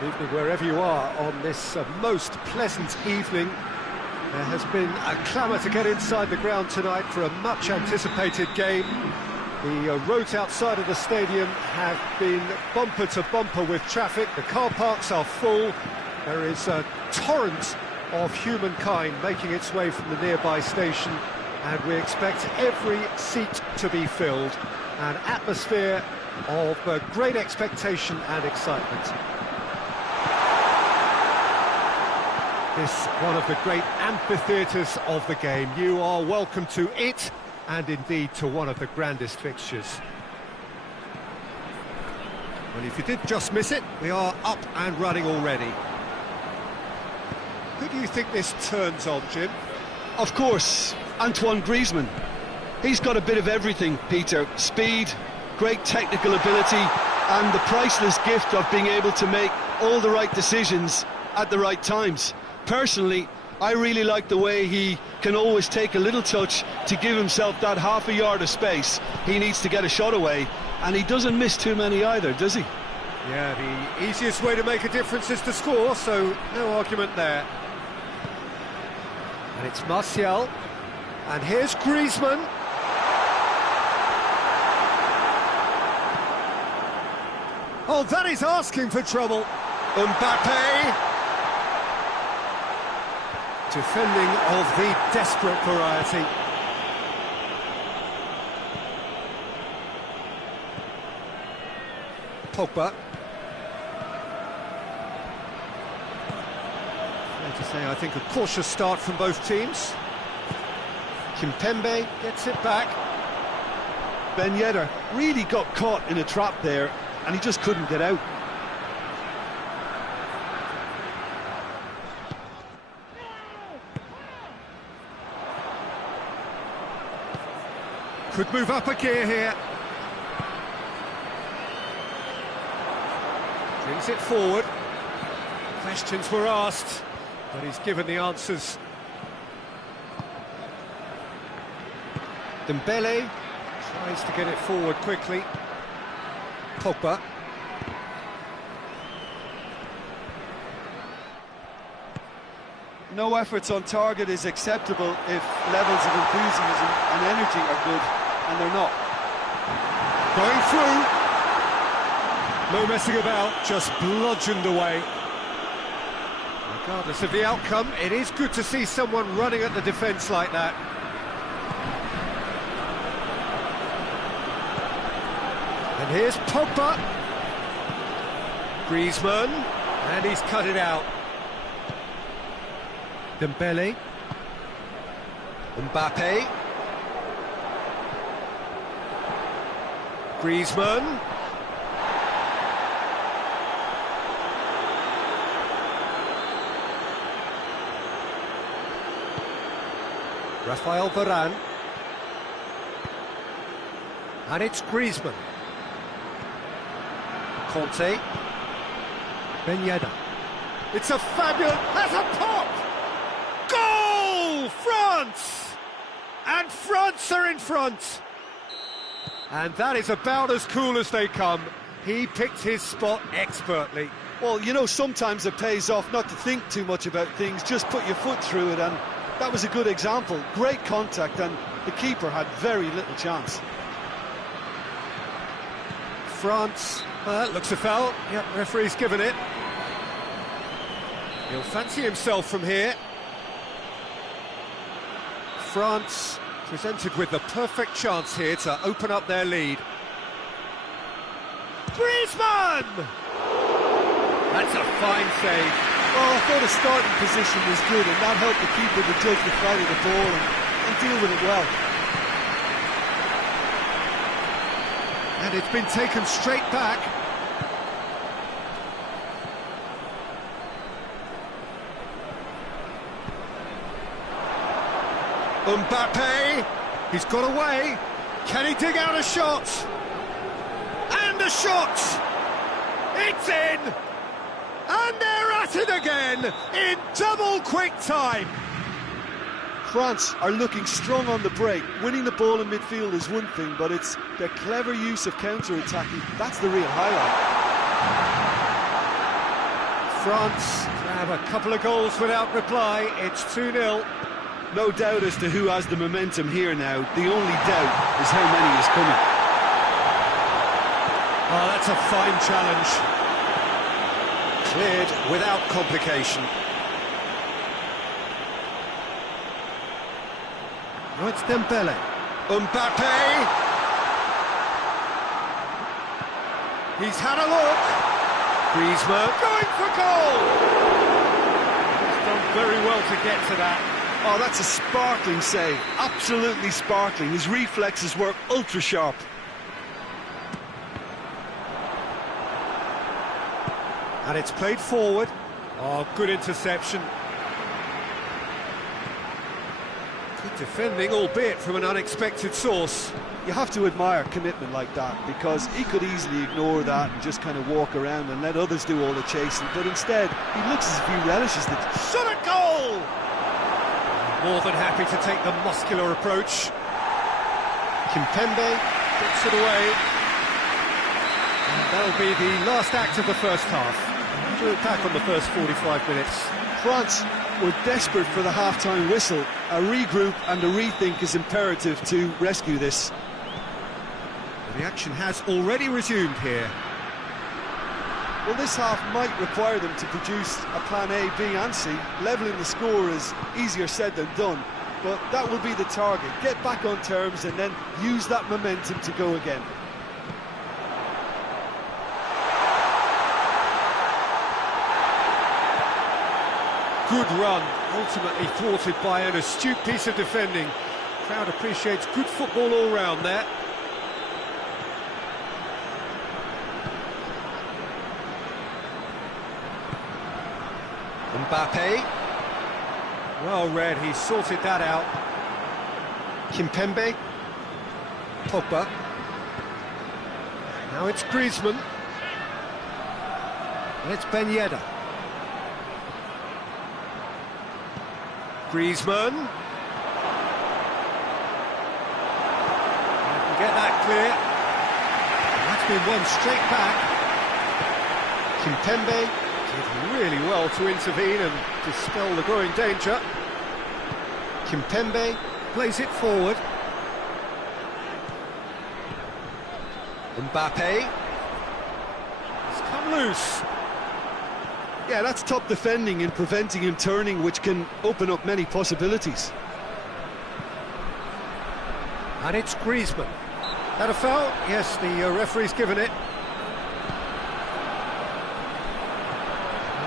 Good evening wherever you are on this most pleasant evening. There has been a clamour to get inside the ground tonight for a much anticipated game. The roads outside of the stadium have been bumper to bumper with traffic. The car parks are full. There is a torrent of humankind making its way from the nearby station, and we expect every seat to be filled. An atmosphere of great expectation and excitement. This one of the great amphitheatres of the game. You are welcome to it, and indeed to one of the grandest fixtures. Well, if you did just miss it, we are up and running already. Who do you think this turns on, Jim? Of course, Antoine Griezmann. He's got a bit of everything, Peter. Speed, great technical ability, and the priceless gift of being able to make all the right decisions at the right times. Personally, I really like the way he can always take a little touch to give himself that half a yard of space he needs to get a shot away, and he doesn't miss too many either, does he? Yeah, the easiest way to make a difference is to score, so no argument there. And it's Martial, and here's Griezmann. Oh, that is asking for trouble. Mbappe. Defending of the desperate variety. Pogba. Fair to say, I think, a cautious start from both teams. Kimpembe gets it back. Ben Yedder really got caught in a trap there, and he just couldn't get out. Could move up a gear here. Brings it forward. Questions were asked, but he's given the answers. Dembele tries to get it forward quickly. Pogba. No efforts on target is acceptable if levels of enthusiasm and energy are good, and they're not. Going through. No messing about, just bludgeoned away. Regardless of the outcome, it is good to see someone running at the defence like that. And here's Pogba. Griezmann, and he's cut it out. Dembele. Mbappe. Griezmann. Raphael Varane. And it's Griezmann. Conte. Ben Yedder. It's a fabulous... Has a pop! Goal! France! And France are in front! And that is about as cool as they come. He picked his spot expertly. Well, you know, sometimes it pays off not to think too much about things, just put your foot through it, and that was a good example. Great contact, and the keeper had very little chance. France, that looks a foul. Yep, referee's given it. He'll fancy himself from here. France presented with the perfect chance here to open up their lead. Griezmann! That's a fine save. Well, I thought his starting position was good, and that helped the keeper to judge the flight of the ball and deal with it well. And it's been taken straight back. Mbappe, he's got away. Can he dig out a shot? And a shot! It's in! And they're at it again in double quick time. France are looking strong on the break. Winning the ball in midfield is one thing, but it's their clever use of counter-attacking. That's the real highlight. France have a couple of goals without reply. It's 2-0. No doubt as to who has the momentum here now. The only doubt is how many is coming. Oh, that's a fine challenge. Cleared without complication. Now it's Dembele. Mbappe! He's had a look. Griezmann going for goal! He's done very well to get to that. Oh, that's a sparkling save. Absolutely sparkling. His reflexes were ultra sharp. And it's played forward. Oh, good interception. Good defending, albeit from an unexpected source. You have to admire commitment like that, because he could easily ignore that and just kind of walk around and let others do all the chasing, but instead he looks as if he relishes the shot at goal! More than happy to take the muscular approach. Kimpembe puts it away. And that'll be the last act of the first half. To attack on the first 45 minutes. France were desperate for the half-time whistle. A regroup and a rethink is imperative to rescue this. The action has already resumed here. Well, this half might require them to produce a plan A, B and C. Levelling the score is easier said than done, but that will be the target. Get back on terms and then use that momentum to go again. Good run, ultimately thwarted by an astute piece of defending. Crowd appreciates good football all round there. Mbappe. Well read, he sorted that out. Kimpembe. Pogba. Now it's Griezmann. And it's Ben Yedder. Griezmann. Get that clear. And that's been won straight back. Kimpembe did really well to intervene and dispel the growing danger. Kimpembe plays it forward. Mbappe. It's come loose. Yeah, that's top defending and preventing him turning, which can open up many possibilities. And it's Griezmann. That a foul? Yes, the referee's given it.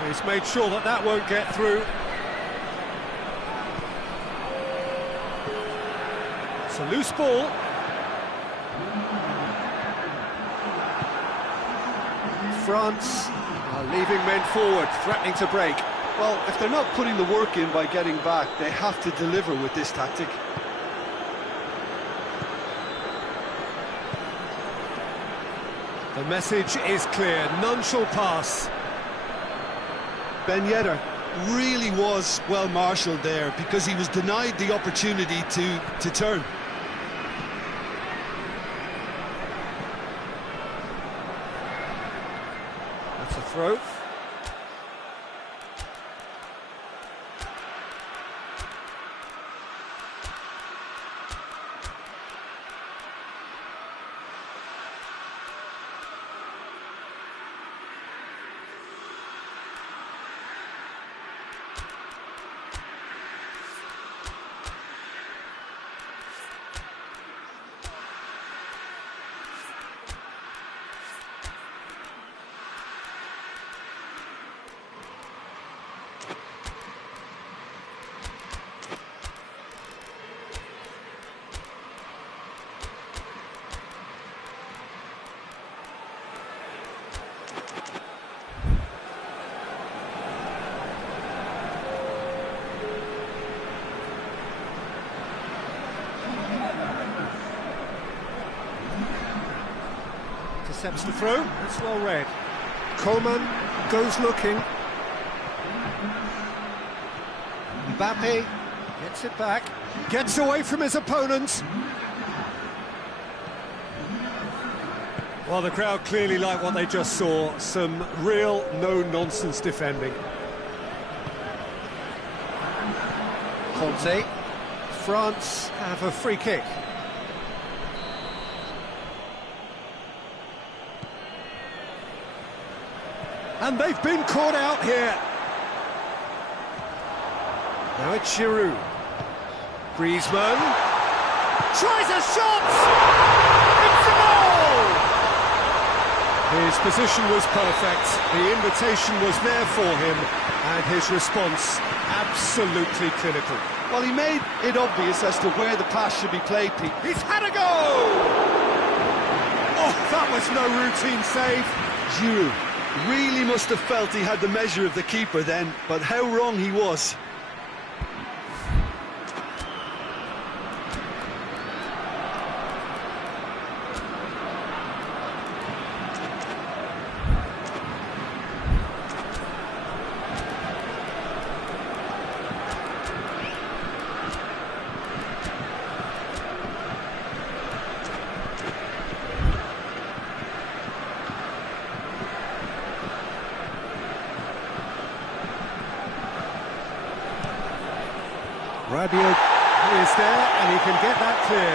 He's made sure that that won't get through. It's a loose ball. France are leaving men forward, threatening to break. Well, if they're not putting the work in by getting back, they have to deliver with this tactic. The message is clear, none shall pass. Ben Yedder really was well marshalled there because he was denied the opportunity to turn. That's a throw. Intercepts the throw, that's well read. Coman goes looking. Mbappe gets it back, gets away from his opponents. Well, the crowd clearly like what they just saw. Some real no-nonsense defending. Conte. France have a free kick. And they've been caught out here. Now it's Giroud. Griezmann tries a shot! It's a goal! His position was perfect, the invitation was there for him, and his response absolutely clinical. Well, he made it obvious as to where the pass should be played, Pete. He's had a go! Oh, that was no routine save. Giroud really must have felt he had the measure of the keeper then, but how wrong he was. Rabiot is there, and he can get that clear.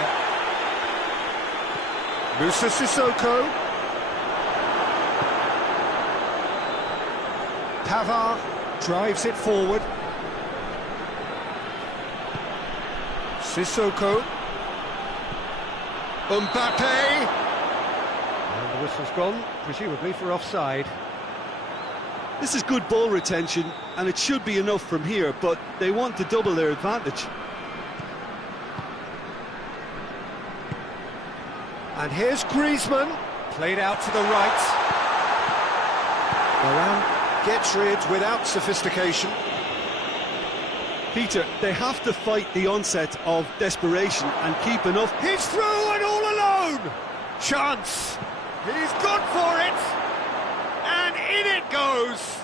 Moussa Sissoko. Pavard drives it forward. Sissoko. Mbappe. And the whistle's gone, presumably for offside. This is good ball retention, and it should be enough from here, but they want to double their advantage. And here's Griezmann, played out to the right. Varane gets rid without sophistication. Peter, they have to fight the onset of desperation and keep enough... He's through and all alone! Chance! He's gone for it! And in it goes!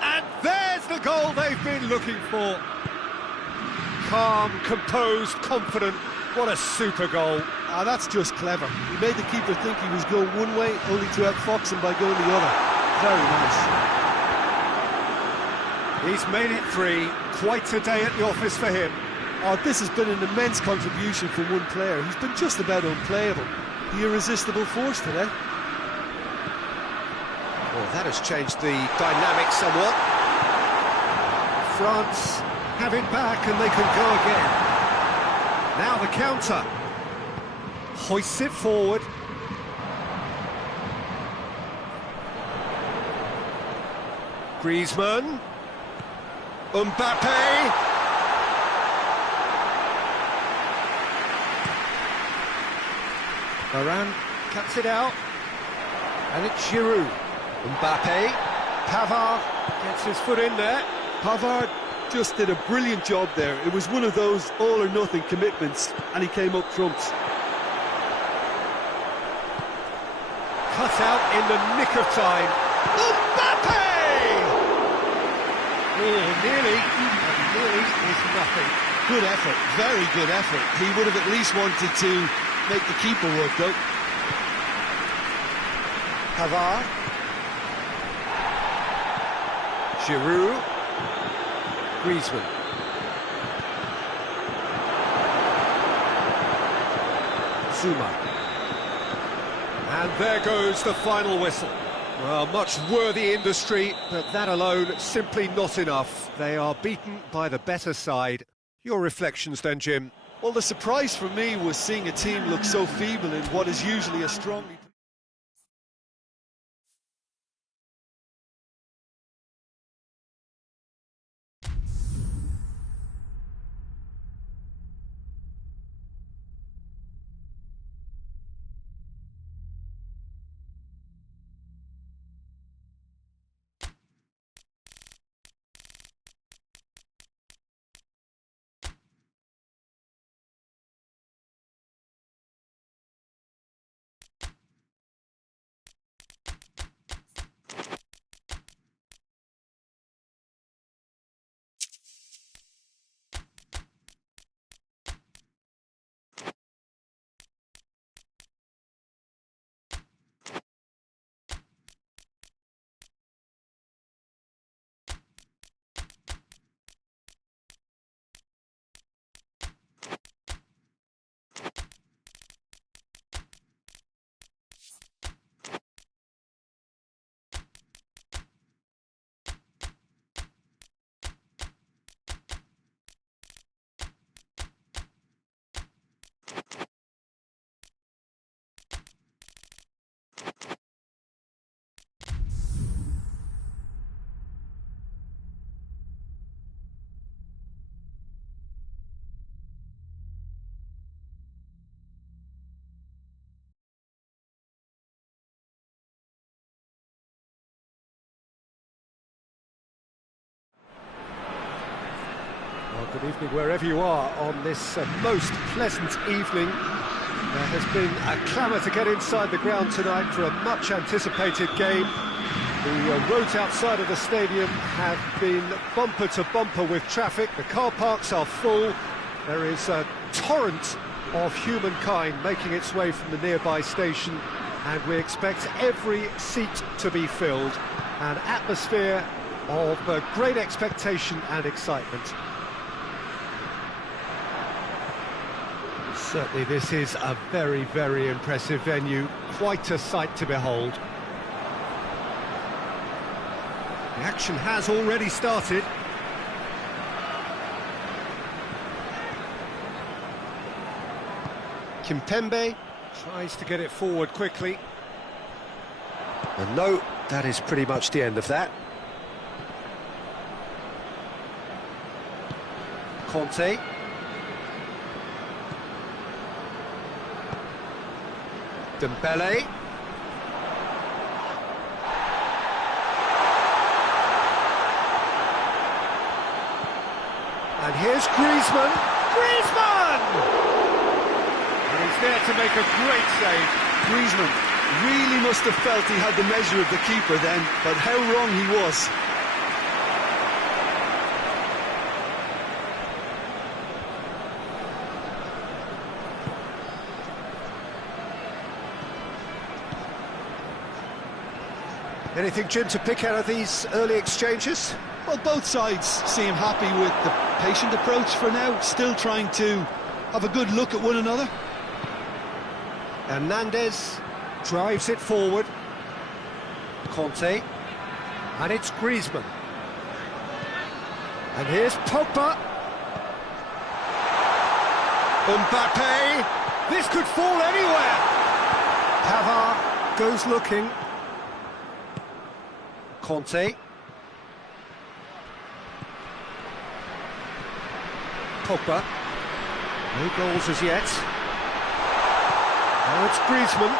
And there's the goal they've been looking for. Calm, composed, confident. What a super goal. Ah, that's just clever. He made the keeper think he was going one way, only to outfox him by going the other. Very nice. He's made it 3. Quite a day at the office for him. Oh, this has been an immense contribution from one player. He's been just about unplayable. The irresistible force today. Well, that has changed the dynamic somewhat. France have it back and they can go again. Now the counter. Hoists it forward. Griezmann. Mbappe. Varane cuts it out. And it's Giroud. Mbappe. Pavard gets his foot in there. Pavard just did a brilliant job there. It was one of those all-or-nothing commitments, and he came up trumps. Cut out in the nick of time. Mbappe! Oh, nearly. And nearly is nothing. Good effort, very good effort. He would have at least wanted to make the keeper work, though. Pavard. Giroud. Griezmann. Zuma. And there goes the final whistle. Well, much worthy industry, but that alone simply not enough. They are beaten by the better side. Your reflections then, Jim? Well, the surprise for me was seeing a team look so feeble in what is usually a strongly... Well, good evening wherever you are on this most pleasant evening. There has been a clamour to get inside the ground tonight for a much anticipated game. The roads outside of the stadium have been bumper to bumper with traffic. The car parks are full. There is a torrent of humankind making its way from the nearby station, and we expect every seat to be filled. An atmosphere of great expectation and excitement. Certainly this is a very, very impressive venue, quite a sight to behold. The action has already started. Kimpembe tries to get it forward quickly. And no, that is pretty much the end of that. Conte. Dembele. And here's Griezmann. Griezmann! And he's there to make a great save. Griezmann really must have felt he had the measure of the keeper then, but how wrong he was. Anything, Jim, to pick out of these early exchanges? Well, both sides seem happy with the patient approach for now, still trying to have a good look at one another. Hernandez drives it forward. Conte. And it's Griezmann. And here's Pogba. Mbappe. This could fall anywhere. Pavard goes looking. Conte. Pogba. No goals as yet. Now it's Griezmann.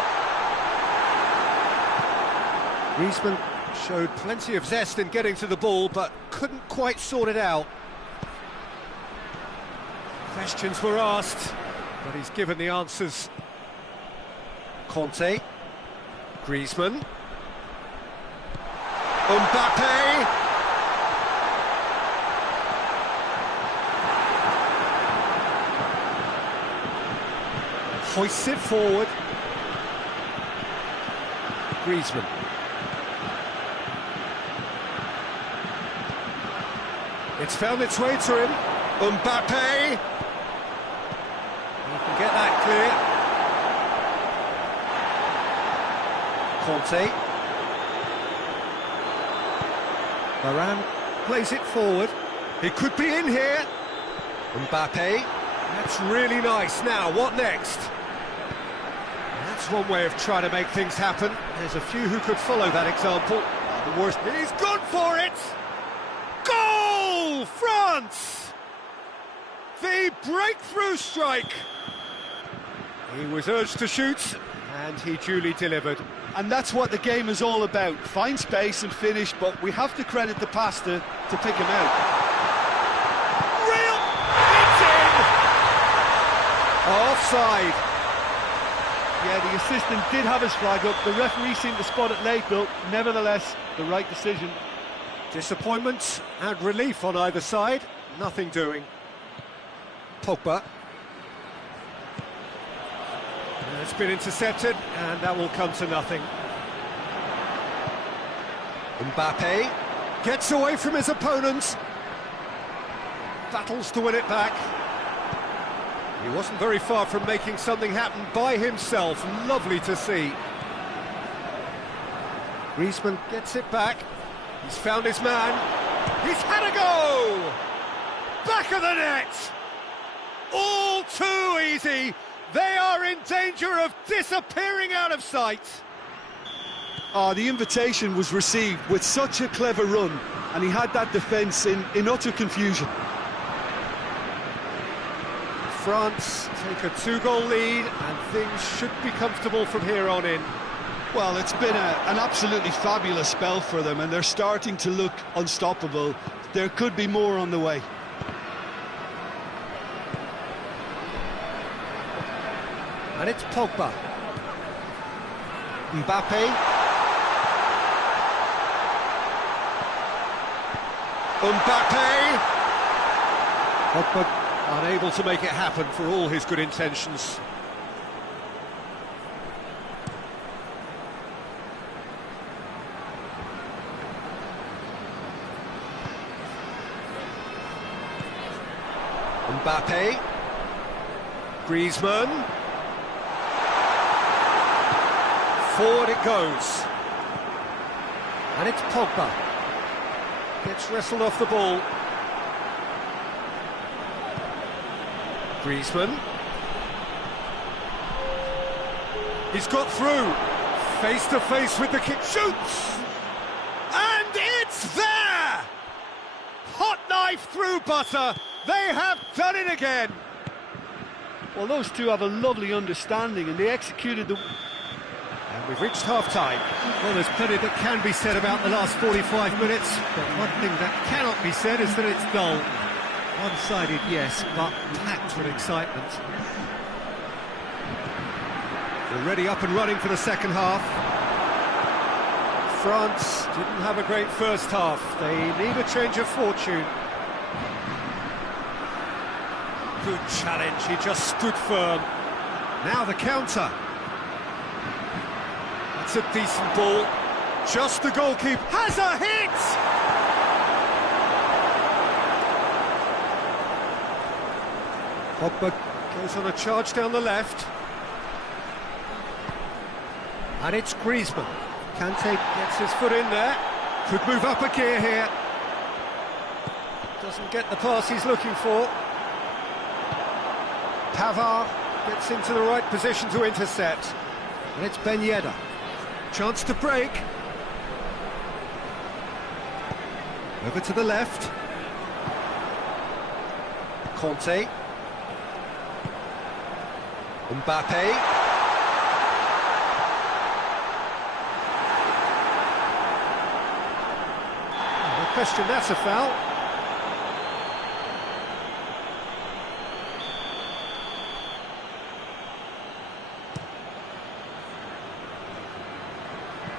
Griezmann showed plenty of zest in getting to the ball, but couldn't quite sort it out. Questions were asked, but he's given the answers. Conte. Griezmann. Mbappe. Hoists it forward. Griezmann. It's found its way to him. Mbappe. He can get that clear. Conte. Varane plays it forward. He could be in here. Mbappe. That's really nice. Now, what next? That's one way of trying to make things happen. There's a few who could follow that example. The worst. He's gone for it! Goal! France! The breakthrough strike! He was urged to shoot, and he duly delivered. And that's what the game is all about. Find space and finish, but we have to credit the passer to pick him out. Real! It's in! Offside. Yeah, the assistant did have his flag up. The referee seemed to spot it late, though. Nevertheless, the right decision. Disappointment and relief on either side. Nothing doing. Pogba. It's been intercepted, and that will come to nothing. Mbappe gets away from his opponents. Battles to win it back. He wasn't very far from making something happen by himself. Lovely to see. Griezmann gets it back. He's found his man. He's had a go! Back of the net! All too easy. They are in danger of disappearing out of sight. Oh, the invitation was received with such a clever run, and he had that defence in utter confusion. France take a 2-goal lead, and things should be comfortable from here on in. Well, it's been an absolutely fabulous spell for them, and they're starting to look unstoppable. There could be more on the way. And it's Pogba. Mbappe. Mbappe. Pogba unable to make it happen for all his good intentions. Mbappe. Griezmann. Forward it goes. And it's Pogba. Gets wrestled off the ball. Griezmann. He's got through. Face to face with the kick. Shoots! And it's there! Hot knife through butter. They have done it again. Well, those two have a lovely understanding, and they executed the... And we've reached half-time. Well, there's plenty that can be said about the last 45 minutes, but one thing that cannot be said is that it's dull. One-sided, yes, but packed with excitement. Already up and running for the second half. France didn't have a great first half. They need a change of fortune. Good challenge, he just stood firm. Now the counter. That's a decent ball. Just the goalkeeper has a hit! Pogba goes on a charge down the left. And it's Griezmann. Kante gets his foot in there. Could move up a gear here. Doesn't get the pass he's looking for. Pavard gets into the right position to intercept. And it's Ben Yedder. Chance to break. Over to the left. Conte. Mbappe. No question, that's a foul.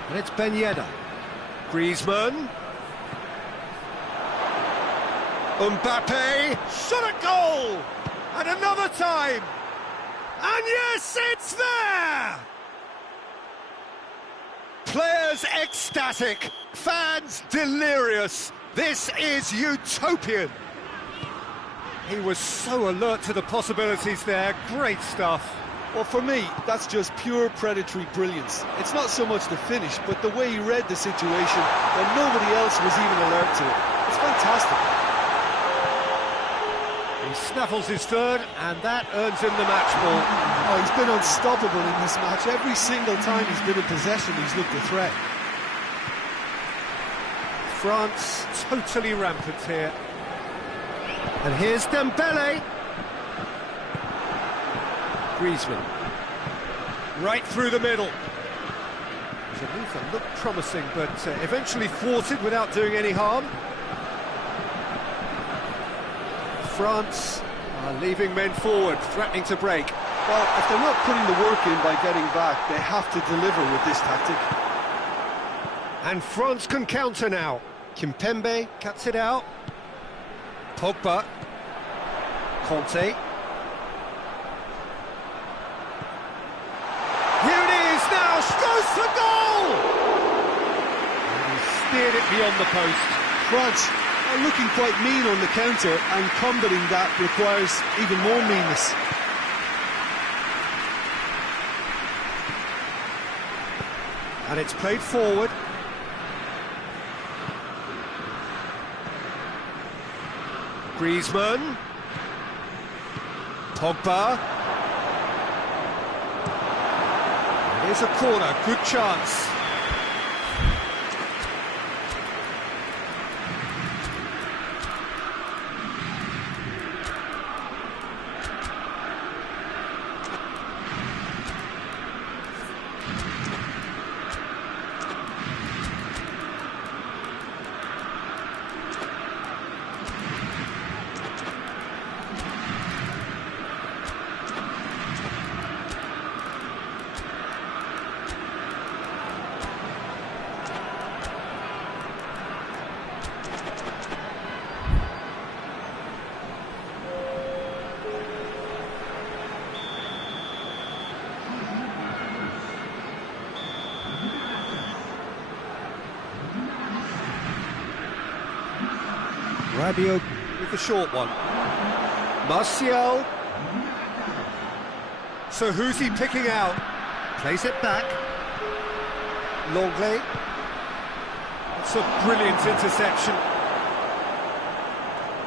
And it's Ben Yedder. Griezmann. Mbappe. Shot at goal! And another time! And yes, it's there! Players ecstatic, fans delirious. This is utopian. He was so alert to the possibilities there. Great stuff. Well, for me, that's just pure predatory brilliance. It's not so much the finish, but the way he read the situation when nobody else was even alert to it. It's fantastic. He snaffles his third, and that earns him the match ball. Oh, he's been unstoppable in this match. Every single time he's been in possession, he's looked a threat. France totally rampant here. And here's Dembele. Griezmann. Right through the middle. It was a move that looked promising, but eventually thwarted without doing any harm. France are leaving men forward, threatening to break. Well, if they're not putting the work in by getting back, they have to deliver with this tactic. And France can counter now. Kimpembe cuts it out. Pogba. Conte. Here it is now, goes for goal! And he steered it beyond the post. France are looking quite mean on the counter, and combating that requires even more meanness. And it's played forward. Griezmann. Pogba. Here's a corner, good chance. Rabiot with the short one. Martial. So who's he picking out? Plays it back. Longley. It's a brilliant interception.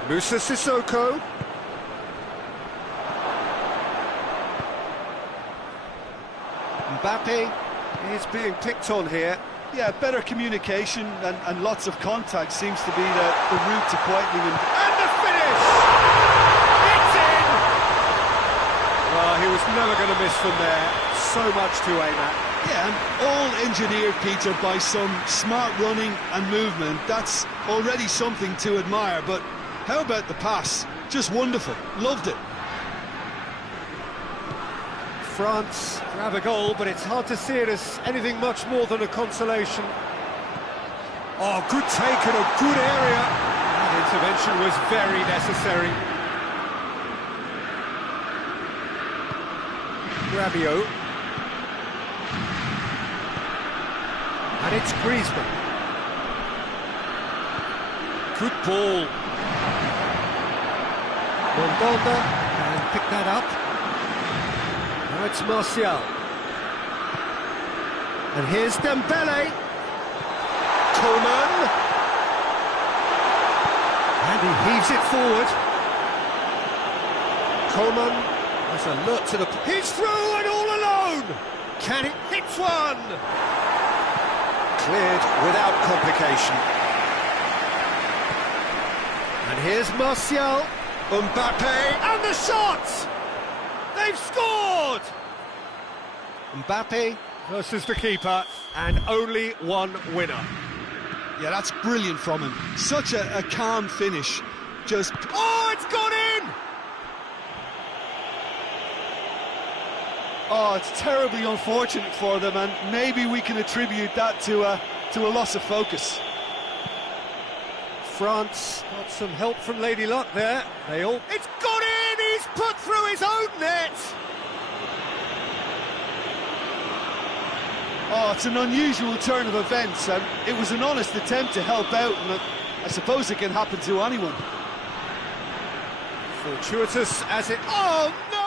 Moussa Sissoko. Mbappe is being picked on here. Yeah, better communication and lots of contact seems to be the route to quietening him. And the finish! It's in! Oh, he was never going to miss from there. So much to aim at. Yeah, and all engineered, Peter, by some smart running and movement. That's already something to admire, but how about the pass? Just wonderful. Loved it. France grab a goal, but it's hard to see it as anything much more than a consolation. Oh, good take in a good area. That intervention was very necessary. Rabiot. And it's Griezmann. Good ball. Mandanda can pick that up. Now it's Martial. And here's Dembele. Coman. And he heaves it forward. Coman has alert to the... He's through and all alone! Can it hit one? Cleared without complication. And here's Martial. Mbappe. And the shot! They've scored! Mbappe versus the keeper, and only one winner. Yeah, that's brilliant from him. Such a calm finish. Just... Oh, it's gone in! Oh, it's terribly unfortunate for them, and maybe we can attribute that to a loss of focus. France got some help from Lady Luck there. It's gone in! He's put through his own net! Oh, it's an unusual turn of events, and it was an honest attempt to help out, and I suppose it can happen to anyone. Fortuitous as it... Oh, no!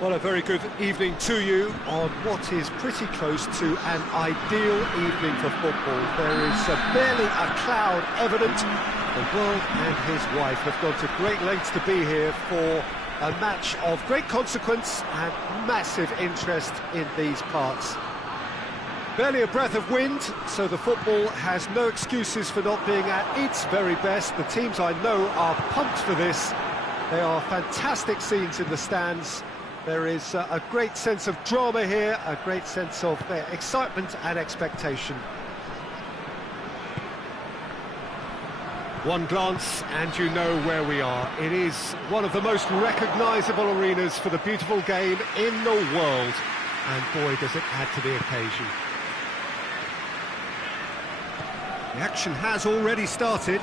Well, a very good evening to you on what is pretty close to an ideal evening for football. There is barely a cloud evident. The world and his wife have gone to great lengths to be here for a match of great consequence and massive interest in these parts. Barely a breath of wind, so the football has no excuses for not being at its very best. The teams I know are pumped for this. They are fantastic scenes in the stands. There is a great sense of drama here, a great sense of excitement and expectation. One glance and you know where we are. It is one of the most recognisable arenas for the beautiful game in the world. And boy, does it add to the occasion. The action has already started.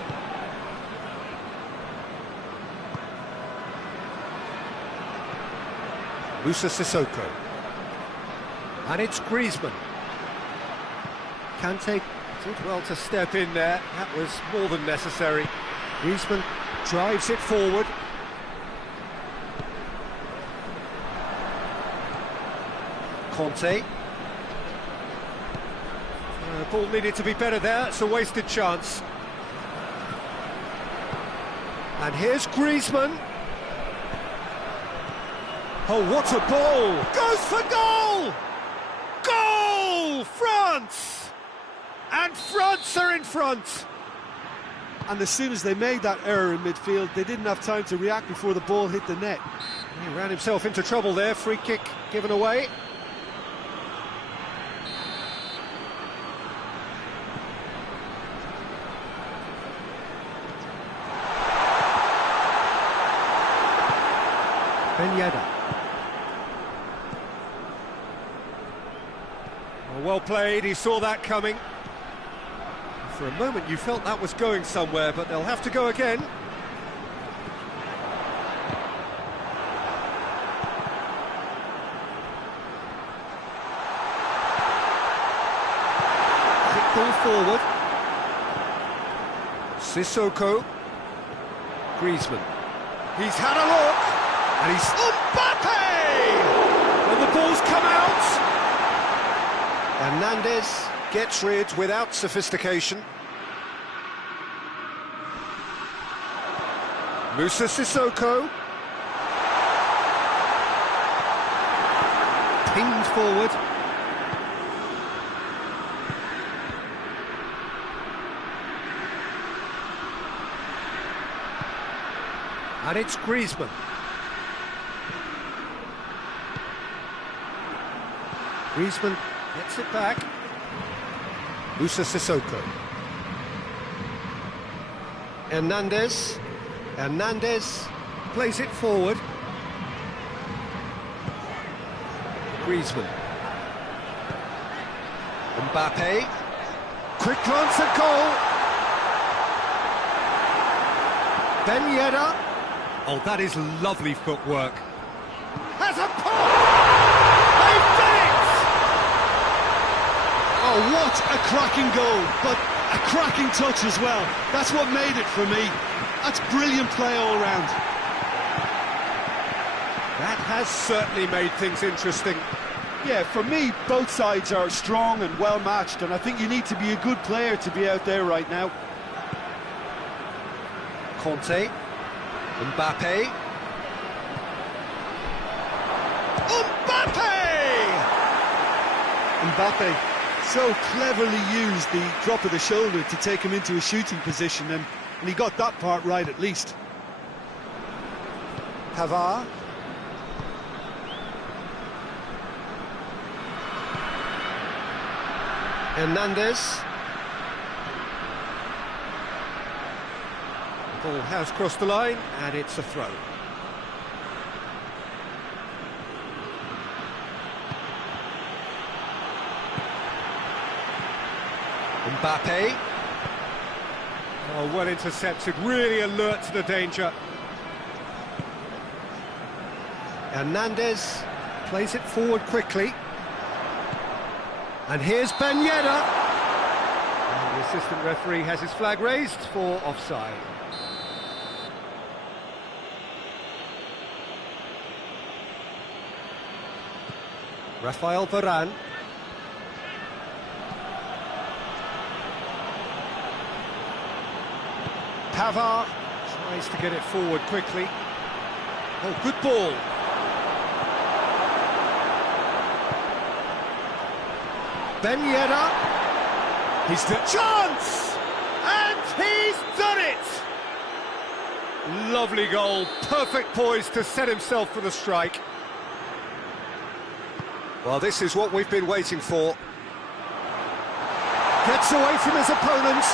Moussa Sissoko. And it's Griezmann. Kante did well to step in there. That was more than necessary. Griezmann drives it forward. Conte. Ball needed to be better there. It's a wasted chance. And here's Griezmann. Oh, what a ball! Goes for goal! Goal! France! And France are in front! And as soon as they made that error in midfield, they didn't have time to react before the ball hit the net. He ran himself into trouble there. Free kick given away. Ben Yedder. Well played, he saw that coming. For a moment you felt that was going somewhere, but they'll have to go again. Kick ball forward. Sissoko. Griezmann. He's had a look, and he's... Mbappe! Well, the ball's come out. Hernandez gets rid without sophistication. Moussa Sissoko. Pinged forward. And it's Griezmann. Griezmann gets it back. Moussa Sissoko. Hernandez. Hernandez plays it forward. Griezmann. Mbappe. Quick glance at goal. Ben Yedder. Oh, that is lovely footwork. Has a pop! They've done it! Oh, what a cracking goal, but a cracking touch as well. That's what made it for me. That's brilliant play all round. That has certainly made things interesting. Yeah, for me, both sides are strong and well matched, and I think you need to be a good player to be out there right now. Conte. Mbappe. Mbappe so cleverly used the drop of the shoulder to take him into a shooting position, and he got that part right at least. Pavard. Hernandez. The ball has crossed the line, and it's a throw. Mbappe. Oh, well intercepted, really alert to the danger. Hernandez plays it forward quickly. And here's Ben Yedder. And the assistant referee has his flag raised for offside. Rafael Varane. Pavard tries to get it forward quickly. Oh, good ball. Ben Yedder. He's the chance! And he's done it! Lovely goal, perfect poise to set himself for the strike. Well, this is what we've been waiting for. Gets away from his opponent.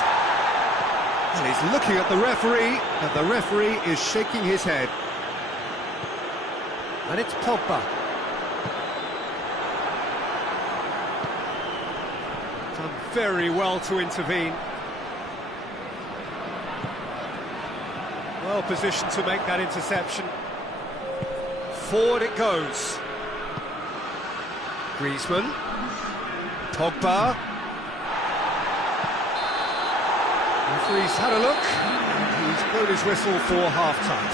And he's looking at the referee, and the referee is shaking his head. And it's Pogba. Done very well to intervene. Well positioned to make that interception. Forward it goes. Griezmann. Pogba. Referee's had a look, and he's blown his whistle for half-time.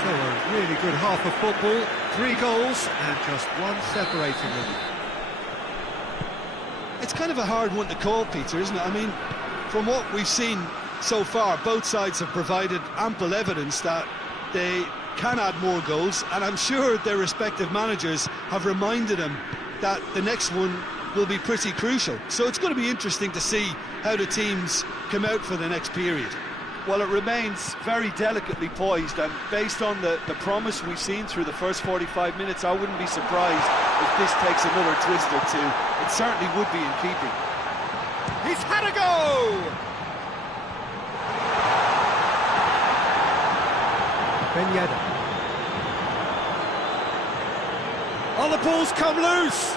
So a really good half of football, 3 goals and just one separating them. It's kind of a hard one to call, Peter, isn't it? I mean, from what we've seen so far, both sides have provided ample evidence that they can add more goals, and I'm sure their respective managers have reminded them that the next one will be pretty crucial. So it's going to be interesting to see how the teams come out for the next period. Well, it remains very delicately poised, and based on the promise we've seen through the first 45 minutes, I wouldn't be surprised if this takes another twist or two. It certainly would be in keeping. He's had a go! Ben Yedder. Oh, the ball's come loose!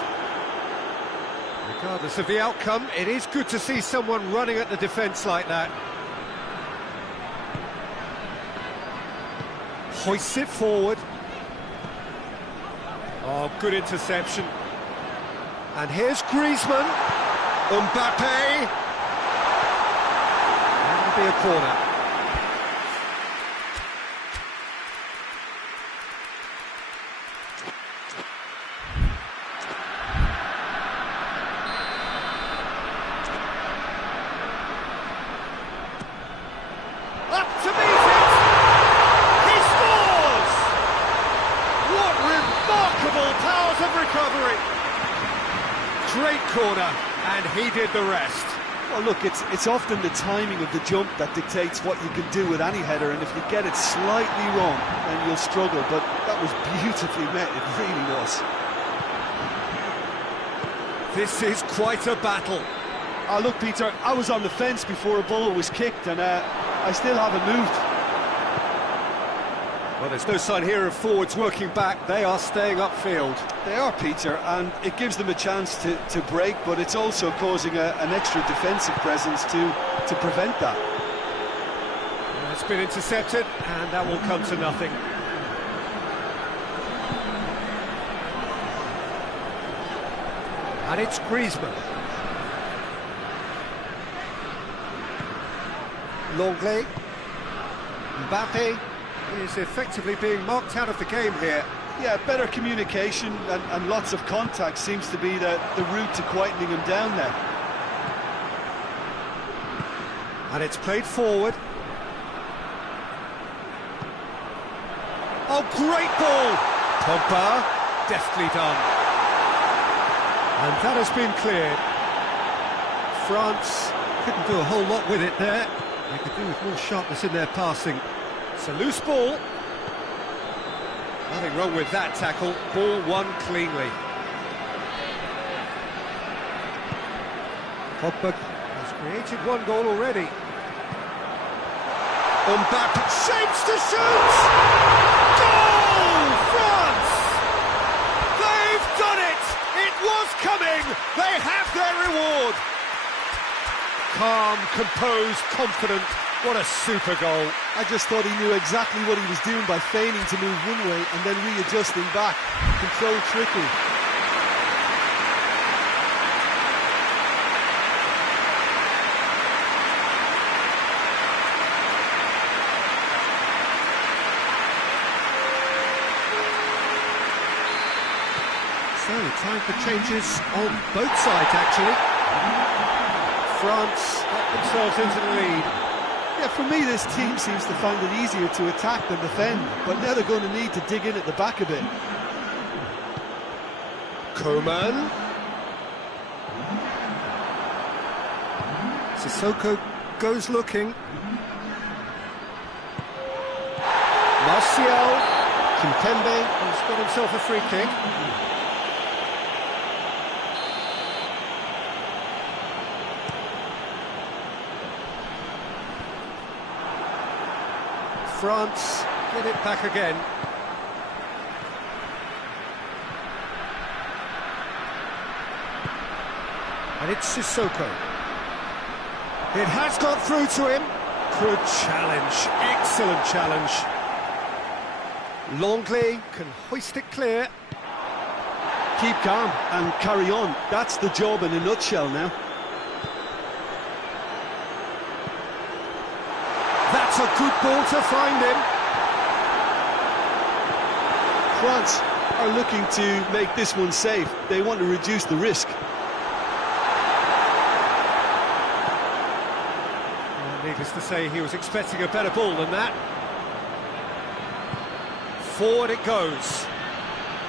Regardless of the outcome, it is good to see someone running at the defence like that. Hoists it forward. Oh, good interception. And here's Griezmann. Mbappe. That'll be a corner. Up to meet it! He scores! What remarkable powers of recovery! Great corner, and he did the rest. Well, look, it's often the timing of the jump that dictates what you can do with any header, and if you get it slightly wrong, then you'll struggle, but that was beautifully met, it really was. This is quite a battle. Oh, look, Peter, I was on the fence before a ball was kicked, and I still haven't moved. Well, there's no sign here of forwards working back. They are staying upfield. They are, Peter, and it gives them a chance to break, but it's also causing an extra defensive presence to prevent that. It's been intercepted, and that will come to nothing. And it's Griezmann. Longley. Mbappe is effectively being marked out of the game here. Yeah, better communication and lots of contact seems to be the route to quietening him down there. And it's played forward. Oh, great ball! Pogba, deftly done. And that has been cleared. France couldn't do a whole lot with it there. They could do with more sharpness in their passing. It's a loose ball. Nothing wrong with that tackle. Ball won cleanly. Pogba has created one goal already. Mbappe shapes to shoot! Goal! France! They've done it! It was coming! They have their reward! Calm, composed, confident. What a super goal. I just thought he knew exactly what he was doing by feigning to move one way and then readjusting back. Controlled trickery. So, time for changes on both sides, actually. France got themselves into the lead. Yeah, for me, this team seems to find it easier to attack than defend, but now they're going to need to dig in at the back a bit. Coman. Sissoko goes looking. Martial. Kimpembe has got himself a free kick. France get it back again. And it's Sissoko. It has got through to him. Good challenge, excellent challenge. Longley can hoist it clear. Keep calm and carry on. That's the job in a nutshell now. That's a good ball to find him. France are looking to make this one safe. They want to reduce the risk. Needless to say, he was expecting a better ball than that. Forward it goes.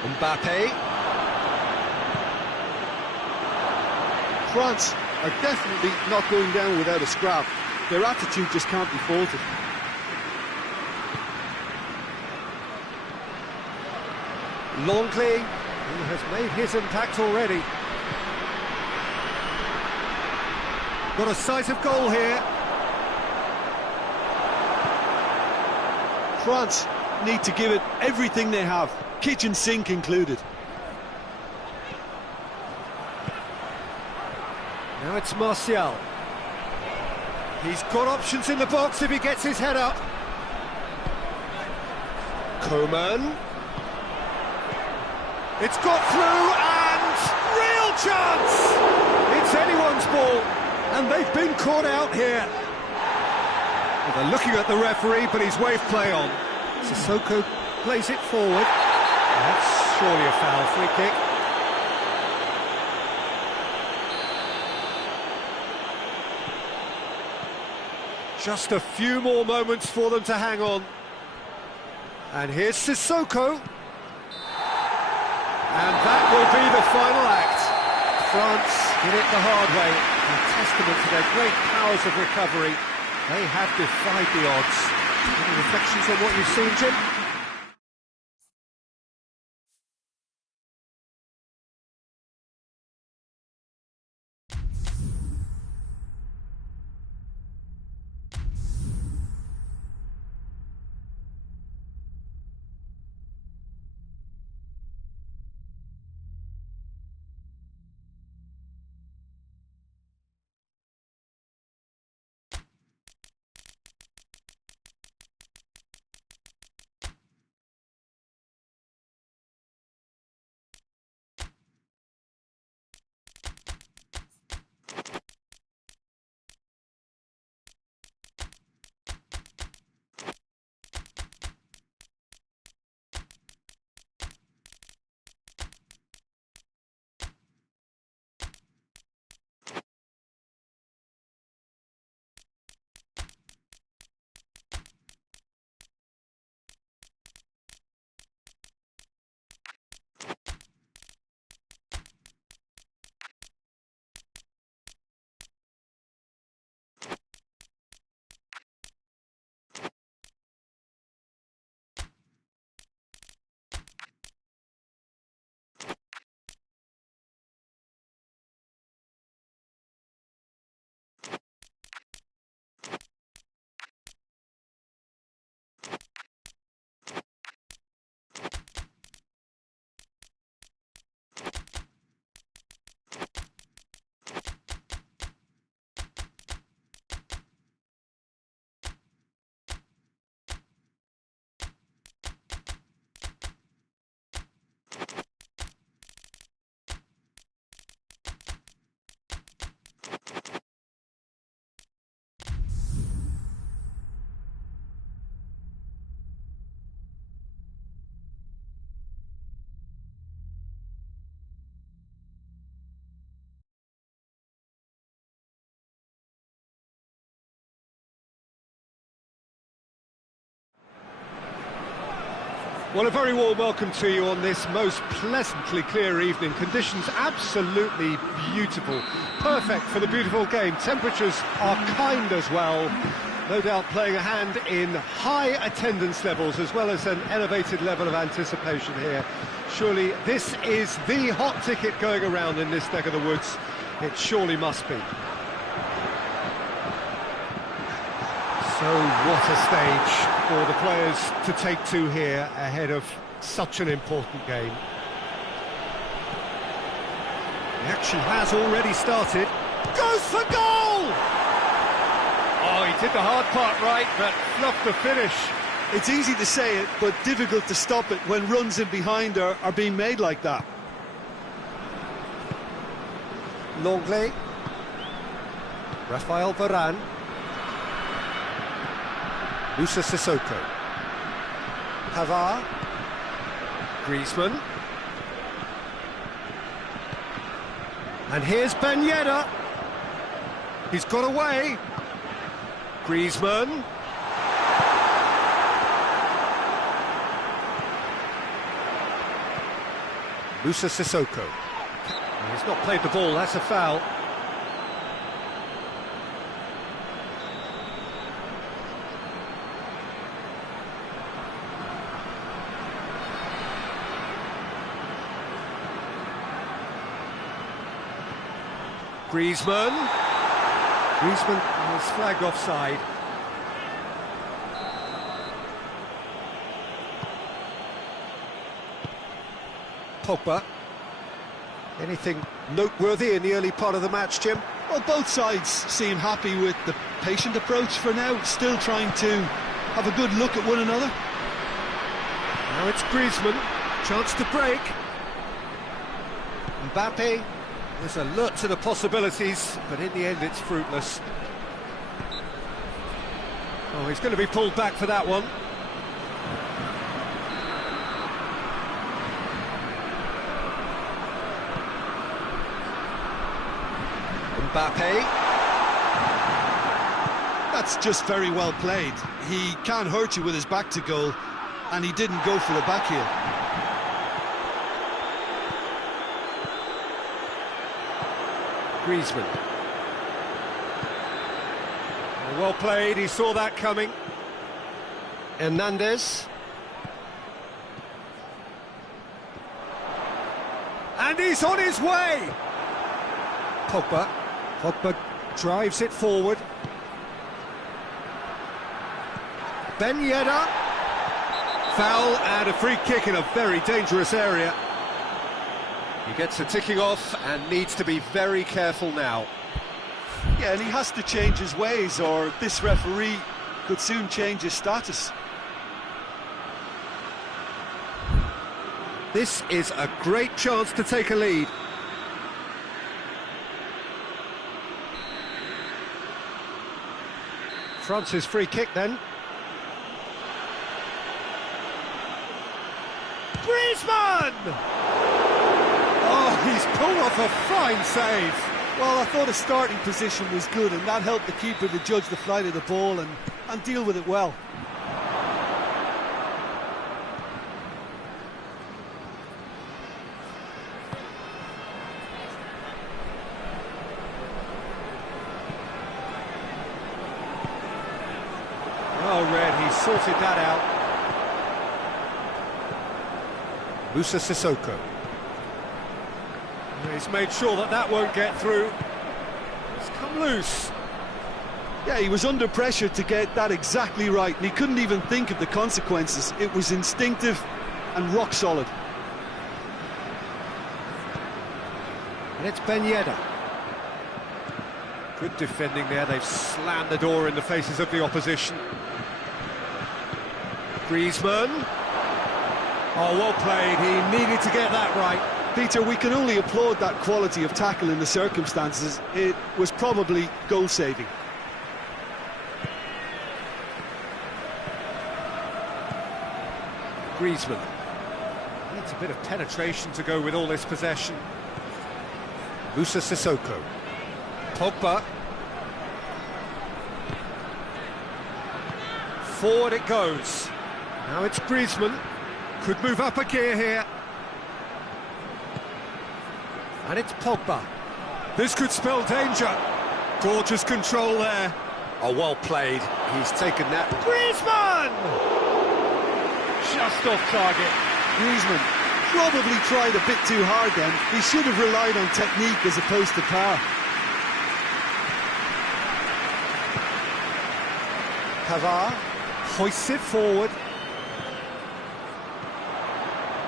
Mbappe. France are definitely not going down without a scrap. Their attitude just can't be faulted. Longley, who has made his impact already. Got a sight of goal here. France need to give it everything they have, kitchen sink included. Now it's Martial. He's got options in the box if he gets his head up. Coman. It's got through and real chance! It's anyone's ball and they've been caught out here. Well, they're looking at the referee, but he's waved play on. Sissoko plays it forward. That's surely a foul, free kick. Just a few more moments for them to hang on. And here's Sissoko. And that will be the final act. France did it the hard way, a testament to their great powers of recovery. They have defied the odds. Any reflections on what you've seen, Jim? Well, a very warm welcome to you on this most pleasantly clear evening. Conditions absolutely beautiful. Perfect for the beautiful game. Temperatures are kind as well. No doubt playing a hand in high attendance levels as well as an elevated level of anticipation here. Surely this is the hot ticket going around in this neck of the woods. It surely must be. So what a stage for the players to take to here ahead of such an important game. The action has already started. Goes for goal! Oh, he did the hard part right, but fluffed the finish. It's easy to say it, but difficult to stop it when runs in behind are being made like that. Longley. Rafael Varane. Moussa Sissoko. Pavard. Griezmann. And here's Ben Yedder. He's got away. Griezmann. Moussa Sissoko. He's not played the ball, that's a foul. Griezmann. Griezmann was flagged offside. Pogba. Anything noteworthy in the early part of the match, Jim? Well, both sides seem happy with the patient approach for now, still trying to have a good look at one another. Now it's Griezmann, chance to break. Mbappe is alert to the possibilities, but in the end it's fruitless. Oh, he's going to be pulled back for that one. Mbappe. That's just very well played. He can't hurt you with his back to goal, and he didn't go for the back heel. Griezmann. Well played, he saw that coming. Hernandez. And he's on his way! Pogba. Pogba drives it forward. Ben Yedder. Foul and a free kick in a very dangerous area. He gets a ticking off and needs to be very careful now. Yeah, and he has to change his ways, or this referee could soon change his status. This is a great chance to take a lead. France's free kick then. Griezmann! Oh, he's pulled off a fine save. Well, I thought his starting position was good, and that helped the keeper to judge the flight of the ball and deal with it well. Well read, he sorted that out. Moussa Sissoko. He's made sure that that won't get through. It's come loose. Yeah, he was under pressure to get that exactly right, and he couldn't even think of the consequences. It was instinctive and rock solid. And it's Ben Yedder. Good defending there, they've slammed the door in the faces of the opposition. Griezmann. Oh, well played, he needed to get that right. Peter, we can only applaud that quality of tackle in the circumstances. It was probably goal-saving. Griezmann. Needs a bit of penetration to go with all this possession. Moussa Sissoko. Pogba. Forward it goes. Now it's Griezmann. Could move up a gear here. And it's Pogba. This could spell danger. Gorgeous control there. Oh, well played. He's taken that. Griezmann! Just off target. Griezmann probably tried a bit too hard then. He should have relied on technique as opposed to power. Pavard hoists it forward.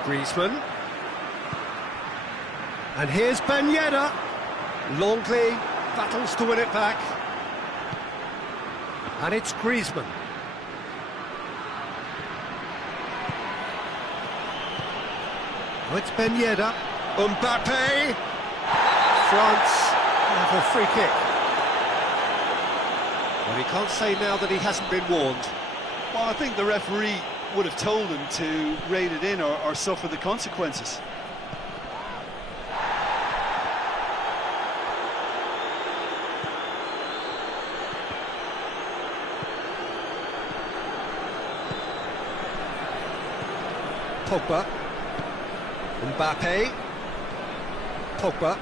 Griezmann. And here's Ben Yedder. Longley battles to win it back. And it's Griezmann. Oh, it's Ben Yedder. Mbappe. France have a free kick. Well, he can't say now that he hasn't been warned. Well, I think the referee would have told him to rein it in or suffer the consequences. Pogba. Mbappe. Pogba.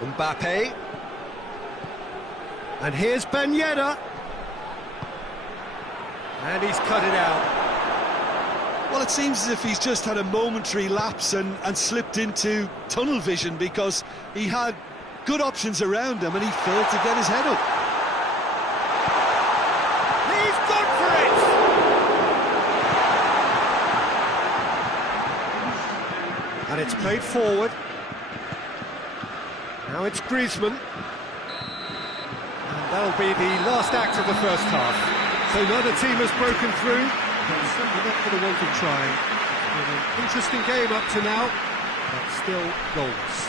Mbappe. And here's Ben Yedder. And he's cut it out. Well, it seems as if he's just had a momentary lapse and slipped into tunnel vision, because he had good options around him and he failed to get his head up. He's gone for it! And it's played forward. Now it's Griezmann. And that'll be the last act of the first half. So neither team has broken through. They're certainly not going to want to try. It's been an interesting game up to now, but still goalless.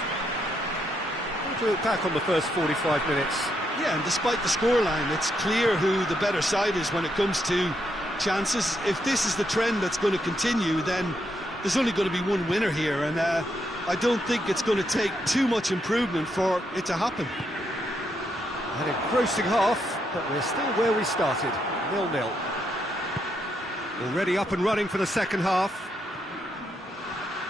We'll look back on the first 45 minutes. Yeah, and despite the scoreline, it's clear who the better side is when it comes to chances. If this is the trend that's going to continue, then there's only going to be one winner here, and I don't think it's going to take too much improvement for it to happen. An engrossing half, but we're still where we started, 0-0. Already up and running for the second half.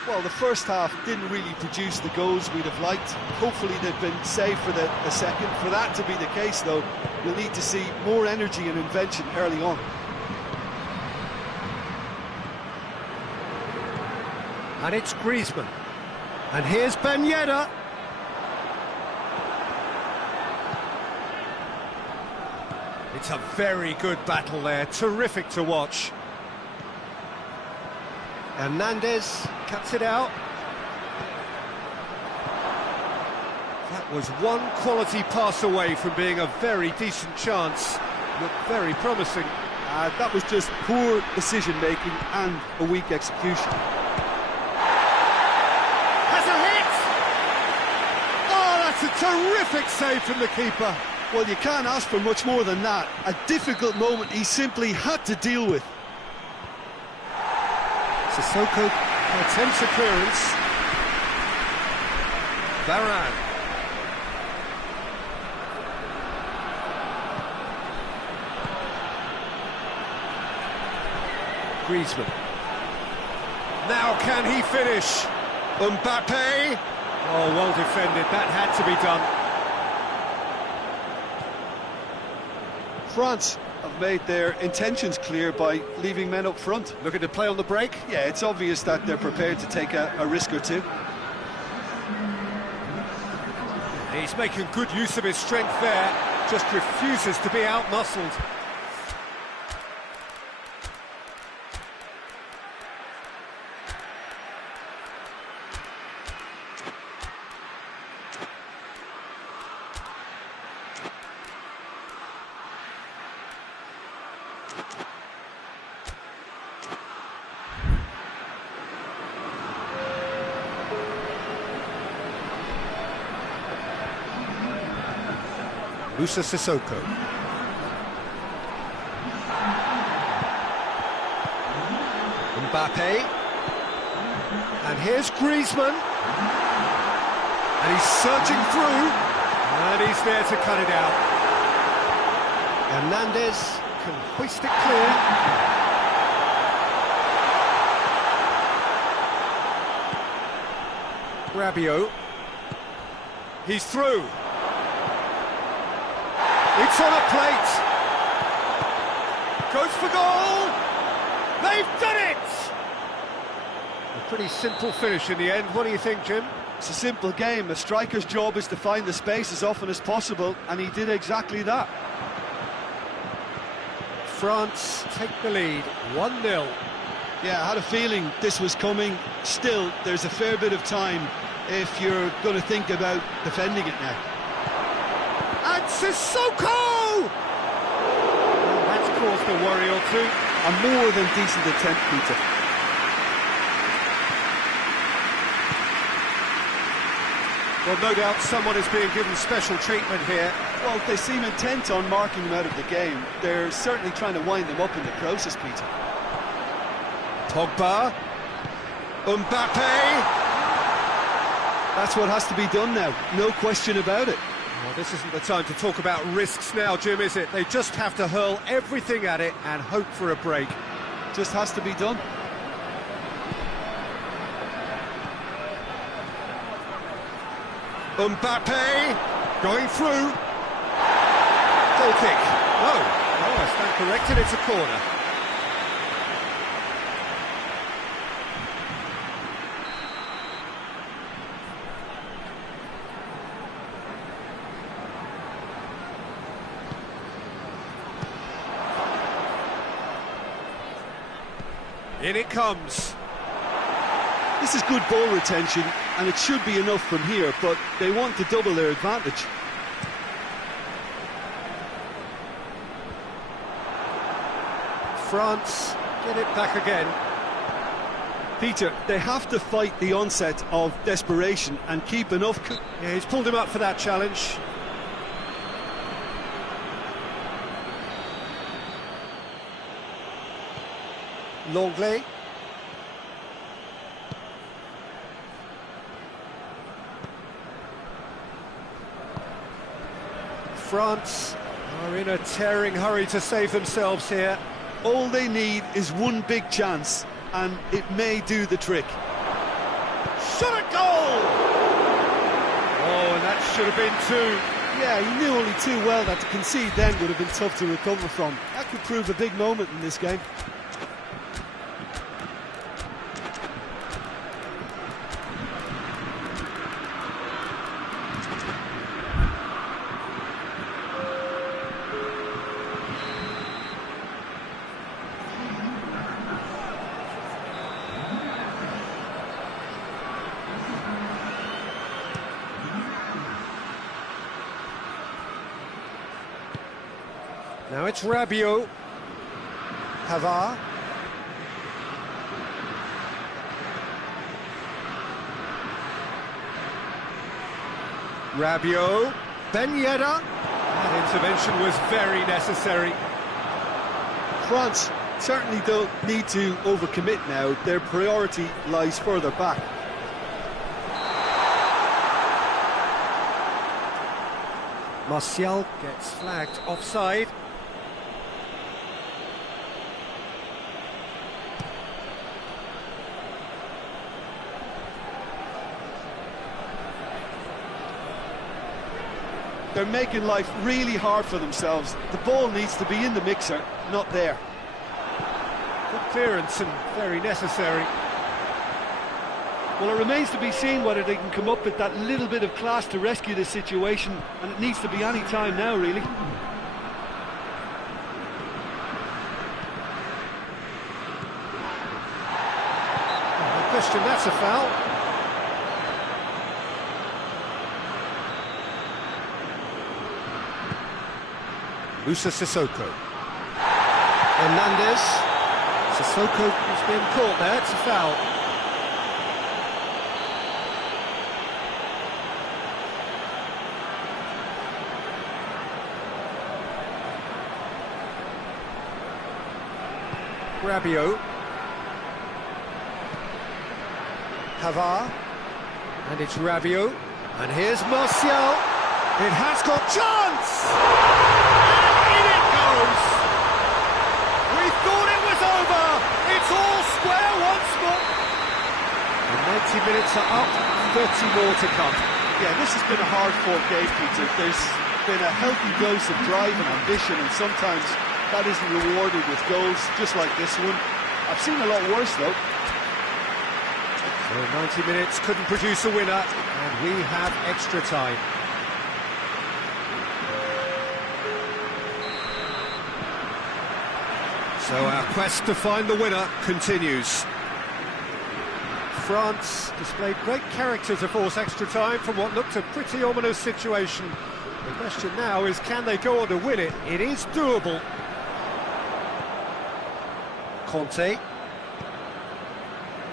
Well, the first half didn't really produce the goals we'd have liked. Hopefully they've been saved for the second. For that to be the case, though, we'll need to see more energy and invention early on. And it's Griezmann. And here's Ben Yedder. It's a very good battle there, terrific to watch. Hernandez cuts it out. That was one quality pass away from being a very decent chance. Looked very promising. That was just poor decision-making and a weak execution. Has a hit! Oh, that's a terrific save from the keeper. Well, you can't ask for much more than that. A difficult moment he simply had to deal with. Sissoko attempts a clearance. Varane. Griezmann. Now can he finish? Mbappe. Oh, well defended. That had to be done. France have made their intentions clear by leaving men up front. Looking to play on the break? Yeah, it's obvious that they're prepared to take a risk or two. He's making good use of his strength there, just refuses to be out-muscled. Moussa Sissoko. Mbappe. And here's Griezmann. And he's surging through. And he's there to cut it out. Hernandez can hoist it clear. Rabiot. He's through. It's on a plate. Goes for goal. They've done it! A pretty simple finish in the end. What do you think, Jim? It's a simple game. A striker's job is to find the space as often as possible, and he did exactly that. France take the lead, 1-0. Yeah, I had a feeling this was coming. Still, there's a fair bit of time if you're going to think about defending it now. And Sissoko! Well, that's caused a worry or two. A more than decent attempt, Peter. Well, no doubt someone is being given special treatment here. Well, they seem intent on marking him out of the game. They're certainly trying to wind him up in the process, Peter. Pogba. Mbappe. That's what has to be done now, no question about it. Well, this isn't the time to talk about risks now, Jim, is it? They just have to hurl everything at it and hope for a break. Just has to be done. Mbappe going through. Goal kick. No. Oh, I stand corrected, it's a corner. In it comes. This is good ball retention, and it should be enough from here, but they want to double their advantage. France get it back again. Peter, they have to fight the onset of desperation and keep enough... Yeah, he's pulled him up for that challenge. Longley. France are in a tearing hurry to save themselves here. All they need is one big chance, and it may do the trick. Shot at goal! Oh, and that should have been two. Yeah, he knew only too well that to concede then would have been tough to recover from. That could prove a big moment in this game. Now it's Rabiot. Pavard. Rabiot. Ben Yedder. That intervention was very necessary. France certainly don't need to overcommit now. Their priority lies further back. Martial gets flagged offside. They're making life really hard for themselves. The ball needs to be in the mixer, not there. Good clearance and very necessary. Well, it remains to be seen whether they can come up with that little bit of class to rescue this situation, and it needs to be any time now, really. No question, that's a foul. Moussa Sissoko. Hernandez. Sissoko has been caught there, it's a foul. Rabiot. Pavard. And it's Rabiot. And here's Martial. It has got chance! And in it goes! We thought it was over! It's all square once more! The 90 minutes are up. 30 more to come. Yeah, this has been a hard-fought game, Peter. There's been a healthy dose of drive and ambition, and sometimes that isn't rewarded with goals, just like this one. I've seen a lot worse, though. So 90 minutes couldn't produce a winner, and we have extra time. So our quest to find the winner continues. France displayed great character to force extra time from what looked a pretty ominous situation. The question now is, can they go on to win it? It is doable. Conte.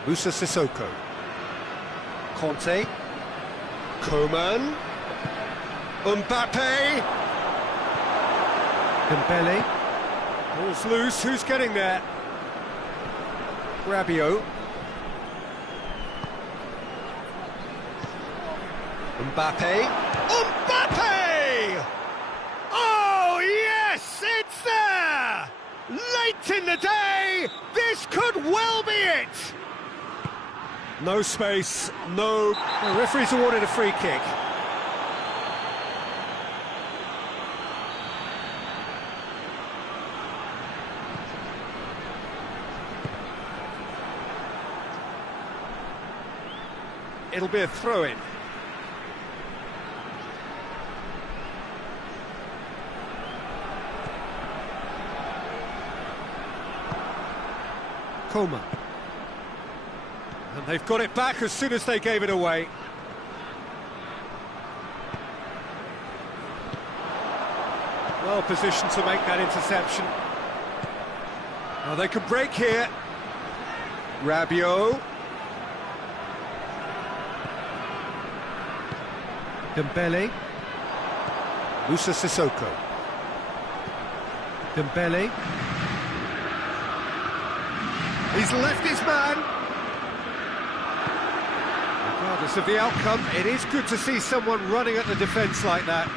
Moussa Sissoko. Conte. Coman. Mbappe. Dembele. Ball's loose, who's getting there? Rabiot. Mbappe. Mbappe! Oh, yes, it's there! Late in the day, this could well be it! No space, no... The referee's awarded a free kick. It'll be a throw-in. Coman. And they've got it back as soon as they gave it away. Well positioned to make that interception. Well, they could break here. Rabiot. Dembele. Moussa Sissoko. Dembele. He's left his man. Regardless of the outcome, it is good to see someone running at the defence like that.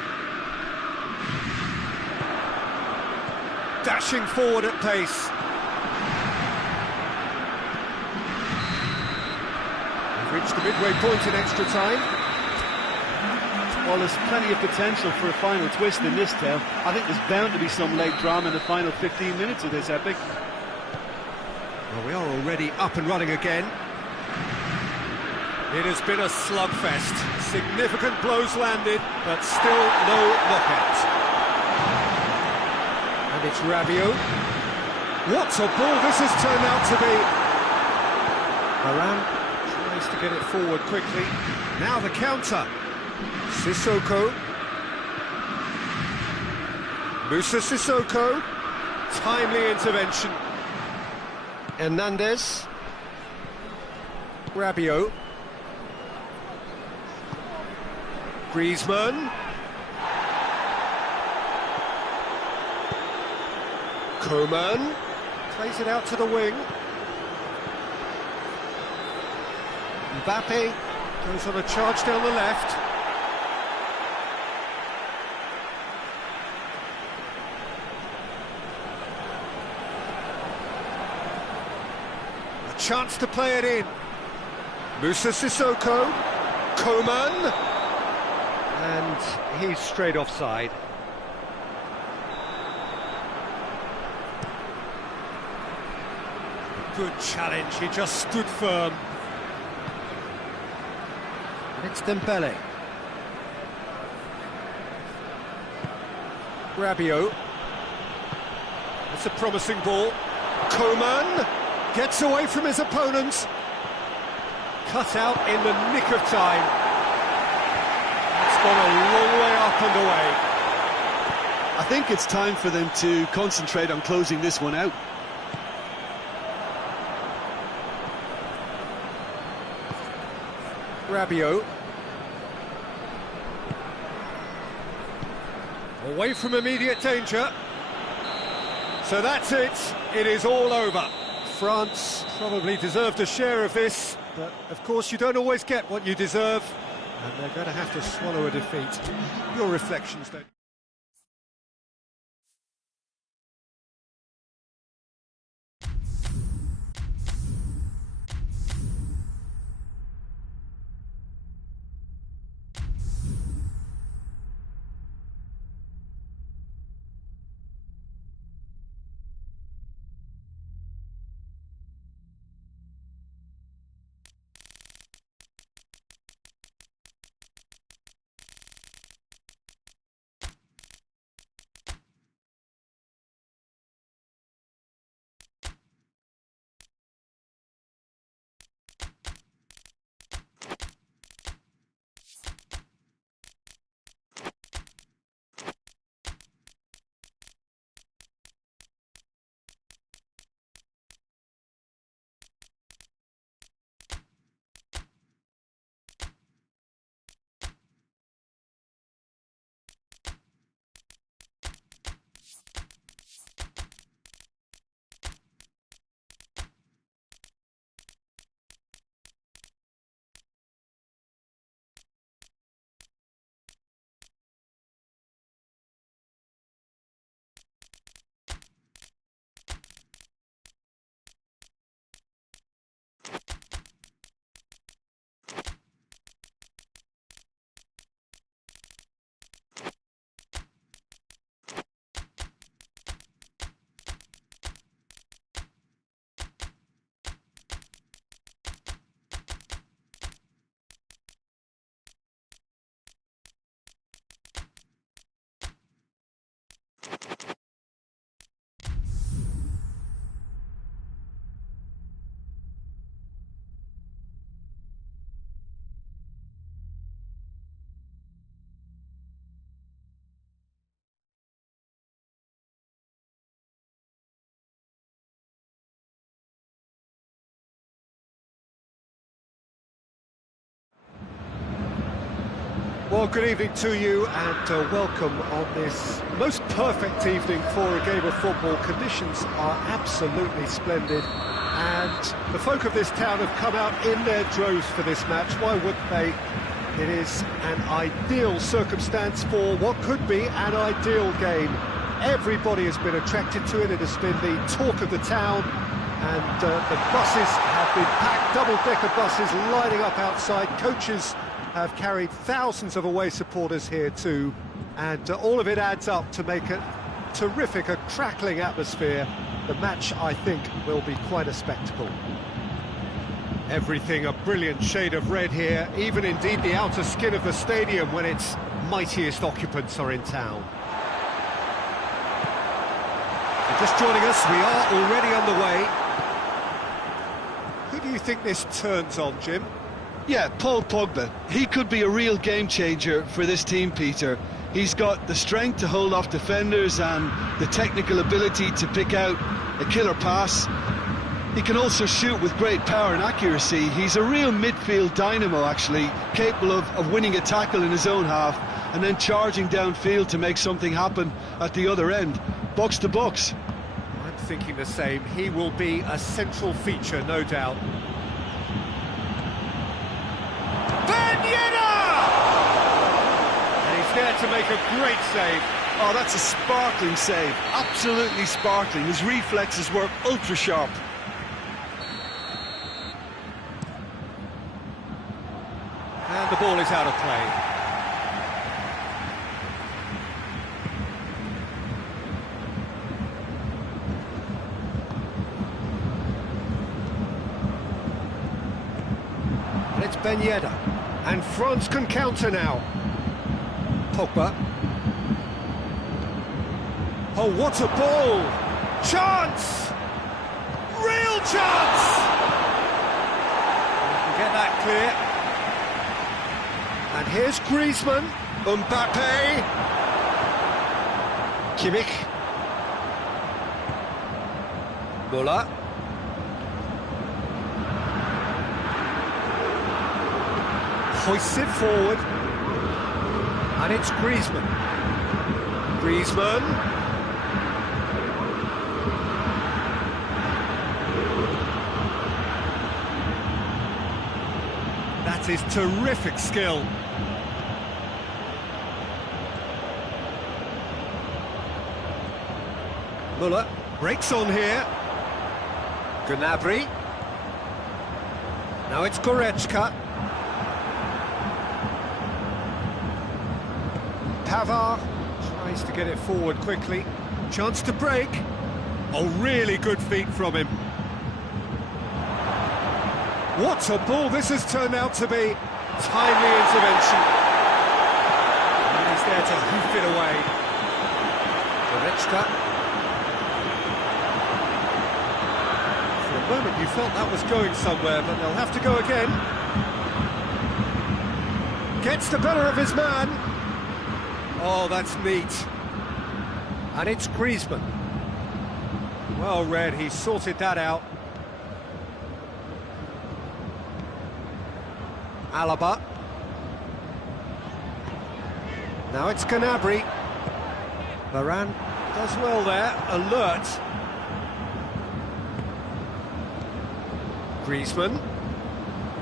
Dashing forward at pace. They've reached the midway point in extra time. Well, there's plenty of potential for a final twist in this tale. I think there's bound to be some late drama in the final 15 minutes of this epic. Well, we are already up and running again. It has been a slugfest. Significant blows landed, but still no knockout. And it's Rabiot. What a ball this has turned out to be. Varane tries to get it forward quickly. Now the counter. Sissoko. Moussa Sissoko. Timely intervention. Hernandez. Rabiot. Griezmann. Coman. Plays it out to the wing. Mbappe goes on a charge down the left. Chance to play it in. Moussa Sissoko. Coman. And he's straight offside. A good challenge, he just stood firm. And it's Dembele. Rabiot. That's a promising ball. Coman. Gets away from his opponent. Cut out in the nick of time. It's gone a long way up and away. I think it's time for them to concentrate on closing this one out. Rabiot. Away from immediate danger. So that's it. It is all over. France probably deserved a share of this, but of course you don't always get what you deserve, and they're going to have to swallow a defeat. Your reflections then? Well, good evening to you and welcome on this most perfect evening for a game of football. Conditions are absolutely splendid and the folk of this town have come out in their droves for this match. Why wouldn't they? It is an ideal circumstance for what could be an ideal game. Everybody has been attracted to it. It has been the talk of the town and the buses have been packed, double-decker buses lining up outside. Coaches have carried thousands of away supporters here too, and all of it adds up to make a terrific, a crackling atmosphere. The match, I think, will be quite a spectacle. Everything a brilliant shade of red here, even indeed the outer skin of the stadium when its mightiest occupants are in town. And just joining us, we are already underway. Who do you think this turns on, Jim? Yeah, Paul Pogba. He could be a real game changer for this team, Peter. He's got the strength to hold off defenders and the technical ability to pick out a killer pass. He can also shoot with great power and accuracy. He's a real midfield dynamo, actually, capable of winning a tackle in his own half and then charging downfield to make something happen at the other end. Box to box. I'm thinking the same. He will be a central feature, no doubt. There to make a great save. Oh, that's a sparkling save. Absolutely sparkling. His reflexes were ultra sharp. And the ball is out of play. And it's Ben Yedder. And France can counter now. Pogba. Oh, what a ball! Chance! Real chance! We can get that clear. And here's Griezmann. Mbappe. Kimmich. Müller. Hoists it forward. And it's Griezmann. Griezmann. That is terrific skill. Müller breaks on here. Gnabry. Now it's Goretzka. Pavard tries to get it forward quickly. Chance to break. Oh, really good feet from him. What a ball this has turned out to be. Timely intervention. And he's there to hoof it away. Goretzka. For a moment you felt that was going somewhere, but they'll have to go again. Gets the better of his man. Oh, that's neat. And it's Griezmann. Well read, he sorted that out. Alaba. Now it's Gnabry. Varane does well there, alert. Griezmann.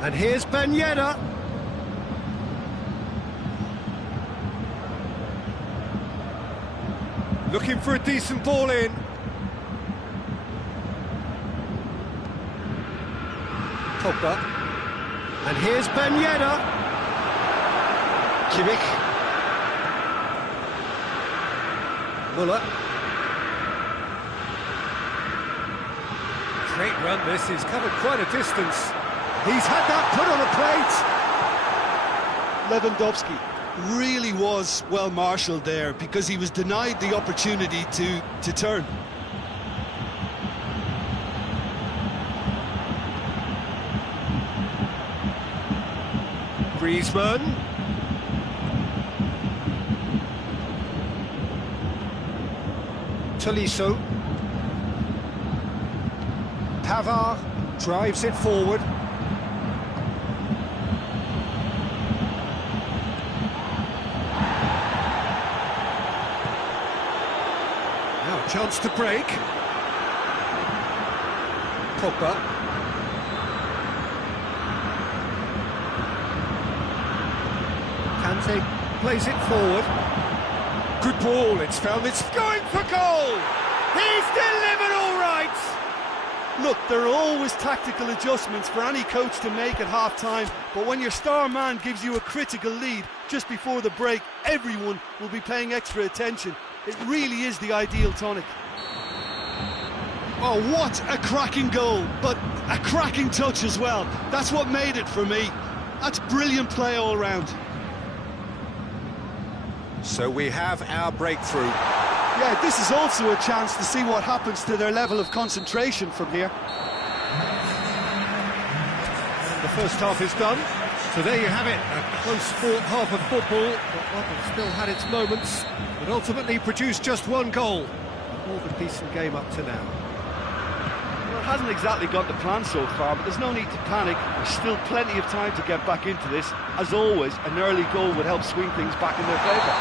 And here's Ben Yedder. Looking for a decent ball in. Pogba. And here's Ben Yedder. Kimmich. Müller. Great run this, he's covered quite a distance. He's had that put on a plate. Lewandowski really was well marshalled there because he was denied the opportunity to turn. Griezmann. Tolisso. Pavard drives it forward. chance to break. Pogba. Kante plays it forward. Good ball, it's found its going for goal! He's delivered all right! Look, there are always tactical adjustments for any coach to make at half-time, but when your star man gives you a critical lead just before the break, everyone will be paying extra attention. It really is the ideal tonic. Oh, what a cracking goal, but a cracking touch as well. That's what made it for me. That's brilliant play all round. So we have our breakthrough. Yeah, this is also a chance to see what happens to their level of concentration from here. The first half is done. So there you have it, a close-fought half of football, but one that still had its moments, but ultimately produced just one goal. More than decent game up to now. Well, it hasn't exactly got the plan so far, but there's no need to panic. There's still plenty of time to get back into this. As always, an early goal would help swing things back in their favour.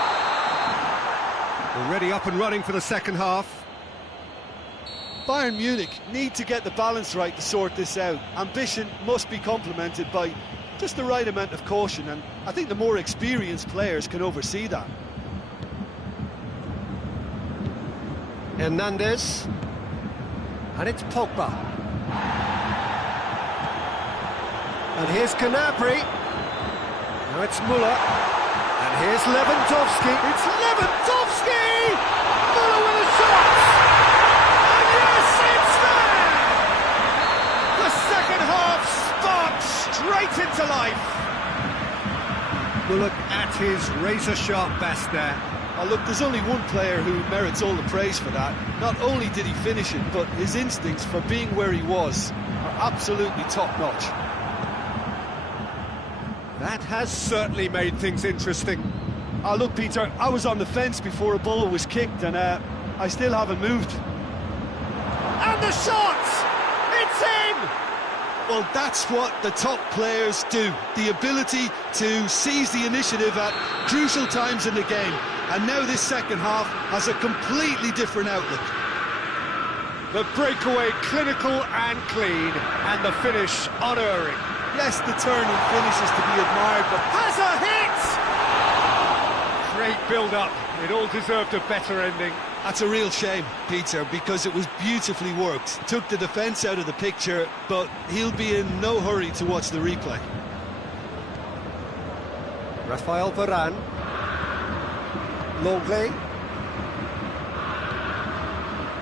Already up and running for the second half. Bayern Munich need to get the balance right to sort this out. Ambition must be complemented by just the right amount of caution, and I think the more experienced players can oversee that. Hernandez. And it's Pogba. And here's Gnabry. Now it's Müller. And here's Lewandowski. It's Lewandowski! Müller with a shot! And yes, it's there! The second half sparks straight into life. Müller at his razor-sharp best there. Oh, look, there's only one player who merits all the praise for that. Not only did he finish it, but his instincts for being where he was are absolutely top-notch. That has certainly made things interesting. Oh, look, Peter, I was on the fence before a ball was kicked, and I still haven't moved. And the shot! It's in! Well, that's what the top players do. The ability to seize the initiative at crucial times in the game. And now this second half has a completely different outlook. The breakaway clinical and clean, and the finish unerring. Yes, the turn and finish is to be admired, but Has a hit! Great build-up. It all deserved a better ending. That's a real shame, Peter, because it was beautifully worked. Took the defence out of the picture, but he'll be in no hurry to watch the replay. Raphael Varane. Longley.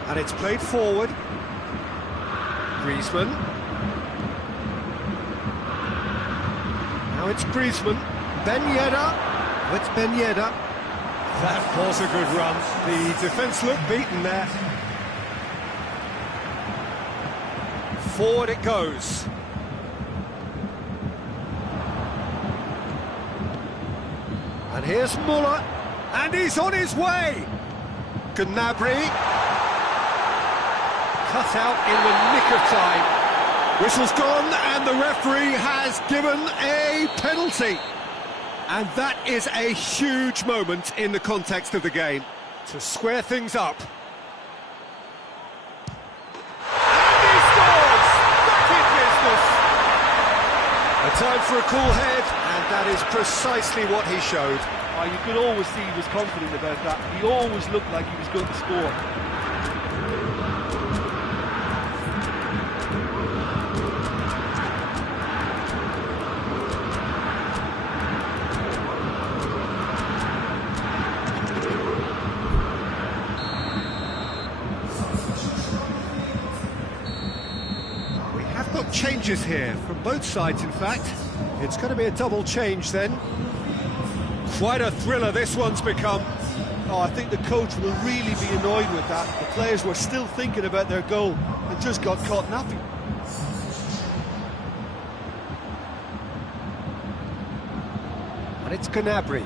And it's played forward. Griezmann. Now it's Griezmann. Ben Yedder. Oh, it's Ben Yedder. That was a good run. The defence looked beaten there. Forward it goes. And here's Müller. And he's on his way! Gnabry. Cut out in the nick of time. Whistle's gone and the referee has given a penalty. And that is a huge moment in the context of the game. To square things up. And he scores! Back in business! A time for a cool head, and that is precisely what he showed. oh, you could always see he was confident about that. He always looked like he was going to score. Changes here from both sides, in fact. It's going to be a double change then. Quite a thriller this one's become. Oh, I think the coach will really be annoyed with that. The players were still thinking about their goal and just got caught napping. And it's Gnabry.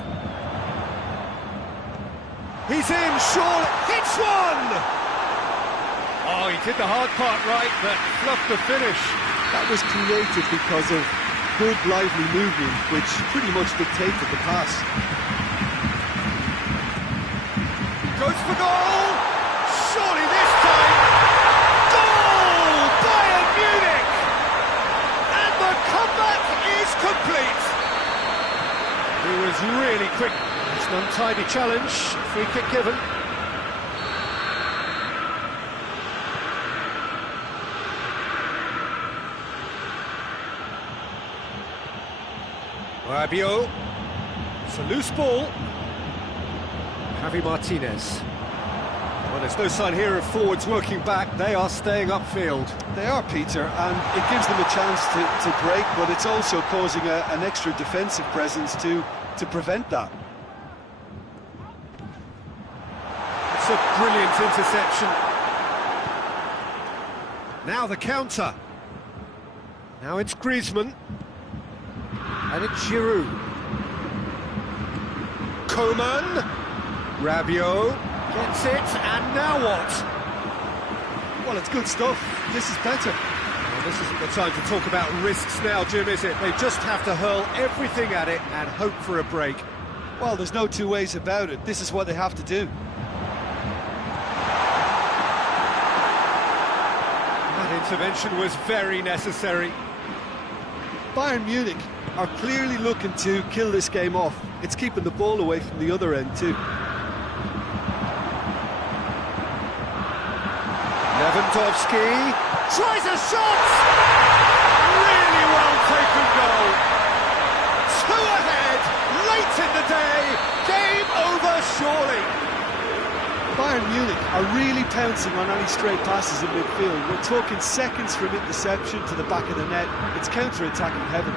He's in, Shaw hits one! Oh, he did the hard part right, but fluffed the finish. That was created because of good, lively movement, which pretty much dictated the pass. Goes for goal! Surely was really quick. It's an untidy challenge, free kick given. Rabiot. It's a loose ball. Javi Martinez. Well, there's no sign here of forwards working back. They are staying upfield. They are, Peter, and it gives them a chance to break, but it's also causing an extra defensive presence to prevent that. It's a brilliant interception. Now the counter. Now it's Griezmann. And it's Giroud. Coman. Rabiot gets it, and now what? Well, it's good stuff. This is better. Well, this isn't the time to talk about risks now, Jim, is it? They just have to hurl everything at it and hope for a break. Well, there's no two ways about it. This is what they have to do. That intervention was very necessary. Bayern Munich are clearly looking to kill this game off. It's keeping the ball away from the other end too. Lewandowski tries a shot! Really well taken goal. 2 ahead, late in the day, game over surely. Bayern Munich are really pouncing on any stray passes in midfield. We're talking seconds from interception to the back of the net. It's counter-attacking heaven.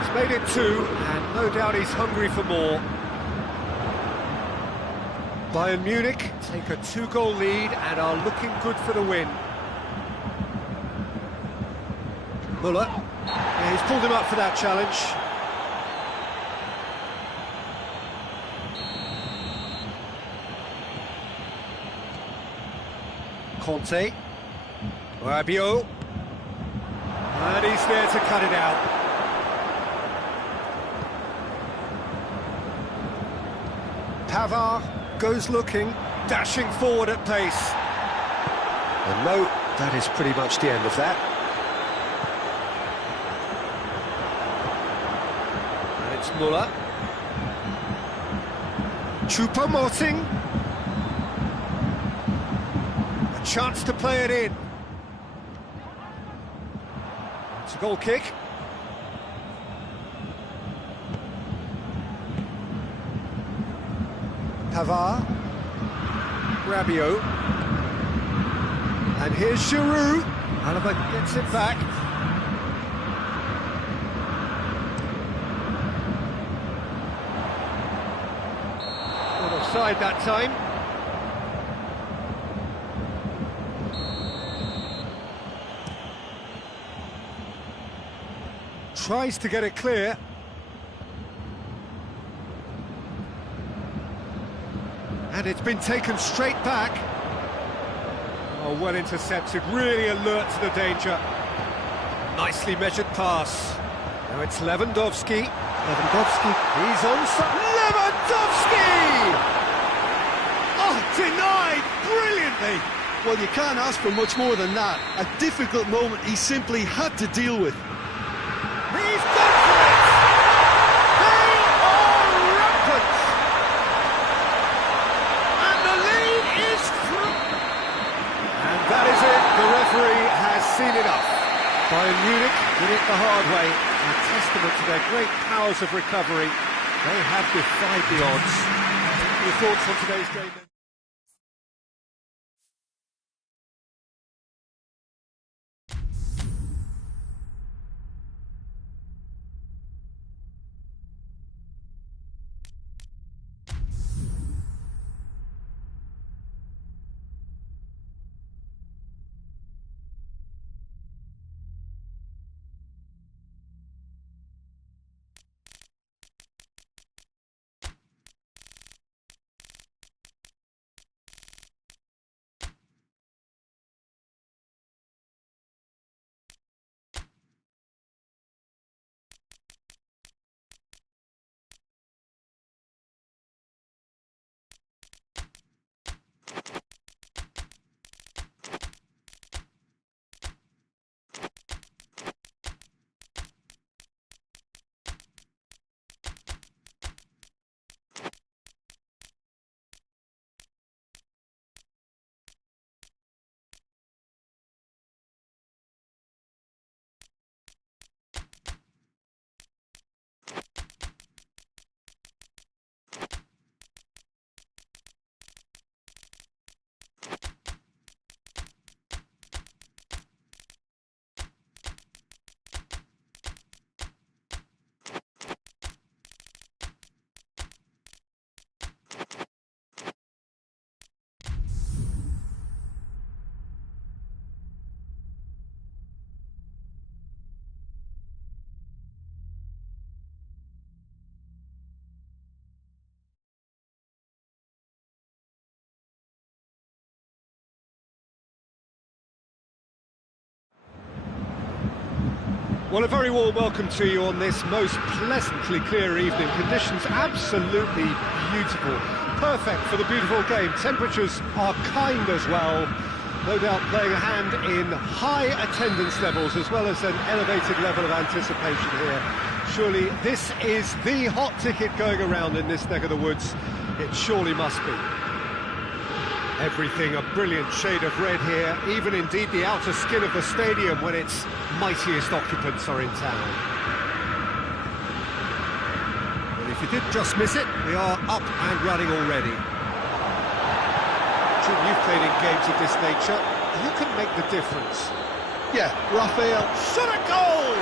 He's made it 2, and no doubt he's hungry for more. Bayern Munich take a 2-goal lead and are looking good for the win. Müller, yeah, he's pulled him up for that challenge. Conte, Rabiot, and he's there to cut it out. Pavard goes looking, dashing forward at pace. And no, that is pretty much the end of that. And it's Müller. Choupo-Moting. A chance to play it in. It's a goal kick. Pavard, Rabiot, and here's Giroud. Alaba gets it back. Not offside that time. Tries to get it clear. And it's been taken straight back. Oh, well intercepted, really alert to the danger. Nicely measured pass. Now it's Lewandowski. Lewandowski, he's onside. Lewandowski! Oh, denied brilliantly. Well, you can't ask for much more than that. A difficult moment he simply had to deal with. He's gone for it! They are rampant! And the lead is through! And that is it, the referee has seen enough. Bayern Munich did it the hard way, a testament to their great powers of recovery. They have defied the odds. Your thoughts on today's game? Well, a very warm welcome to you on this most pleasantly clear evening. Conditions absolutely beautiful. Perfect for the beautiful game. Temperatures are kind as well. No doubt playing a hand in high attendance levels as well as an elevated level of anticipation here. Surely this is the hot ticket going around in this neck of the woods. It surely must be. Everything a brilliant shade of red here, even indeed the outer skin of the stadium when its mightiest occupants are in town. Well, if you did just miss it, we are up and running already. Jim, you've played in games of this nature. Who can make the difference? Yeah, Rafael. Shot a goal!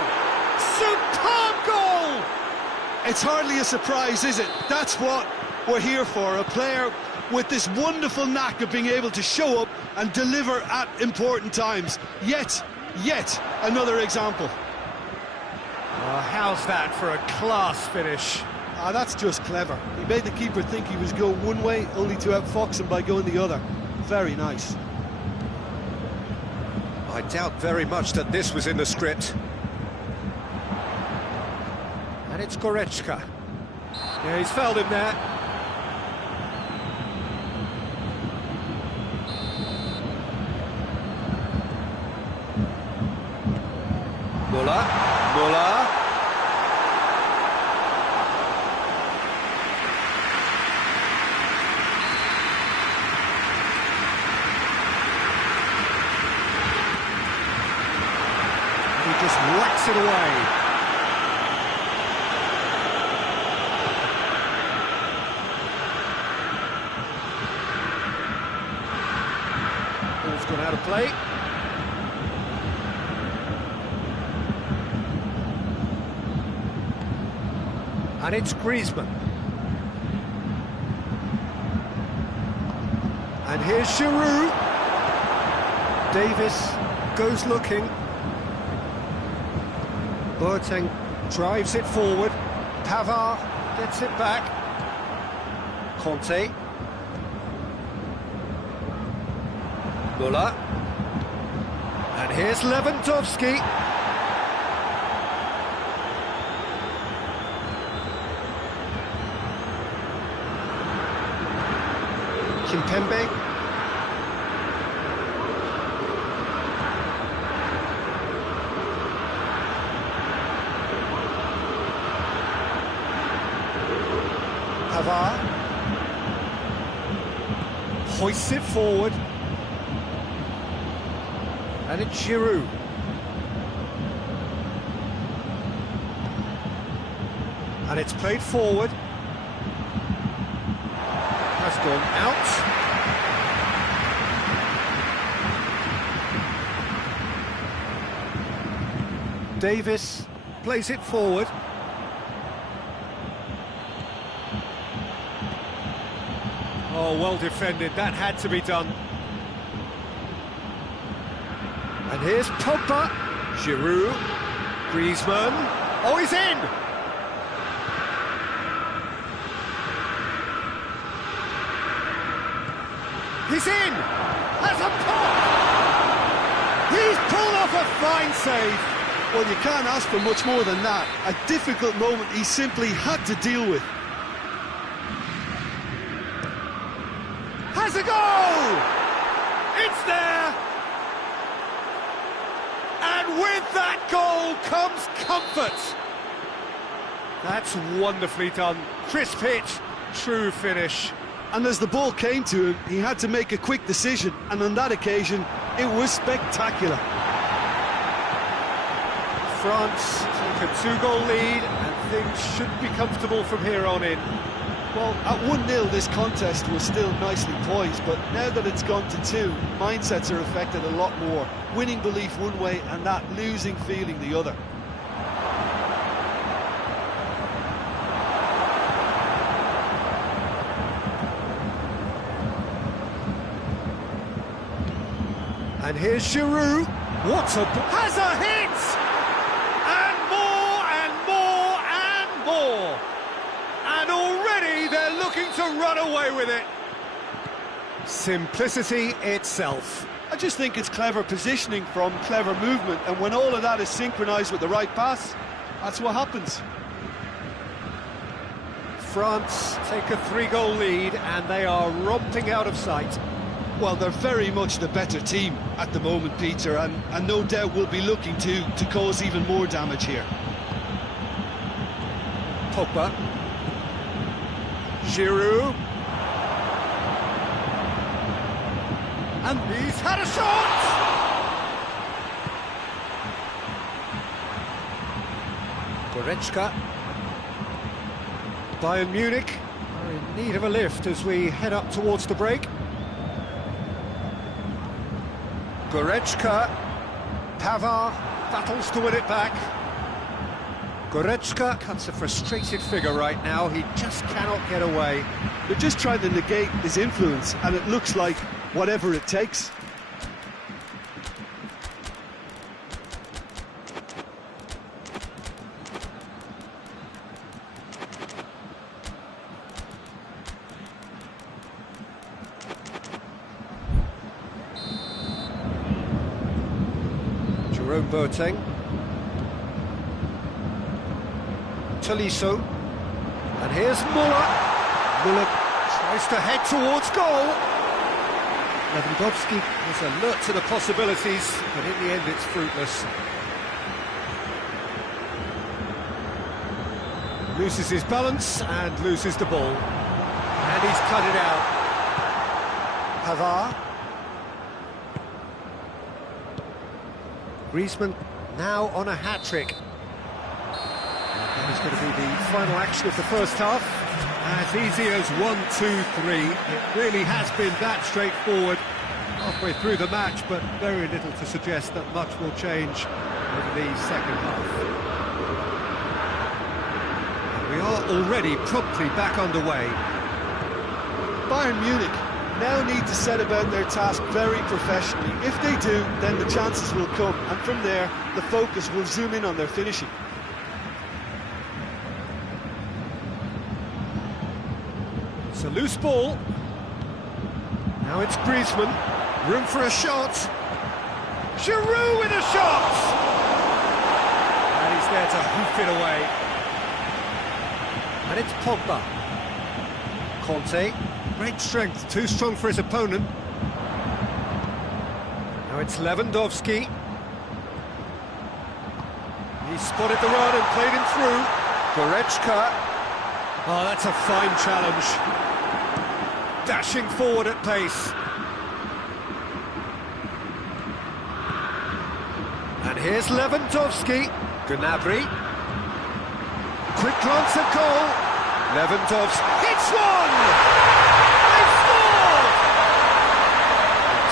Superb goal! It's hardly a surprise, is it? That's what we're here for, a player with this wonderful knack of being able to show up and deliver at important times. Yet another example. How's that for a class finish? That's just clever. He made the keeper think he was going one way, only to outfox him by going the other. Very nice. I doubt very much that this was in the script. And it's Goretzka. Yeah, he's fouled him there. Muller. He just whacks it away. Ball's gone out of play. And it's Griezmann. And here's Giroud. Davis goes looking. Boateng drives it forward. Pavard gets it back. Conte. Muller. And here's Lewandowski. Kimpembe. Pavard hoists it forward, and it's Giroud. And it's played forward. Has gone out. Davis plays it forward. Oh, well defended. That had to be done. And here's Pogba. Giroud. Griezmann. Oh, he's in! He's in! Has a pop! He's pulled off a fine save! Well, you can't ask for much more than that. A difficult moment he simply had to deal with. Has a goal! It's there! And with that goal comes comfort! That's wonderfully done. Crisp hit, true finish. And as the ball came to him, he had to make a quick decision, and on that occasion, it was spectacular. France take a 2-goal lead, and things should be comfortable from here on in. Well, at 1-0, this contest was still nicely poised, but now that it's gone to 2, mindsets are affected a lot more. Winning belief one way, and that losing feeling the other. And here's Giroud. What a... has a hit! And more! And already they're looking to run away with it. Simplicity itself. I just think it's clever positioning from clever movement, and when all of that is synchronised with the right pass, that's what happens. France take a 3-goal lead and they are romping out of sight. Well, they're very much the better team at the moment, Peter, and no doubt will be looking to cause even more damage here. Pogba. Giroud. And he's had a shot! Goretzka. Bayern Munich are in need of a lift as we head up towards the break. Goretzka. Pavard battles to win it back. Goretzka cuts a frustrated figure right now. He just cannot get away. They're just trying to negate his influence, and it looks like whatever it takes. Jerome Boateng. Tolisso. And here's Muller. Muller tries to head towards goal. Lewandowski is alert to the possibilities, but in the end it's fruitless. Loses his balance and loses the ball. And he's cut it out. Pavard. Griezmann now on a hat-trick. That is going to be the final action of the first half. As easy as 1, 2, 3. It really has been that straightforward halfway through the match, but very little to suggest that much will change over the second half. And we are already promptly back underway. Bayern Munich now need to set about their task very professionally. If they do, then the chances will come, and from there, the focus will zoom in on their finishing. It's a loose ball. Now it's Griezmann. Room for a shot. Giroud with a shot! And he's there to hoof it away. And it's Pogba. Conte. Great strength, too strong for his opponent. Now it's Lewandowski. He spotted the run and played him through. Goretzka. Oh, that's a fine challenge. Dashing forward at pace. And here's Lewandowski. Gnabry. Quick glance at goal. Lewandowski hits one!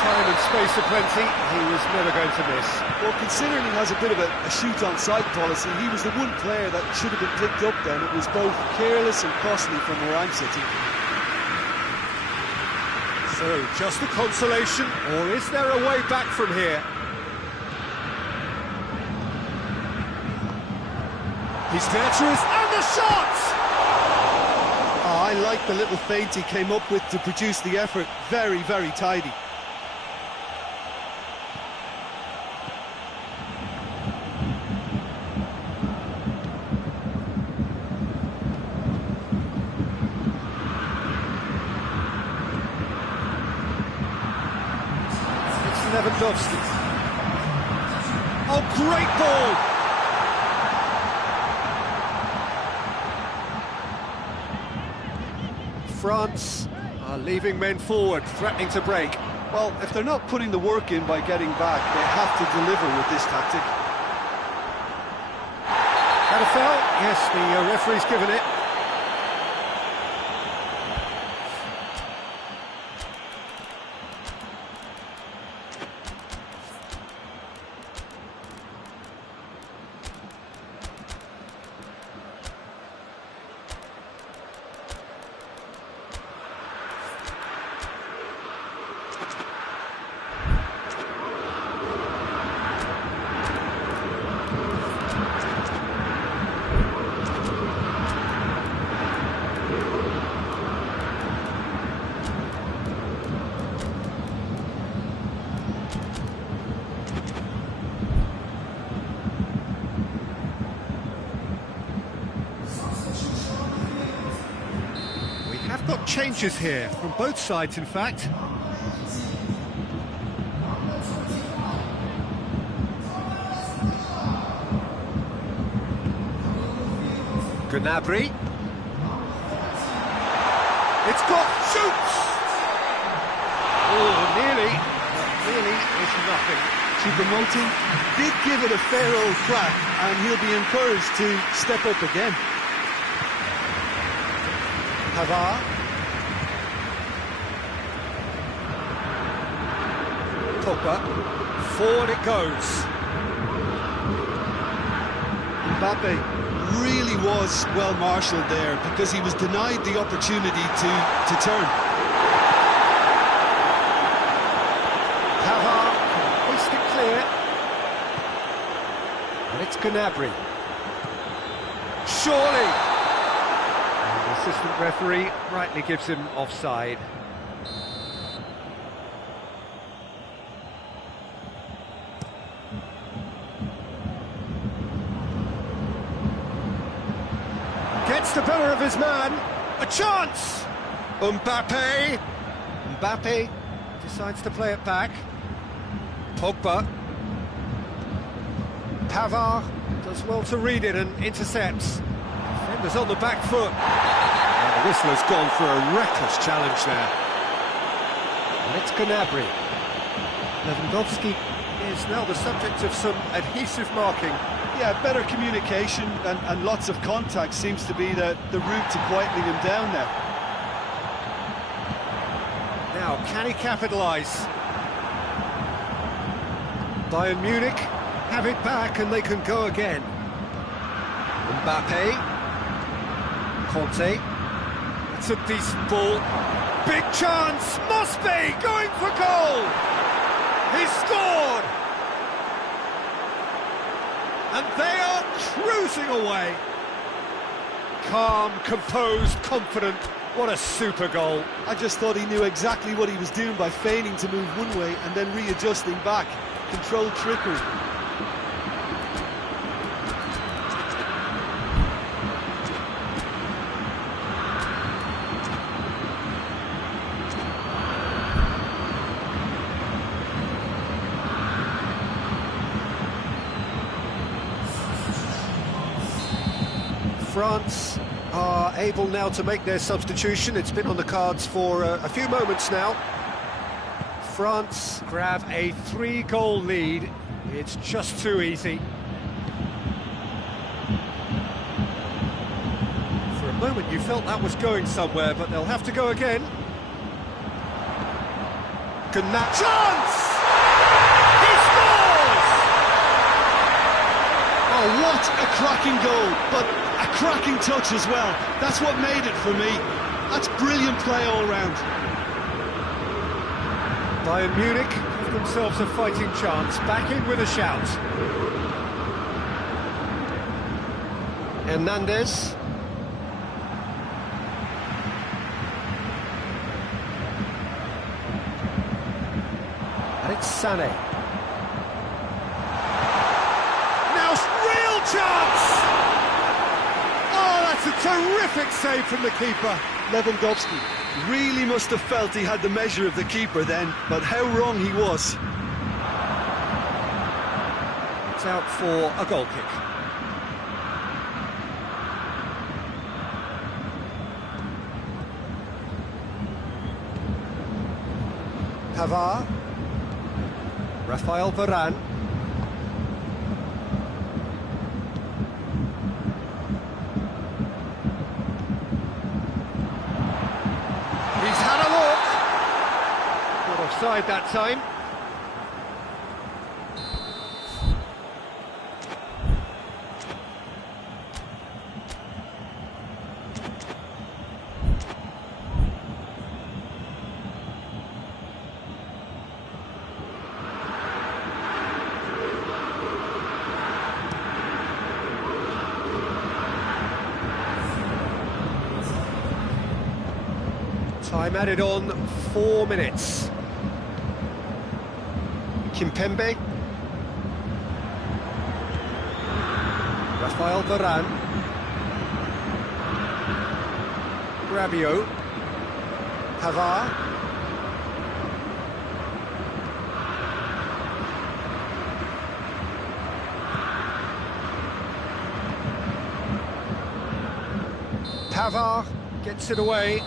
Time and space aplenty, he was never going to miss. Well, considering he has a bit of a shoot-on-sight policy, he was the one player that should have been picked up then. It was both careless and costly from where I'm sitting. So, just a consolation, or is there a way back from here? He's virtuous, and the shot! Oh, I like the little feint he came up with to produce the effort. Very, very tidy. Lewandowski. Oh, great ball! France are leaving men forward, threatening to break. Well, if they're not putting the work in by getting back, they have to deliver with this tactic. That a foul? Yes, the referee's given it. changes here, from both sides in fact. Gnabry. It's got shoots! Oh, nearly. Really is nothing. Choupo-Moting did give it a fair old crack, and he'll be encouraged to step up again. Pavard. Pogba. Forward it goes. Mbappe. Really was well marshalled there, because he was denied the opportunity to turn. Pavard can hoist it clear. And it's Gnabry. Surely! And the assistant referee rightly gives him offside. Gets the better of his man. A chance! Mbappe. Mbappe decides to play it back. Pogba. Pavard does well to read it and intercepts. Defenders on the back foot. And the whistle has gone for a reckless challenge there. And it's Gnabry. Lewandowski is now the subject of some adhesive marking. Yeah, better communication and lots of contact seems to be the route to quietening him down now. Now, can he capitalise? Bayern Munich have it back and they can go again. Mbappe. Conte. It's a decent ball. Big chance! Must be! Going for goal! He scored! And they are cruising away. Calm, composed, confident. What a super goal. I just thought he knew exactly what he was doing by feigning to move one way and then readjusting back. Controlled trickery. France are able now to make their substitution. It's been on the cards for a few moments now. France grab a 3-goal lead. It's just too easy. For a moment you felt that was going somewhere, but they'll have to go again. Chance! He scores! Oh, what a cracking goal, but a cracking touch as well. That's what made it for me. That's brilliant play all round. Bayern Munich give themselves a fighting chance, back in with a shout. Hernandez. And it's Sané. Now real chance! Oh, that's a terrific save from the keeper. Lewandowski really must have felt he had the measure of the keeper then, but how wrong he was. It's out for a goal kick. Pavard. Raphael Varane. He's had a look. Not offside that time. Time added on, 4 minutes. Kimpembe. Raphael Varane. Rabiot. Pavard. Pavard gets it away.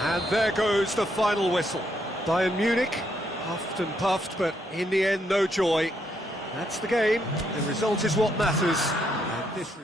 And there goes the final whistle. Bayern Munich, puffed and puffed, but in the end, no joy. That's the game. The result is what matters. And this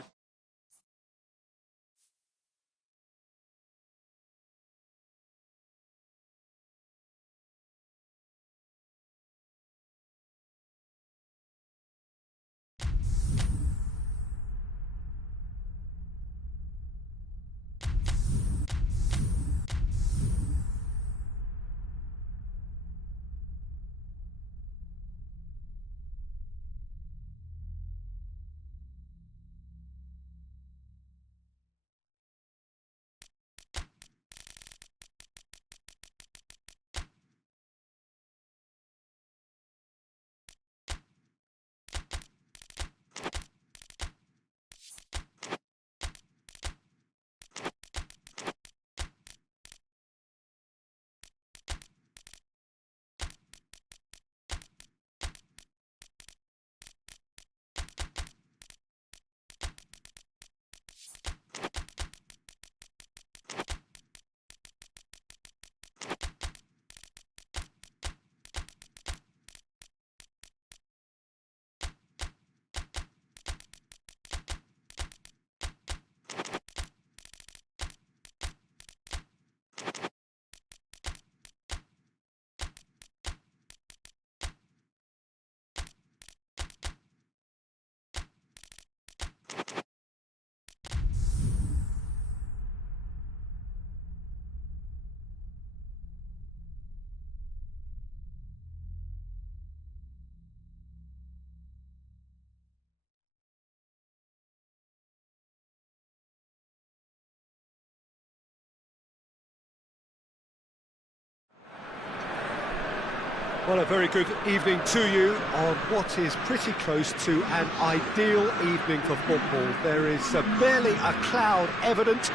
Well, a very good evening to you on what is pretty close to an ideal evening for football. There is barely a cloud evident.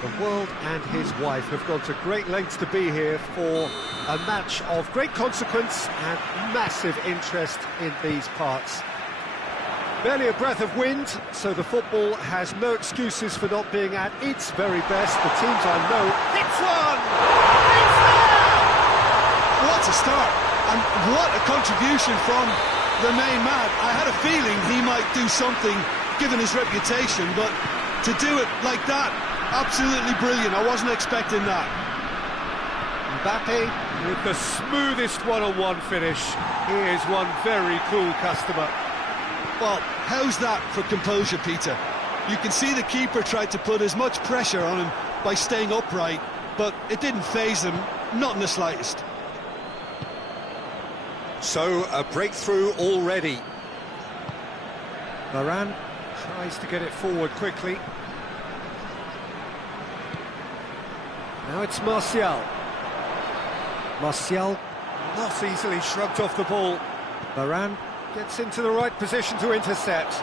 The world and his wife have gone to great lengths to be here for a match of great consequence and massive interest in these parts. Barely a breath of wind, so the football has no excuses for not being at its very best. The teams I know, hits one! It's there! What a start! And what a contribution from the main man. I had a feeling he might do something, given his reputation, but to do it like that, absolutely brilliant. I wasn't expecting that. Mbappe with the smoothest one-on-one finish. He is one very cool customer. Well, how's that for composure, Peter? You can see the keeper tried to put as much pressure on him by staying upright, but it didn't faze him, not in the slightest. So, a breakthrough already. Varane tries to get it forward quickly. Now it's Martial. Martial not easily shrugged off the ball. Varane gets into the right position to intercept.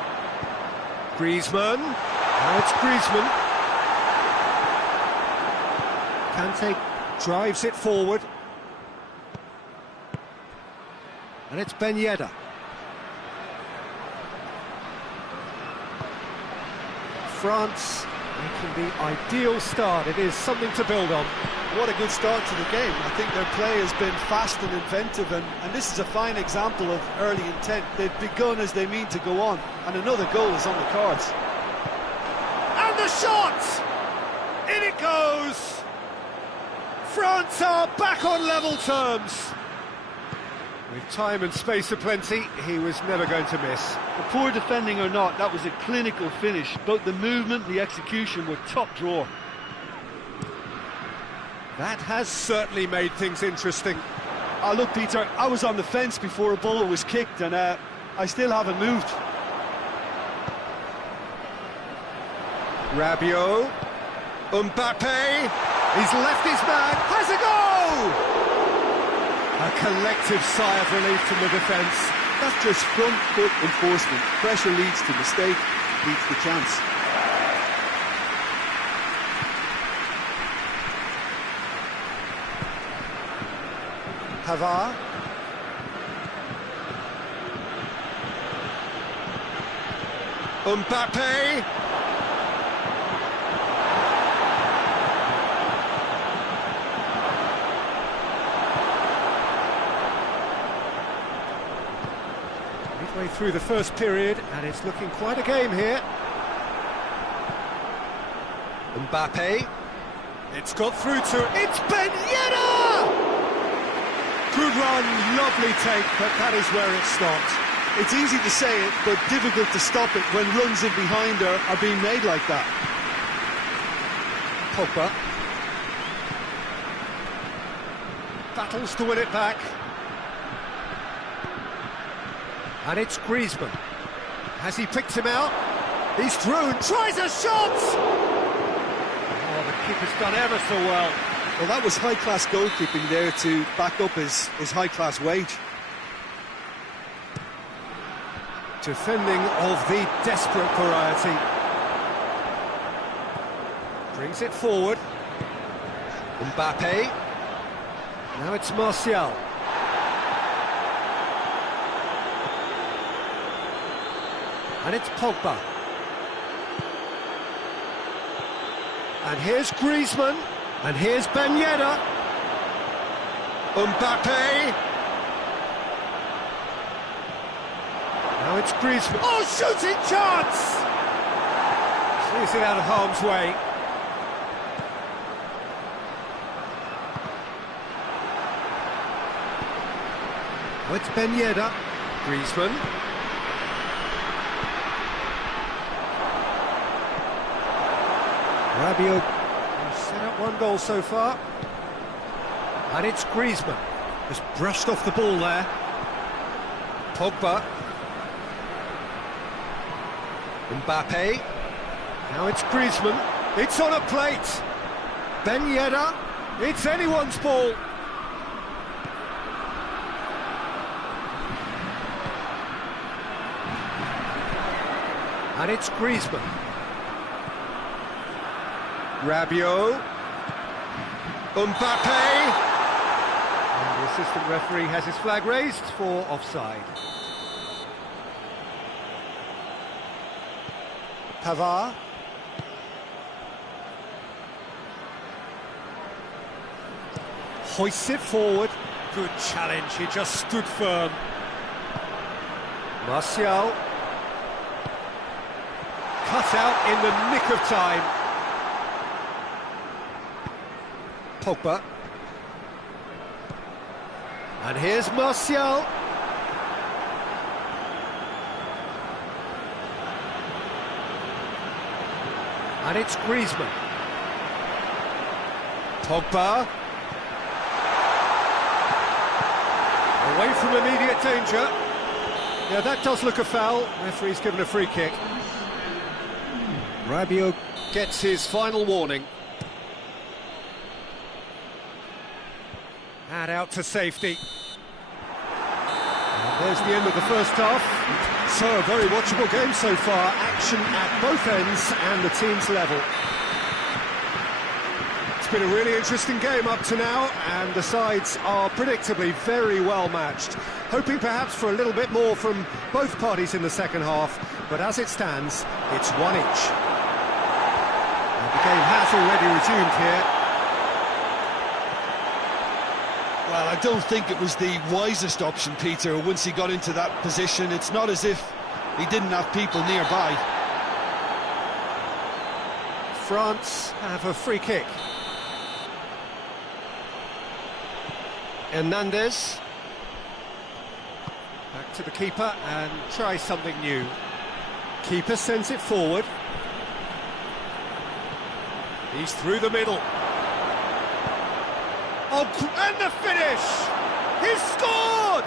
Griezmann. Now it's Griezmann. Kante drives it forward. And it's Ben Yedder. France making the ideal start. It is something to build on. What a good start to the game. I think their play has been fast and inventive, and this is a fine example of early intent. They've begun as they mean to go on, and another goal is on the cards. And the shot! In it goes! France are back on level terms. With time and space aplenty, he was never going to miss. The poor defending or not, that was a clinical finish. Both the movement and the execution were top drawer. That has certainly made things interesting. Look, Peter, I was on the fence before a ball was kicked, and I still haven't moved. Rabiot. Mbappe. He's left his man. Has a goal! A collective sigh of relief from the defence. That's just front foot enforcement. Pressure leads to mistake, leads to chance. Pavard. Mbappe. Midway through the first period, and it's looking quite a game here. Mbappe. It's got through to... It's Ben Yedder! Good run, lovely take, but that is where it stopped. It's easy to say it, but difficult to stop it when runs in behind her are being made like that. Pogba. Battles to win it back. And it's Griezmann. Has he picked him out? He's through and tries a shot! Oh, the keeper's done ever so well. Well, that was high-class goalkeeping there to back up his high-class wage. Defending of the desperate variety. Brings it forward. Mbappe. Now it's Martial. And it's Pogba. And here's Griezmann. And here's Ben Yedder. Mbappe. Now it's Griezmann. Oh, shooting chance! Clears it out of harm's way. Now it's Ben Yedder. Griezmann. Rabiot has set up one goal so far. And it's Griezmann. Just brushed off the ball there. Pogba. Mbappe. Now it's Griezmann. It's on a plate. Ben Yedder. It's anyone's ball. And it's Griezmann. Rabiot. Mbappe. And the assistant referee has his flag raised for offside. Pavard. Hoists it forward. Good challenge, he just stood firm. Martial. Cut out in the nick of time. Pogba. And here's Martial. And it's Griezmann. Pogba. Away from immediate danger. Yeah, that does look a foul. Referee's given a free kick. Rabiot gets his final warning. And out to safety. And there's the end of the first half. So, a very watchable game so far. Action at both ends and the team's level. It's been a really interesting game up to now, and the sides are predictably very well matched. Hoping perhaps for a little bit more from both parties in the second half, but as it stands, it's one each. And the game has already resumed here. Well, I don't think it was the wisest option, Peter, once he got into that position. It's not as if he didn't have people nearby. France have a free kick. Hernandez. Back to the keeper and try something new. Keeper sends it forward. He's through the middle. Oh, and the finish! He's scored!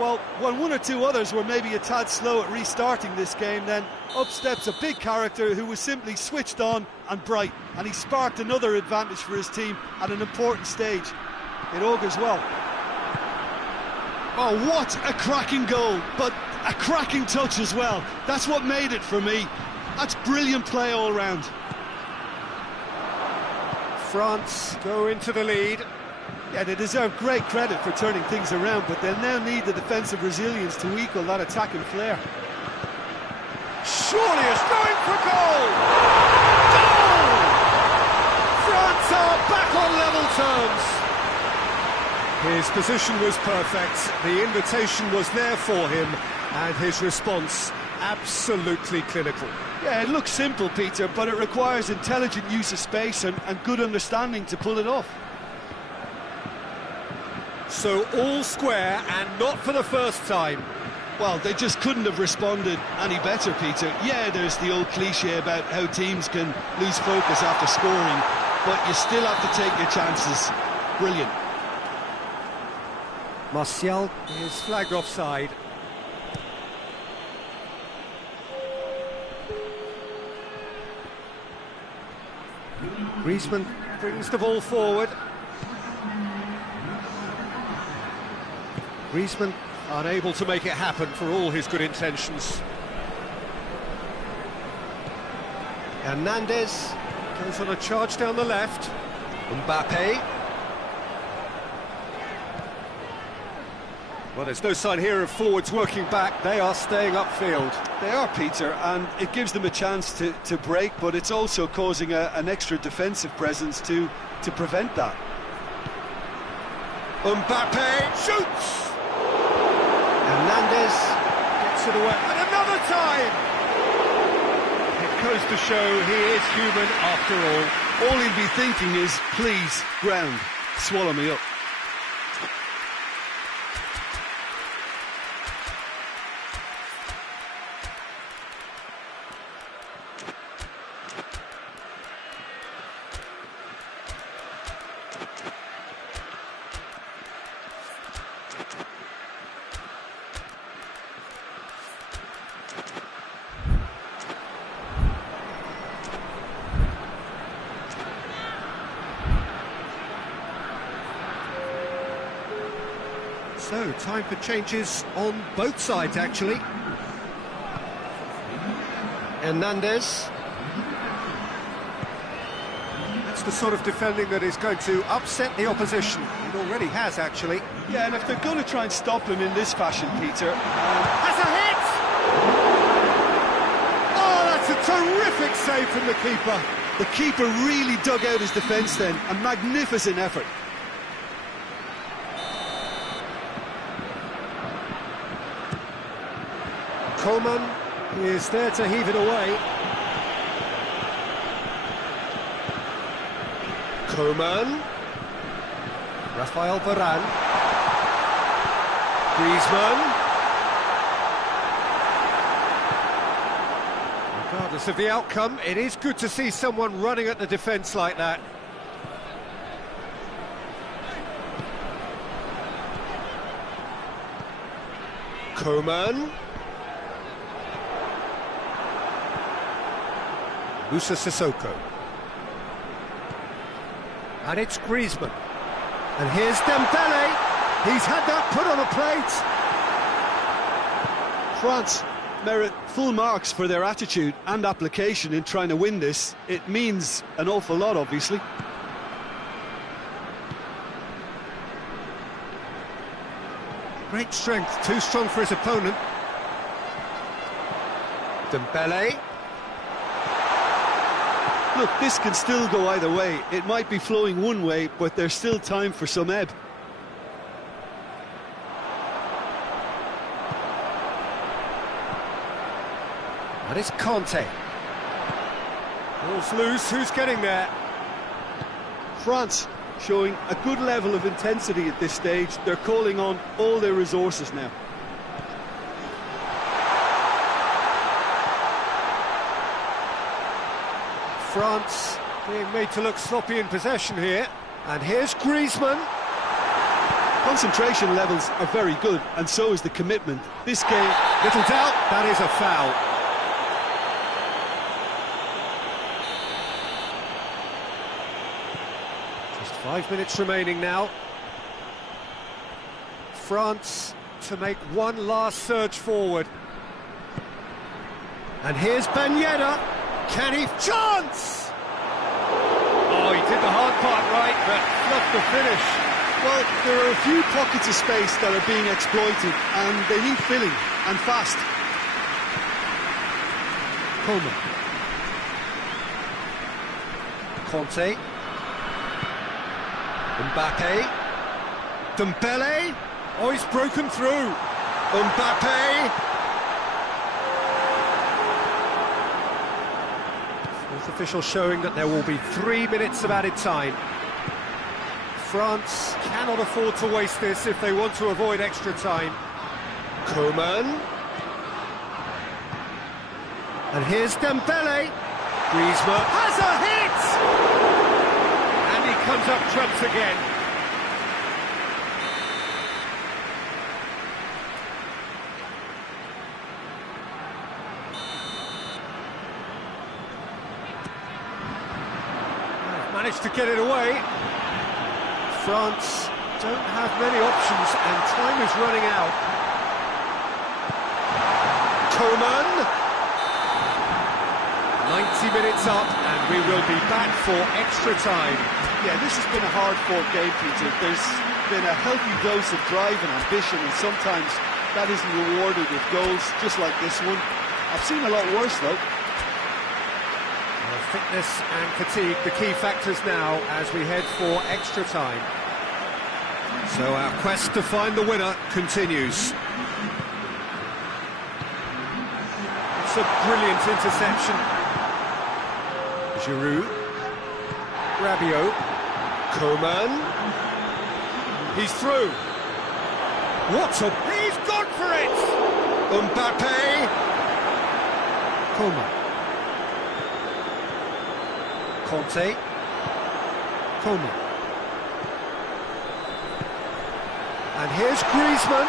Well, when one or two others were maybe a tad slow at restarting this game, then up steps a big character who was simply switched on and bright, and he sparked another advantage for his team at an important stage. It augurs well. Oh, what a cracking goal, but a cracking touch as well. That's what made it for me. That's brilliant play all round. France go into the lead. Yeah, they deserve great credit for turning things around, but they'll now need the defensive resilience to equal that attacking flair. Surely it's going for goal! Goal! France are back on level terms. His position was perfect, the invitation was there for him, and his response absolutely clinical. Yeah, it looks simple, Peter, but it requires intelligent use of space and good understanding to pull it off. So all square, and not for the first time. Well, they just couldn't have responded any better, Peter. Yeah, there's the old cliche about how teams can lose focus after scoring, but you still have to take your chances. Brilliant. Martial is flagged offside. Griezmann brings the ball forward. Griezmann unable to make it happen for all his good intentions. Hernandez goes on a charge down the left. Mbappe. Well, there's no sign here of forwards working back. They are staying upfield. They are, Peter, and it gives them a chance to break, but it's also causing an extra defensive presence to prevent that. Mbappe shoots! Hernandez gets it away, and another time! It goes to show he is human after all. All he'll be thinking is, please, ground, swallow me up. So, time for changes on both sides, actually. Hernandez. That's the sort of defending that is going to upset the opposition. It already has, actually. Yeah, and if they're going to try and stop him in this fashion, Peter... Has a hit! Oh, that's a terrific save from the keeper. The keeper really dug out his defence then. A magnificent effort. Coman is there to heave it away. Coman. Rafael Varane. Griezmann. Regardless of the outcome, it is good to see someone running at the defence like that. Coman. Moussa Sissoko. And it's Griezmann. And here's Dembele. He's had that put on a plate. France merit full marks for their attitude and application in trying to win this. It means an awful lot, obviously. Great strength, too strong for his opponent. Dembele. Look, this can still go either way. It might be flowing one way, but there's still time for some ebb. And it's Conte. Ball's loose, who's getting there? France showing a good level of intensity at this stage. They're calling on all their resources now. France being made to look sloppy in possession here. And here's Griezmann. Concentration levels are very good, and so is the commitment. This game... Little doubt, that is a foul. Just 5 minutes remaining now. France to make one last surge forward. And here's Ben Yedder. Can he... Chance! Oh, he did the hard part right, but fluffed the finish. Well, there are a few pockets of space that are being exploited, and they need filling, and fast. Coleman. Conte. Mbappe. Dembele. Oh, he's broken through. Mbappe. Fourth official showing that there will be 3 minutes of added time. France cannot afford to waste this if they want to avoid extra time. Coman. And here's Dembele. Griezmann has a hit! And he comes up trumps again. Managed to get it away. France don't have many options and time is running out. Coman. 90 minutes up and we will be back for extra time. Yeah, this has been a hard-fought game, Peter. There's been a healthy dose of drive and ambition, and sometimes that isn't rewarded with goals, just like this one. I've seen a lot worse, though. Well, fitness and fatigue, the key factors now as we head for extra time. So our quest to find the winner continues. It's a brilliant interception. Giroud. Rabiot. Coman. He's through. He's gone for it! Mbappe. Coman. Conte. Coman. And here's Griezmann.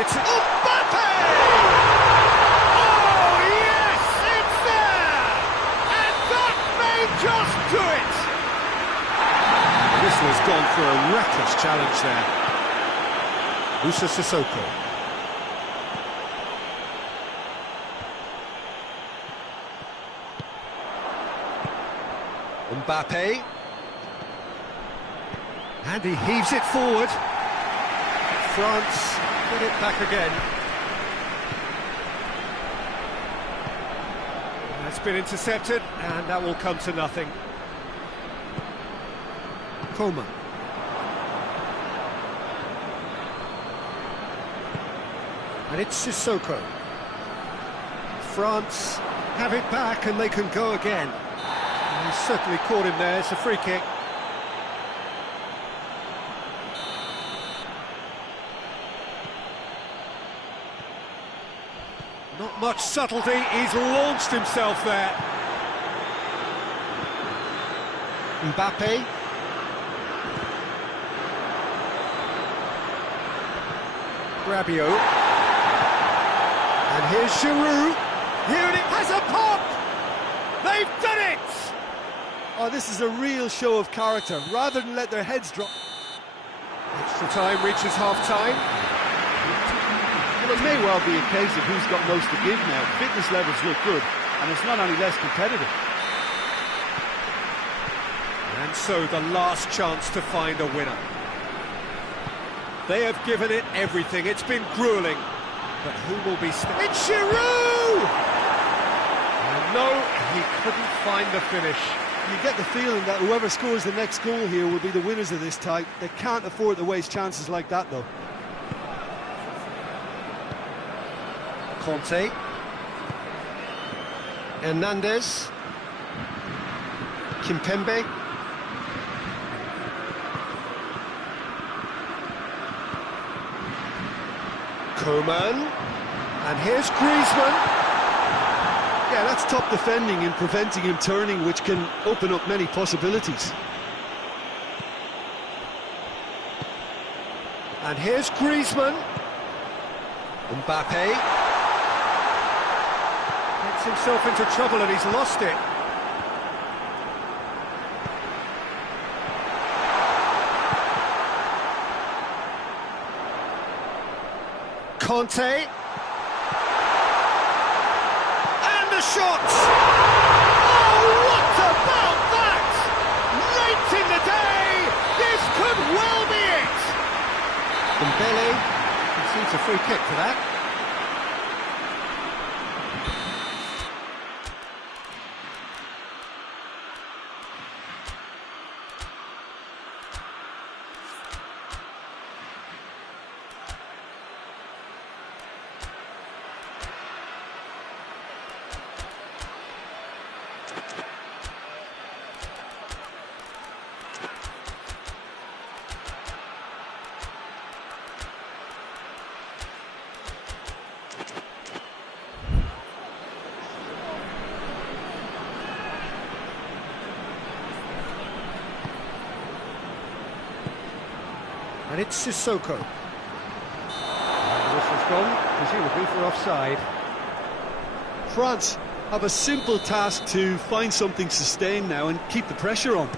It's Mbappe! Oh, yes, it's there! And that may just do it! Whistler's gone for a reckless challenge there. Moussa Sissoko. Mbappe. And he heaves it forward. France get it back again. That's been intercepted, and that will come to nothing. Coman. And it's Sissoko. France have it back, and they can go again. And he's certainly caught him there. It's a free kick. Not much subtlety, he's launched himself there. Mbappe. Rabiot. And here's Giroud. Here it has a pop! They've done it! Oh, this is a real show of character, rather than let their heads drop. Extra time reaches half-time. Well, it may well be a case of who's got most to give now. Fitness levels look good, and it's not any less competitive. And so the last chance to find a winner. They have given it everything. It's been grueling. But who will be... It's Giroud! And no, he couldn't find the finish. You get the feeling that whoever scores the next goal here will be the winners of this tie. They can't afford to waste chances like that, though. Conte. Hernandez. Kimpembe. Coman. And here's Griezmann. Yeah, that's top defending and preventing him turning, which can open up many possibilities. And here's Griezmann. Mbappe. Gets himself into trouble and he's lost it. Conte. And the shot! Oh, what about that? Late in the day, this could Dembele concedes a free kick for that. And it's Sissoko. And the whistle's gone, presumably for offside. France have a simple task to find something sustained now and keep the pressure on.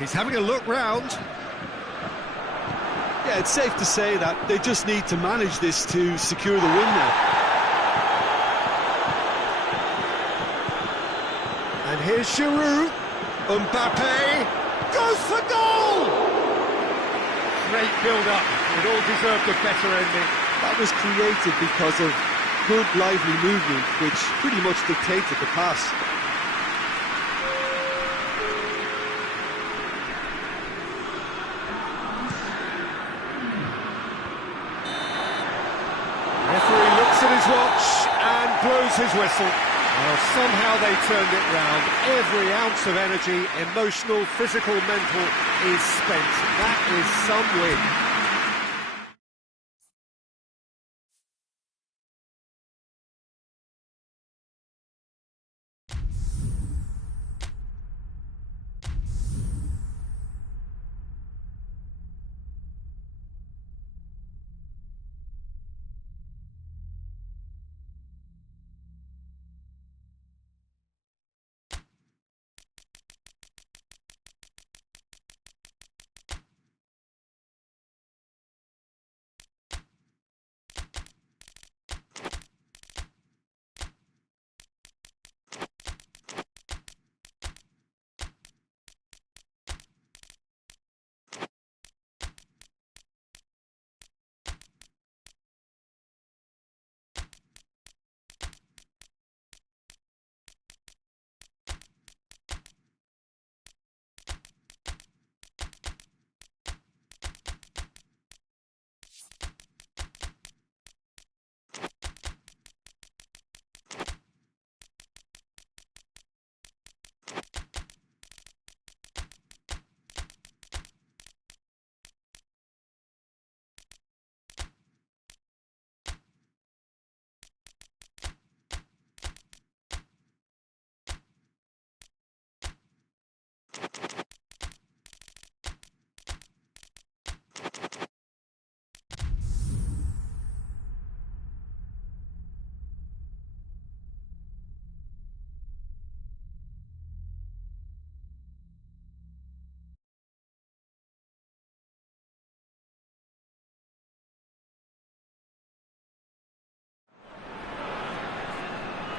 He's having a look round. Yeah, it's safe to say that they just need to manage this to secure the win now. And here's Giroud. Mbappe goes for goal! Great build-up. It all deserved a better ending. That was created because of good, lively movement, which pretty much dictated the pass. Referee looks at his watch and blows his whistle. Well, somehow they turned it round. Every ounce of energy, emotional, physical, mental, is spent. That is some win.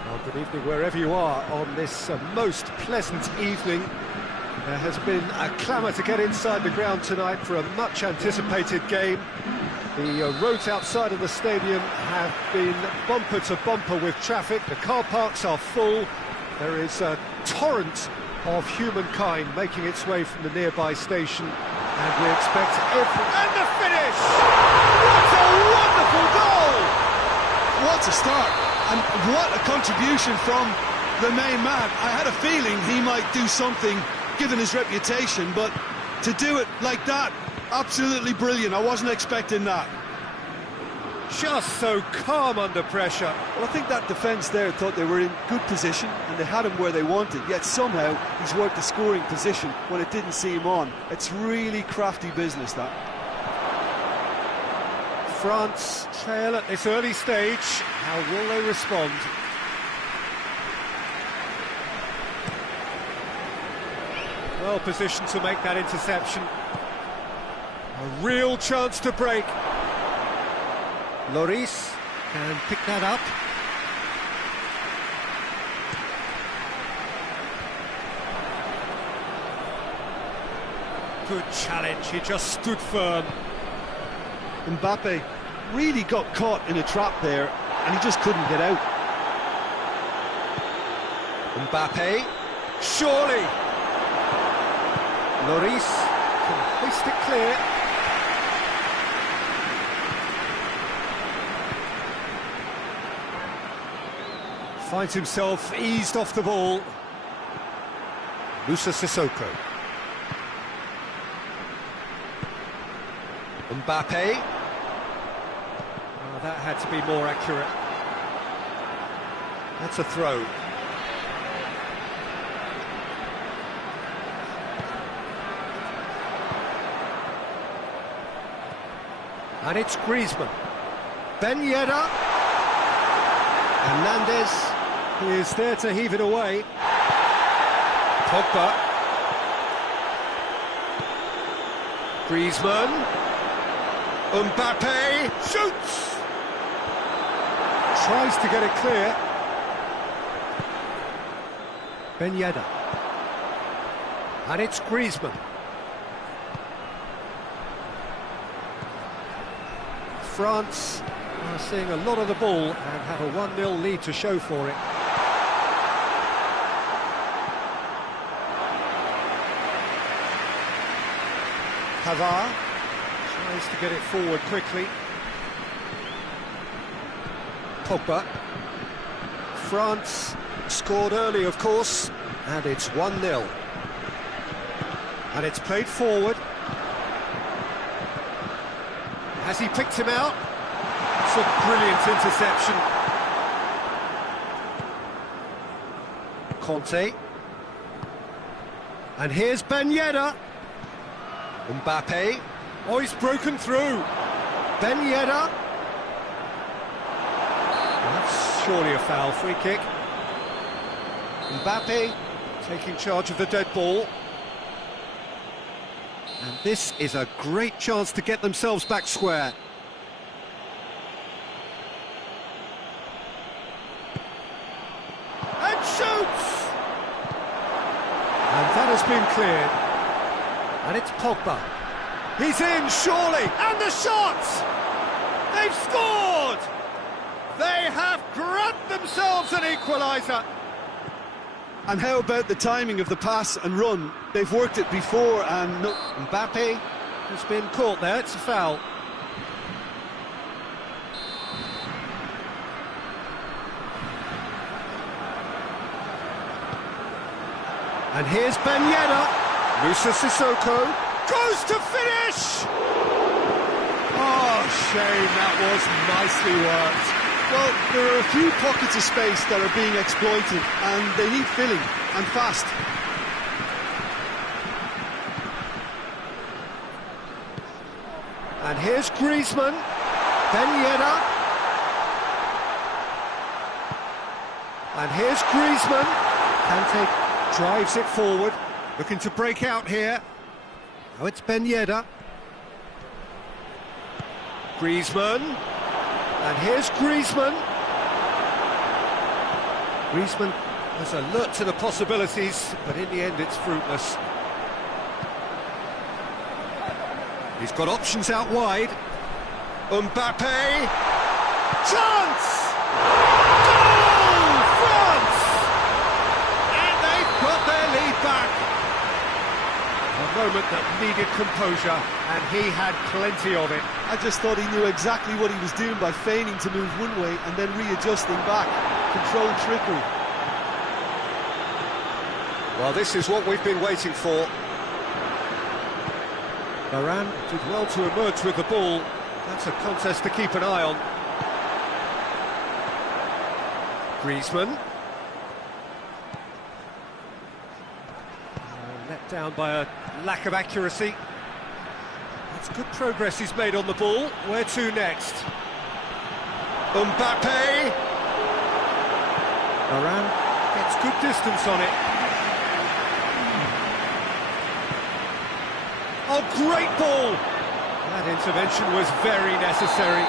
Well, good evening wherever you are on this most pleasant evening. There has been a clamour to get inside the ground tonight for a much anticipated game. The roads outside of the stadium have been bumper to bumper with traffic. The car parks are full. There is a torrent of humankind making its way from the nearby station, and we expect and the finish! What a wonderful goal! What a start, and what a contribution from the main man. I had a feeling he might do something given his reputation, but to do it like that, absolutely brilliant. I wasn't expecting that. Just so calm under pressure. Well, I think that defence there thought they were in good position and they had him where they wanted, yet somehow he's worked the scoring position when it didn't see him on. It's really crafty business, that. France trail at this early stage. How will they respond? Well positioned to make that interception. A real chance to break. Lloris can pick that up. Good challenge, he just stood firm. Mbappe really got caught in a trap there, and he just couldn't get out. Mbappe, surely! Lloris can hoist it clear. Finds himself eased off the ball. Moussa Sissoko. Mbappe. Oh, that had to be more accurate. That's a throw. And it's Griezmann. Ben Yedder. Hernandez is there to heave it away. Pogba. Griezmann. Mbappe shoots! Tries to get it clear. Ben Yedder. And it's Griezmann. France are seeing a lot of the ball and have a 1-0 lead to show for it. Pavard tries to get it forward quickly. Pogba. France scored early, of course, and it's 1-0. And it's played forward. Has he picked him out? It's a brilliant interception. Conte. And here's Ben Yedder. Mbappe. Oh, he's broken through. Ben Yedder. That's surely a foul. Free kick. Mbappe taking charge of the dead ball. And this is a great chance to get themselves back square. And shoots! And that has been cleared. And it's Pogba. He's in, surely! And the shot! They've scored! They have grabbed themselves an equaliser. And how about the timing of the pass and run? They've worked it before, and no, Mbappe has been caught there, it's a foul. And here's Ben Yedder. Moussa Sissoko goes to finish! Oh, shame, that was nicely worked. well, there are a few pockets of space that are being exploited, and they need filling, and fast. And here's Griezmann. Ben Yedder. And here's Griezmann. Kante drives it forward, looking to break out here. Oh, it's Ben Yedder. Griezmann. And here's Griezmann. Griezmann was alert to the possibilities, but in the end it's fruitless. He's got options out wide. Mbappe. Chance! Goal! France! And they've got their lead back. A moment that needed composure, and he had plenty of it. I just thought he knew exactly what he was doing by feigning to move one way and then readjusting back. Controlled trickery. Well, this is what we've been waiting for. Varane did well to emerge with the ball. That's a contest to keep an eye on. Griezmann. Let down by a lack of accuracy. That's good progress he's made on the ball. Where to next? Mbappe. Varane gets good distance on it. Oh, great ball! That intervention was very necessary.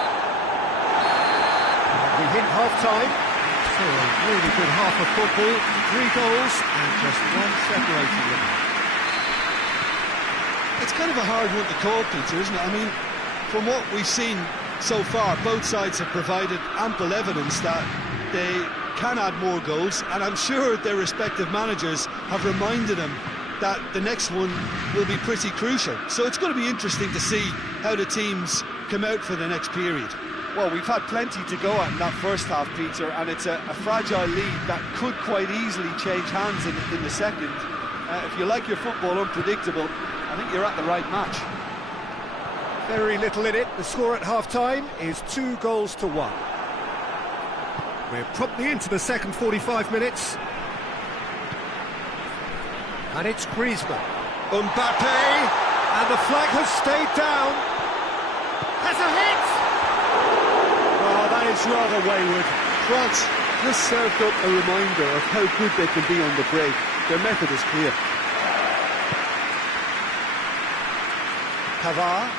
We hit half-time. So a really good half of football. 3 goals and just one separating them. it's kind of a hard one to call, Peter, isn't it? I mean, from what we've seen so far, both sides have provided ample evidence that they can add more goals, and I'm sure their respective managers have reminded them that the next one will be pretty crucial. So it's going to be interesting to see how the teams come out for the next period. Well, we've had plenty to go at in that first half, Peter, and it's a fragile lead that could quite easily change hands in the second. If you like your football unpredictable, I think you're at the right match. Very little in it. The score at half-time is 2-1. We're promptly into the second 45 minutes. And it's Griezmann. Mbappe, and the flag has stayed down. Has a hit! Oh, that is rather wayward. France This served up a reminder of how good they can be on the break. Their method is clear. Pavard.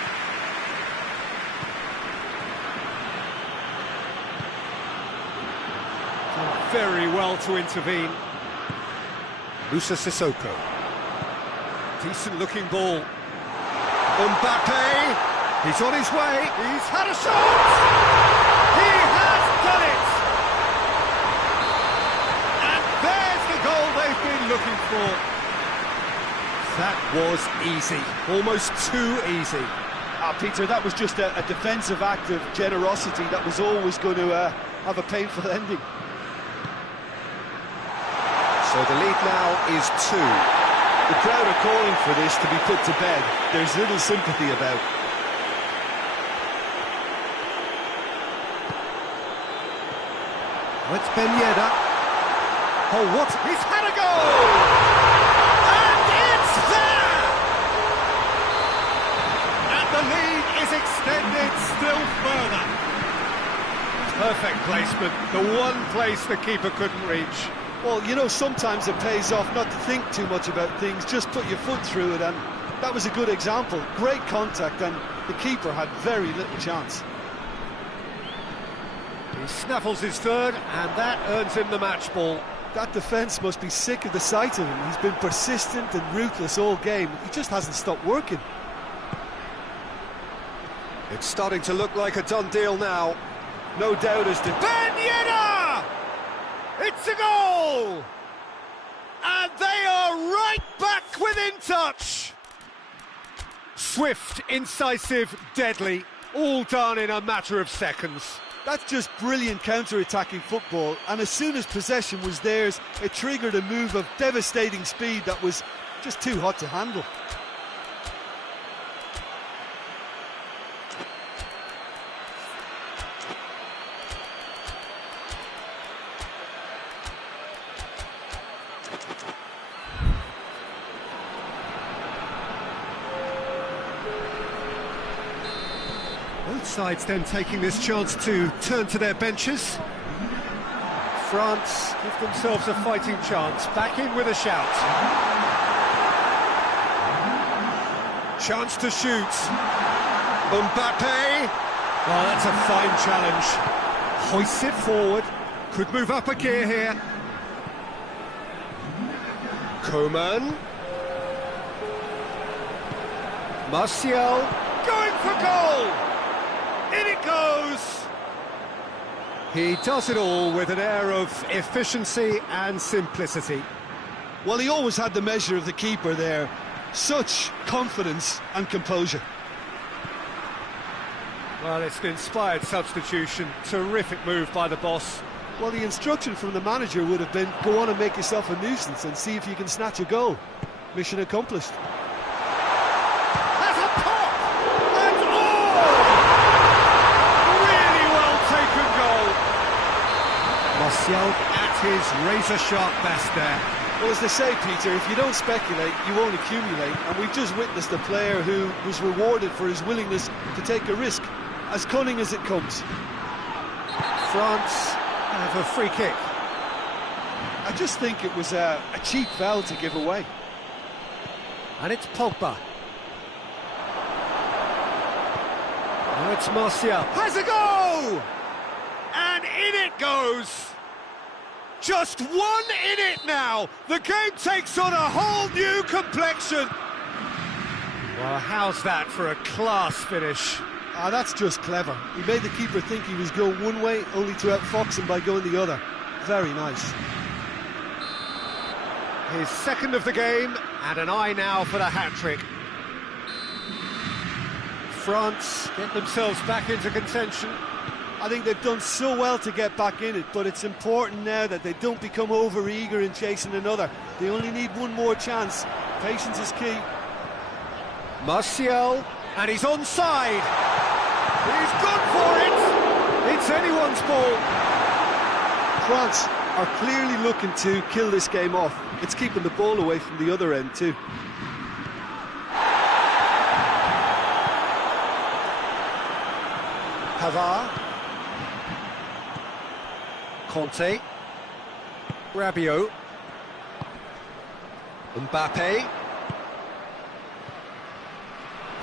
Done very well to intervene. Moussa Sissoko. Decent looking ball. Mbappe. He's on his way. He's had a shot. He has done it. And there's the goal they've been looking for. That was easy. Almost too easy. Peter, that was just a defensive act of generosity that was always going to have a painful ending. So the lead now is 2. The crowd are calling for this to be put to bed. There's little sympathy about. Well, it's Ben Yedder. Oh, what? He's had a goal! And it's there! And the lead is extended still further. Perfect placement. The one place the keeper couldn't reach. Well, you know, sometimes it pays off not to think too much about things, just put your foot through it, and that was a good example. Great contact, and the keeper had very little chance. He snaffles his third, and that earns him the match ball. That defence must be sick of the sight of him. He's been persistent and ruthless all game. He just hasn't stopped working. It's starting to look like a done deal now. No doubt as to... Ben Yedder! It's a goal! And they are right back within touch! Swift, incisive, deadly, all done in a matter of seconds. That's just brilliant counter-attacking football, and as soon as possession was theirs, it triggered a move of devastating speed that was just too hot to handle. Both sides then taking this chance to turn to their benches. France give themselves a fighting chance, back in with a shout. Chance to shoot. Mbappe. Oh, that's a fine challenge. Hoists it forward. Could move up a gear here. Coman. Martial. Going for goal. In it goes! He does it all with an air of efficiency and simplicity. Well, he always had the measure of the keeper there. Such confidence and composure. Well, it's an inspired substitution. Terrific move by the boss. Well, the instruction from the manager would have been, go on and make yourself a nuisance and see if you can snatch a goal. Mission accomplished. Martial at his razor-sharp best there. Well, as they say, Peter, if you don't speculate, you won't accumulate. And we've just witnessed a player who was rewarded for his willingness to take a risk, as cunning as it comes. France have a free kick. I just think it was a cheap foul to give away. And it's Pogba. Now it's Martial. Has a go! And in it goes! Just one in it now! The game takes on a whole new complexion! Well, how's that for a class finish? Ah, that's just clever. He made the keeper think he was going one way, only to outfox him by going the other. Very nice. His second of the game, and an eye now for the hat-trick. France get themselves back into contention. I think they've done so well to get back in it, but it's important now that they don't become over-eager in chasing another. They only need one more chance. Patience is key. Martial, and he's onside. He's gone for it. It's anyone's ball. France are clearly looking to kill this game off. It's keeping the ball away from the other end too. Pavard, Conte, Rabiot, Mbappe,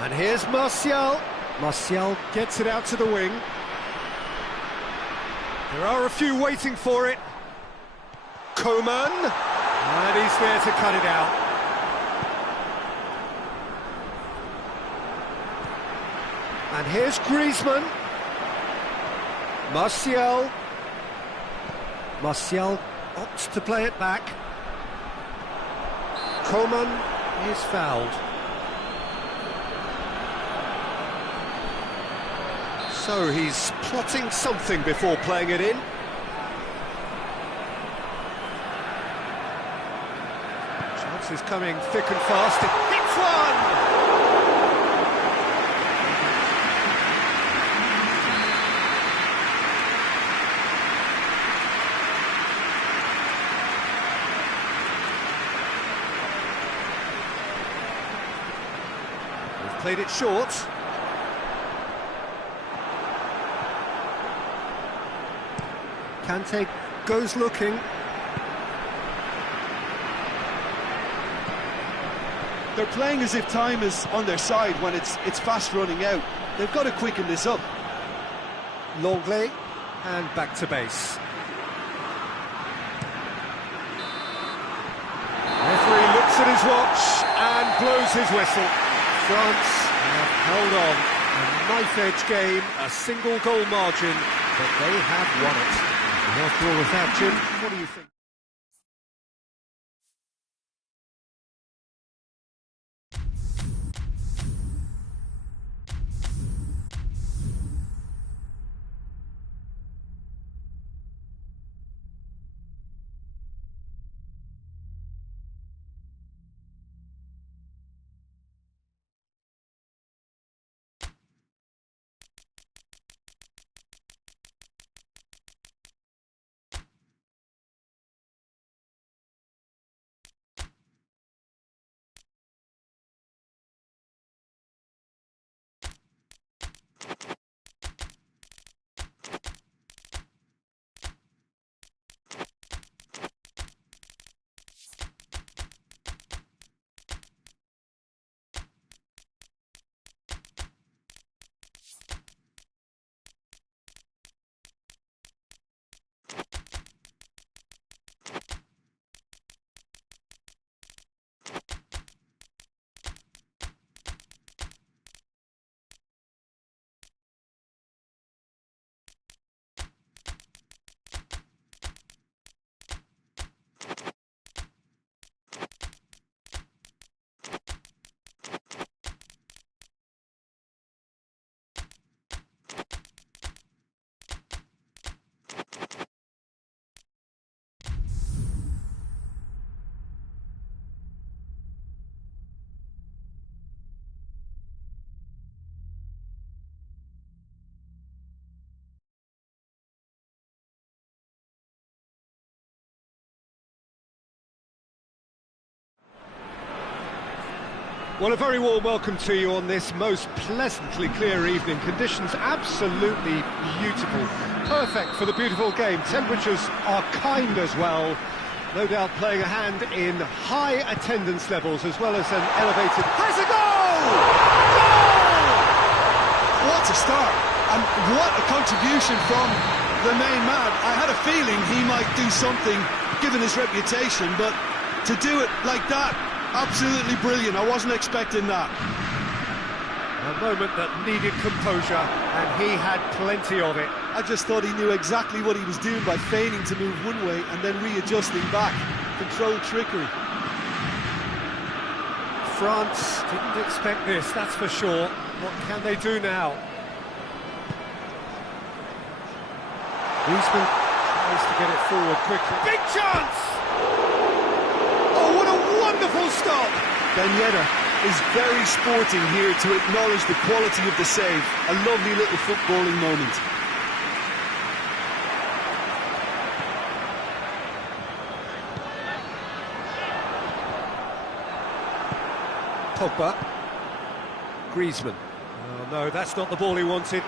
and here's Martial. Martial gets it out to the wing. There are a few waiting for it. Coman, and he's there to cut it out. And here's Griezmann. Martial. Martial opts to play it back. Coman is fouled. So he's plotting something before playing it in. Chances coming thick and fast. It hits one! We've played it short. Kante goes looking. They're playing as if time is on their side when it's fast running out. They've got to quicken this up. Longley, and back to base. Referee looks at his watch and blows his whistle. France have held on. A knife-edge game, a single goal margin, but they have won it. After all of that, Jim, what do you think? Well, a very warm welcome to you on this most pleasantly clear evening. Conditions absolutely beautiful. Perfect for the beautiful game. Temperatures are kind as well. No doubt playing a hand in high attendance levels as well as an elevated... Has a goal! Goal! What a start! And what a contribution from the main man. I had a feeling he might do something given his reputation, but to do it like that, absolutely brilliant. I wasn't expecting that. A moment that needed composure, and he had plenty of it. I just thought he knew exactly what he was doing by feigning to move one way and then readjusting back. Controlled trickery. France didn't expect this, that's for sure. What can they do now? Griezmann tries to get it forward quickly. Big chance! Oh, what a wonderful stop! Ben Yedder is very sporting here to acknowledge the quality of the save. A lovely little footballing moment. Pogba. Griezmann. Oh no, that's not the ball he wanted.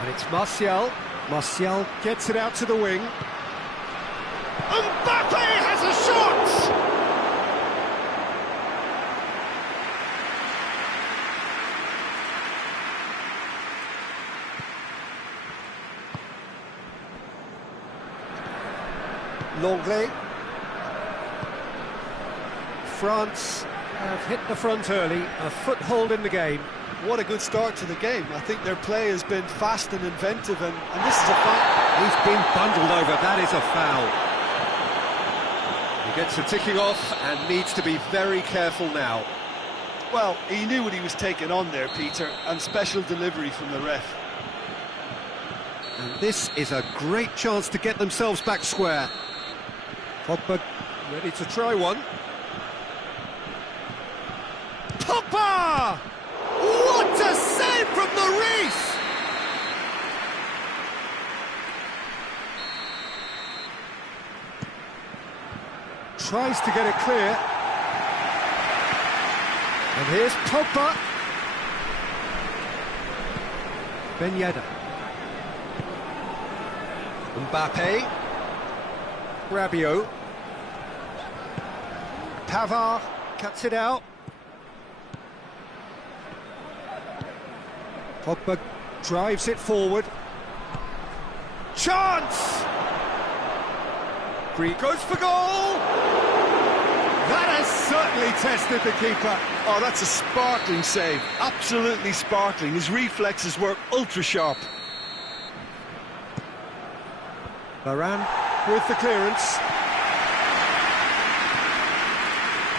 And it's Martial. Martial gets it out to the wing. Mbappe has a shot! Lenglet. France have hit the front early, a foothold in the game. What a good start to the game. I think their play has been fast and inventive, and this is a foul. He's been bundled over, that is a foul. He gets the ticking off and needs to be very careful now. Well, he knew what he was taking on there, Peter, and special delivery from the ref. And this is a great chance to get themselves back square. Pogba ready to try one. Pogba! What a save from the Reese! Tries to get it clear. And here's Pogba. Ben Yedder. Mbappe. Rabiot. Pavard cuts it out. Pogba drives it forward. Chance! Green goes for goal! That has certainly tested the keeper. Oh, that's a sparkling save. Absolutely sparkling. His reflexes were ultra sharp. Varane with the clearance.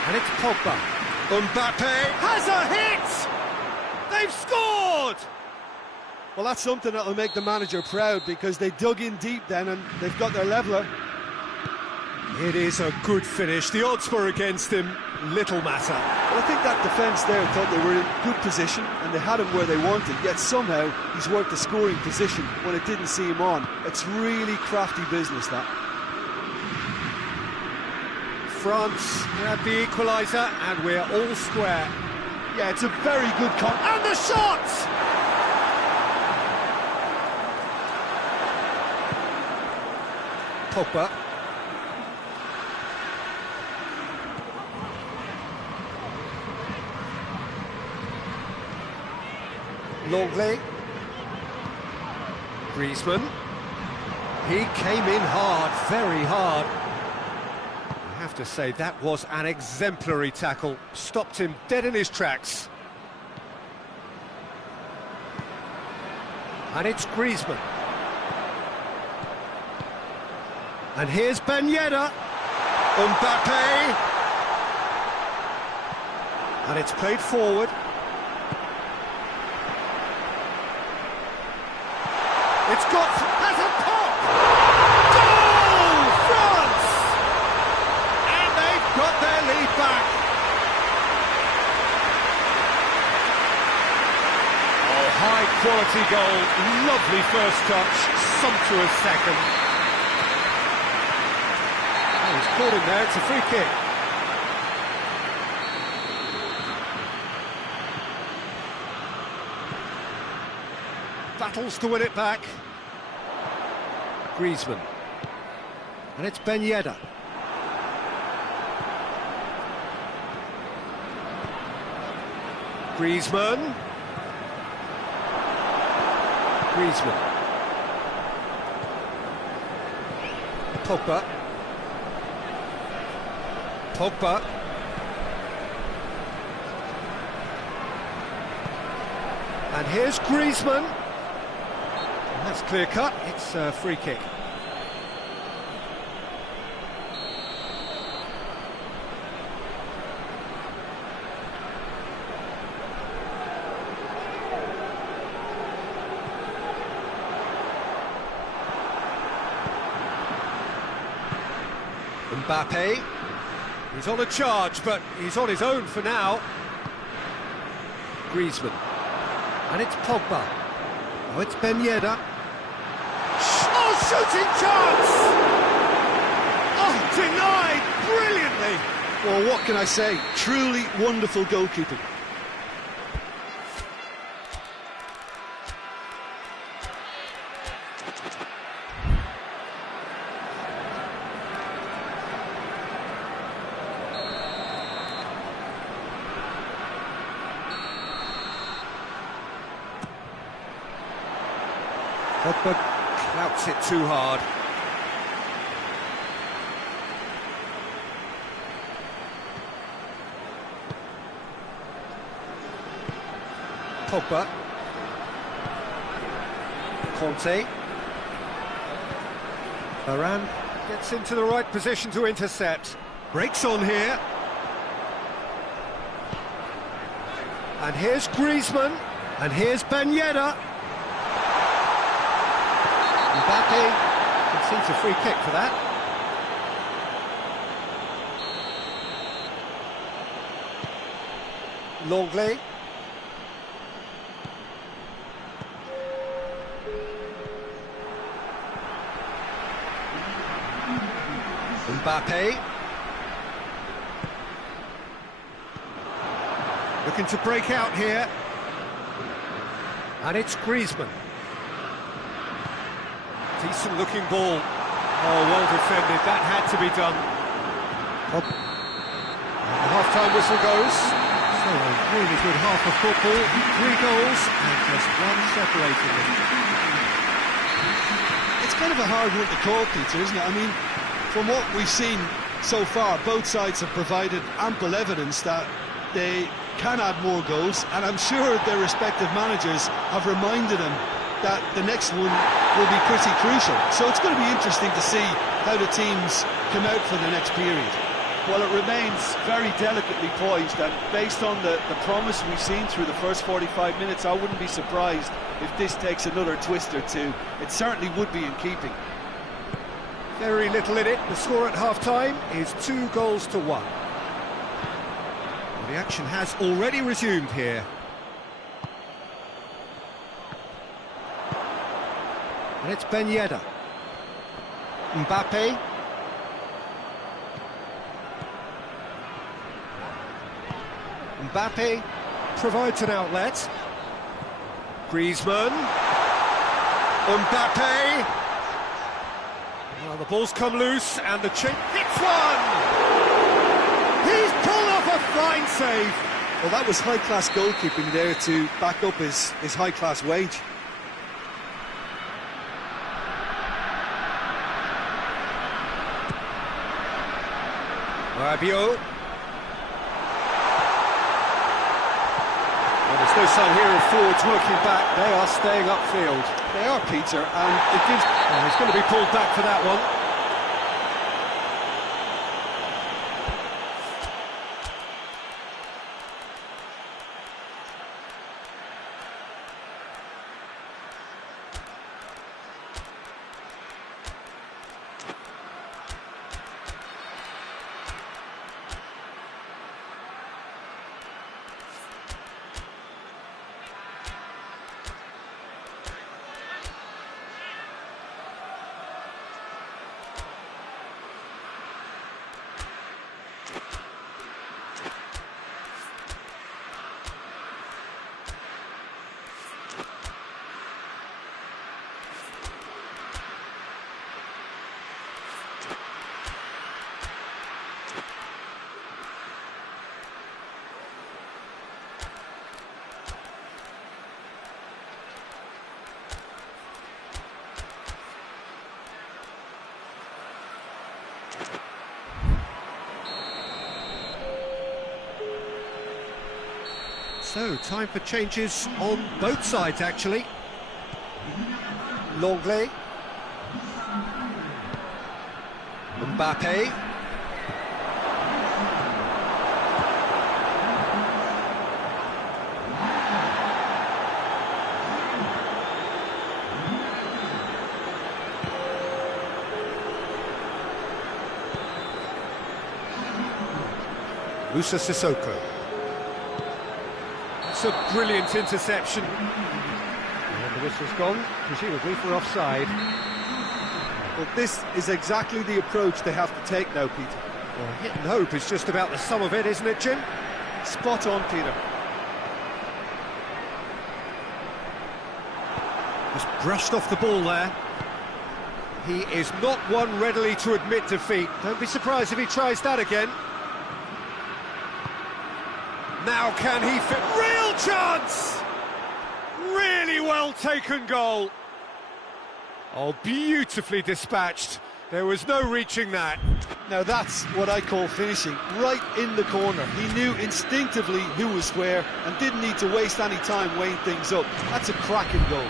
And it's Pogba. Mbappe Has a hit! They've scored! Well, that's something that'll make the manager proud, because they dug in deep then and they've got their leveller. It is a good finish. The odds were against him. Little matter. Well, I think that defence there thought they were in good position and they had him where they wanted, yet somehow he's worked the scoring position when it didn't see him on. It's really crafty business, that. France grab the equaliser and we're all square. Yeah, it's a very good And the shot! Pogba. Lenglet. Griezmann. He came in hard, very hard. I have to say, that was an exemplary tackle. Stopped him dead in his tracks. And it's Griezmann. And here's Ben Yedder. Mbappe. And it's played forward. It's got... has a pop! Goal! France! And they've got their lead back. Oh, high-quality goal. Lovely first touch. Sumptuous second. Oh, he's caught him there. It's a free kick. Battles to win it back. Griezmann. And it's Ben Yedder. Griezmann. Griezmann. Pogba. Pogba. And here's Griezmann. And that's clear cut, it's a free kick. Mbappe, he's on a charge, but he's on his own for now. Griezmann, and it's Pogba. Oh, it's Ben Yedder. Oh, shooting chance! Oh, denied brilliantly. Well, what can I say? Truly wonderful goalkeeping. Pogba clouts it too hard. Pogba. Conte. Varane gets into the right position to intercept. Breaks on here. And here's Griezmann. And here's Ben Yedder. Mbappe concedes a free kick for that. Longley. Mbappe. Looking to break out here. And it's Griezmann. Decent looking ball. Oh, well defended. That had to be done. And the half-time whistle goes. So a really good half of football. 3 goals and just one separating them. It's kind of a hard one to call, Peter, isn't it? I mean, from what we've seen so far, both sides have provided ample evidence that they can add more goals, and I'm sure their respective managers have reminded them that the next one will be pretty crucial. So it's going to be interesting to see how the teams come out for the next period. Well, it remains very delicately poised, and based on the promise we've seen through the first 45 minutes, I wouldn't be surprised if this takes another twist or two. It certainly would be in keeping. Very little in it. The score at half-time is 2-1. Well, the action has already resumed here. And it's Ben Yedder. Mbappe. Mbappe provides an outlet. Griezmann. Mbappe. Well, the ball's come loose and the chink hits one! He's pulled off a fine save! Well, that was high-class goalkeeping there to back up his high-class wage. Rabiot. Well, there's no sign here of forwards working back. They are staying upfield. They are, Peter, and it gives... Well, he's going to be pulled back for that one. So, time for changes on both sides, actually. Longley. Mbappe. Moussa Sissoko. That's a brilliant interception. And the whistle's gone, presumably for offside. Well, this is exactly the approach they have to take now, Peter. Well, hit and hope is just about the sum of it, isn't it, Jim? Spot on, Peter. Just brushed off the ball there. He is not one readily to admit defeat. Don't be surprised if he tries that again. Now can he fit? Real chance! Really well taken goal. Oh, beautifully dispatched. There was no reaching that. Now that's what I call finishing, right in the corner. He knew instinctively who was where and didn't need to waste any time weighing things up. That's a cracking goal.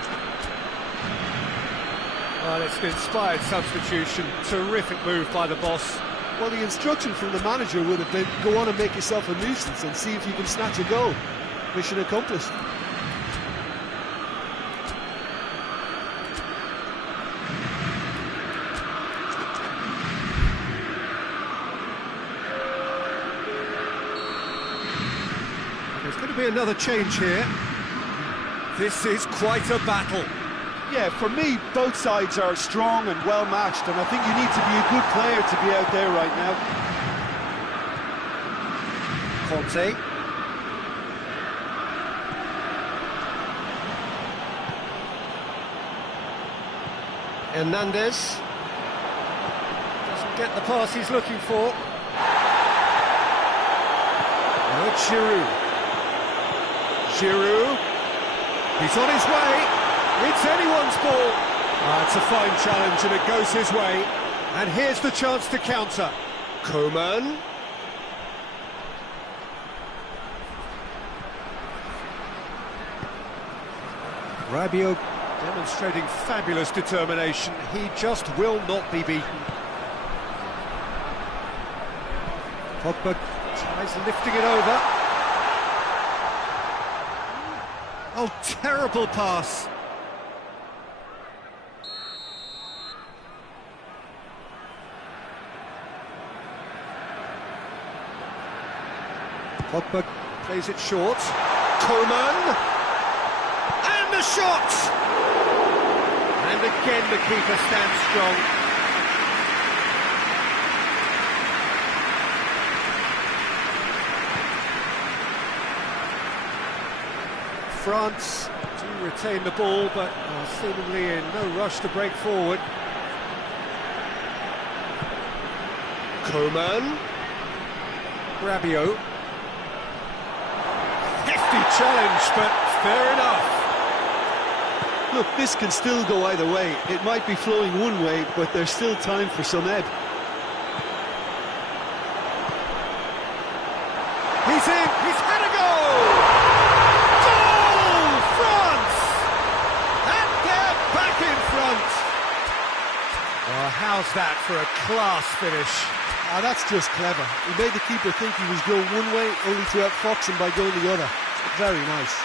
Well, it's an inspired substitution. Terrific move by the boss. Well, the instruction from the manager would have been, go on and make yourself a nuisance and see if you can snatch a goal. Mission accomplished. There's going to be another change here. This is quite a battle. Yeah, for me, both sides are strong and well matched, and I think you need to be a good player to be out there right now. Conte. Hernandez. Doesn't get the pass he's looking for. Now it's Giroud. Giroud. He's on his way. It's anyone's ball. It's a fine challenge and it goes his way. And here's the chance to counter. Coman. Rabiot demonstrating fabulous determination. He just will not be beaten. Pogba tries lifting it over. Oh, terrible pass. Pogba plays it short. Coman. And the shot! And again the keeper stands strong. France do retain the ball, but are seemingly in no rush to break forward. Coman. Rabiot. Hefty challenge, but fair enough. Look, this can still go either way. It might be flowing one way, but there's still time for some ebb. He's in, he's had a goal! Goal! France! And they're back in front! Oh, how's that for a class finish? That's just clever. He made the keeper think he was going one way, only to outfox him by going the other. Very nice.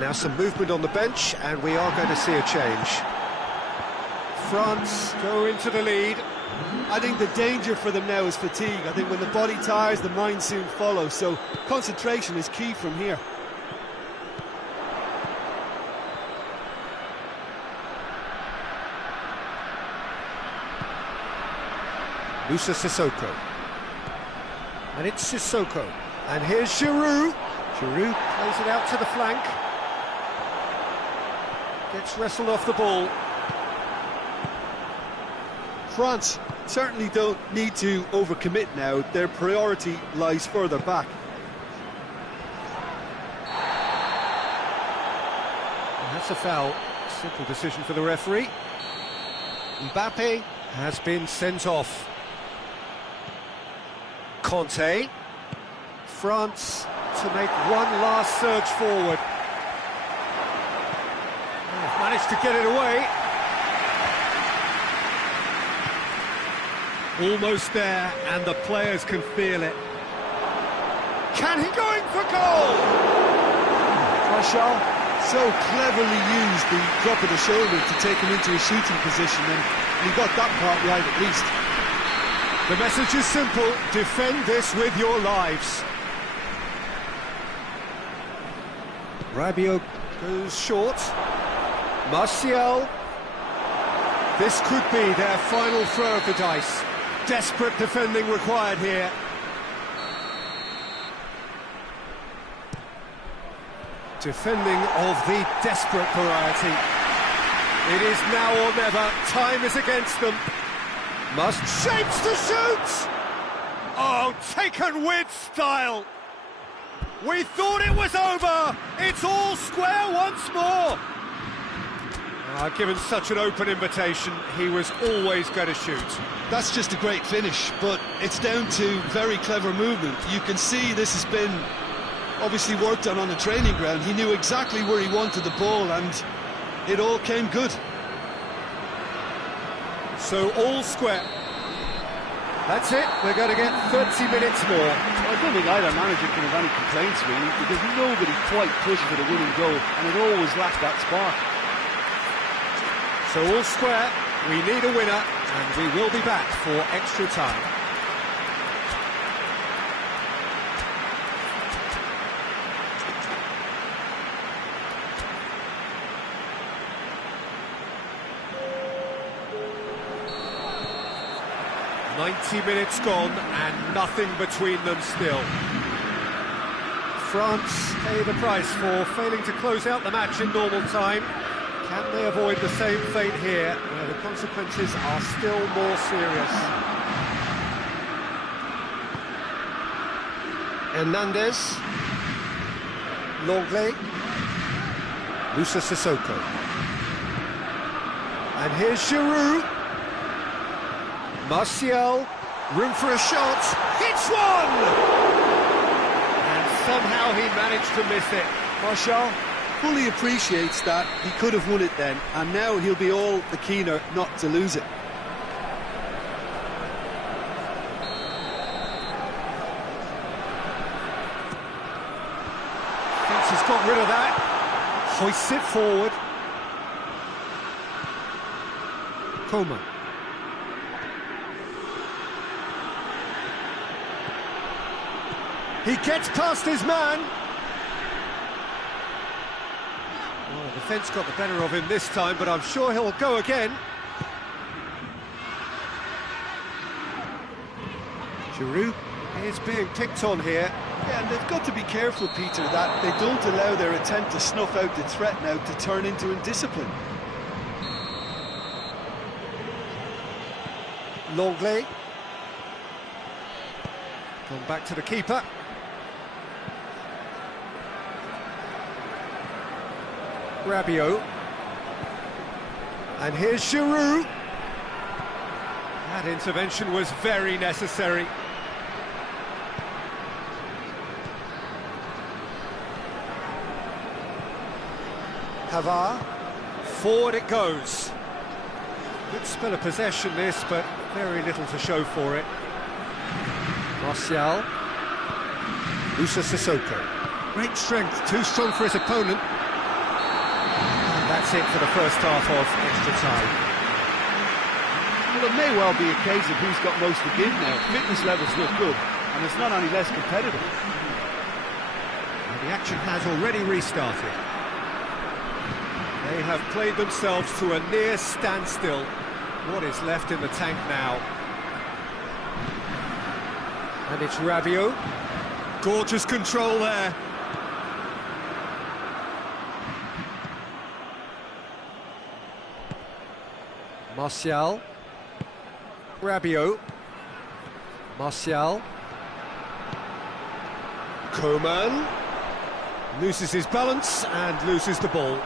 Now some movement on the bench, and we are going to see a change. France go into the lead. I think the danger for them now is fatigue. I think when the body tires, the mind soon follows. So concentration is key from here. Moussa Sissoko. And it's Sissoko. And here's Giroud. Giroud plays it out to the flank. Gets wrestled off the ball. France certainly don't need to overcommit now. Their priority lies further back. And that's a foul. Simple decision for the referee. Mbappe has been sent off. Conte. France to make one last surge forward. They've managed to get it away. Almost there, and the players can feel it. Can he go in for goal? Martial so cleverly used the drop of the shoulder to take him into a shooting position, and he got that part right at least. The message is simple: defend this with your lives. Rabiot goes short. Martial. This could be their final throw of the dice. Desperate defending required here. Defending of the desperate variety. It is now or never. Time is against them. Must shapes to shoot! Oh, taken with style! We thought it was over! It's all square once more! Given such an open invitation, he was always going to shoot. That's just a great finish, but it's down to very clever movement. You can see this has been obviously worked on the training ground. He knew exactly where he wanted the ball, and it all came good. So all square. That's it, we're going to get 30 minutes more. I don't think either manager can have any complaints really, because nobody quite pushed for the winning goal, and it always lacked that spark. So all square, we need a winner, and we will be back for extra time. "90 minutes gone and nothing between them still." France pay the price for failing to close out the match in normal time. Can they avoid the same fate here, where the consequences are still more serious? Hernandez. Lenglet. Moussa Sissoko. And here's Giroud. Martial. Room for a shot. Hits one! And somehow he managed to miss it. Martial fully appreciates that he could have won it then, and now he'll be all the keener not to lose it. Thinks he's got rid of that. Hoists it forward. Coman. He gets past his man. Well, the defence got the better of him this time, but I'm sure he'll go again. Giroud is being picked on here. Yeah, and they've got to be careful, Peter, that they don't allow their attempt to snuff out the threat now to turn into indiscipline. Lenglet. Gone back to the keeper. Rabiot. And here's Giroud. That intervention was very necessary. Pavard. Forward it goes. Good spell of possession this, but very little to show for it. Martial. Moussa Sissoko. Great strength, too strong for his opponent. And that's it for the first half of extra time. Well, it may well be a case of who's got most to give now. Fitness levels look good, and it's not any less competitive. And the action has already restarted. They have played themselves to a near standstill. What is left in the tank now? And it's Rabiot. Gorgeous control there. Martial. Rabiot. Martial. Coman. Loses his balance and loses the ball.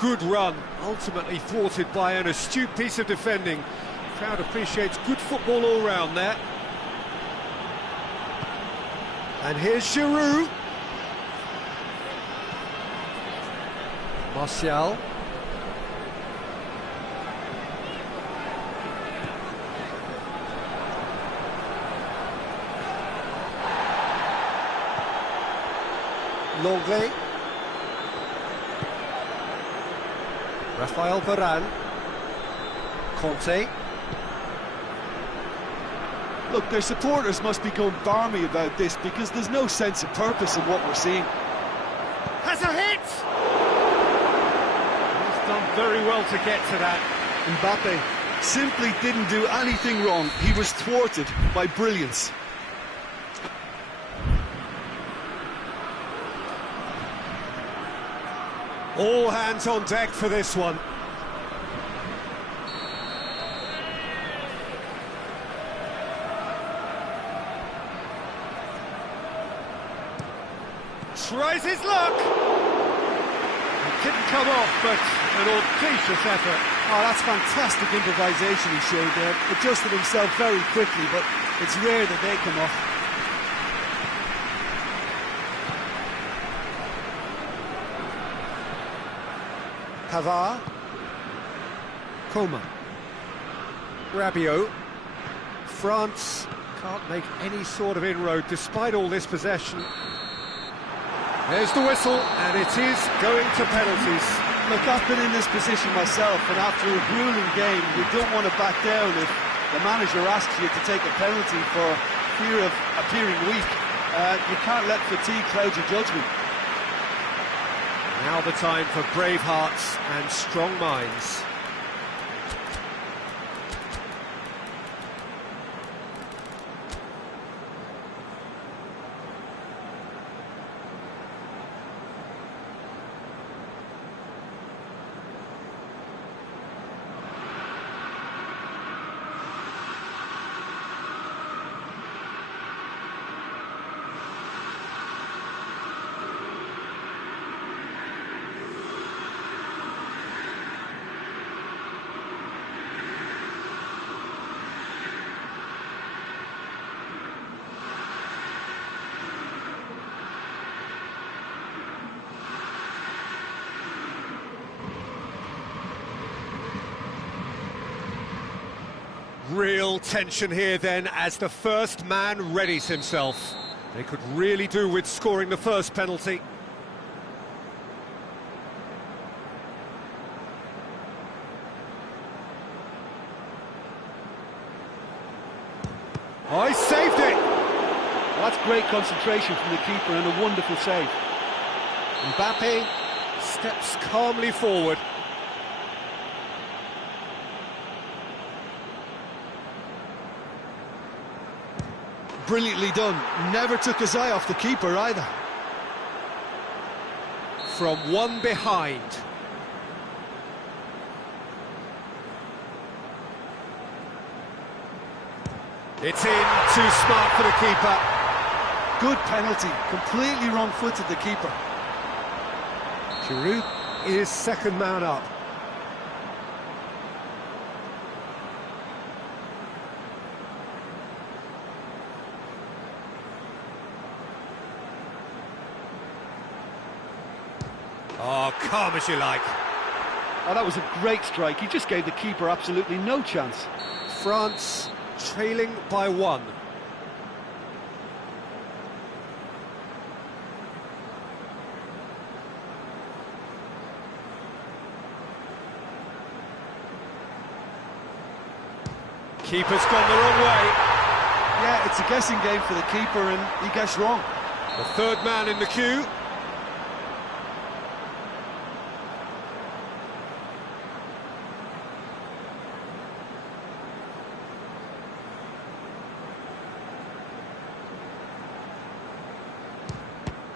Good run, ultimately thwarted by an astute piece of defending. Crowd appreciates good football all round there. And here's Giroud. Martial. Lenglet. Raphael Varane. Conte. Look, their supporters must be going barmy about this because there's no sense of purpose in what we're seeing. Has a hit! He's done very well to get to that. Mbappe simply didn't do anything wrong. He was thwarted by brilliance. All hands on deck for this one. Tries his luck. It didn't come off, but an audacious effort. Oh, that's fantastic improvisation he showed there. Adjusted himself very quickly, but it's rare that they come off. Pavard. Coman. Rabiot. France can't make any sort of inroad despite all this possession. There's the whistle, and it is going to penalties. Look, I've been in this position myself, and after a grueling game, you don't want to back down if the manager asks you to take a penalty for fear of appearing weak. You can't let fatigue cloud your judgment. Now the time for brave hearts and strong minds. Real tension here then as the first man readies himself. They could really do with scoring the first penalty. Oh, he saved it! Well, that's great concentration from the keeper and a wonderful save. Mbappe steps calmly forward. Brilliantly done. Never took his eye off the keeper either. From one behind. It's in, too smart for the keeper. Good penalty, completely wrong-footed the keeper. Giroud is second man up. Oh, calm as you like. Oh, that was a great strike. He just gave the keeper absolutely no chance. France trailing by one. Keeper's gone the wrong way. Yeah, it's a guessing game for the keeper, and he gets wrong. The third man in the queue.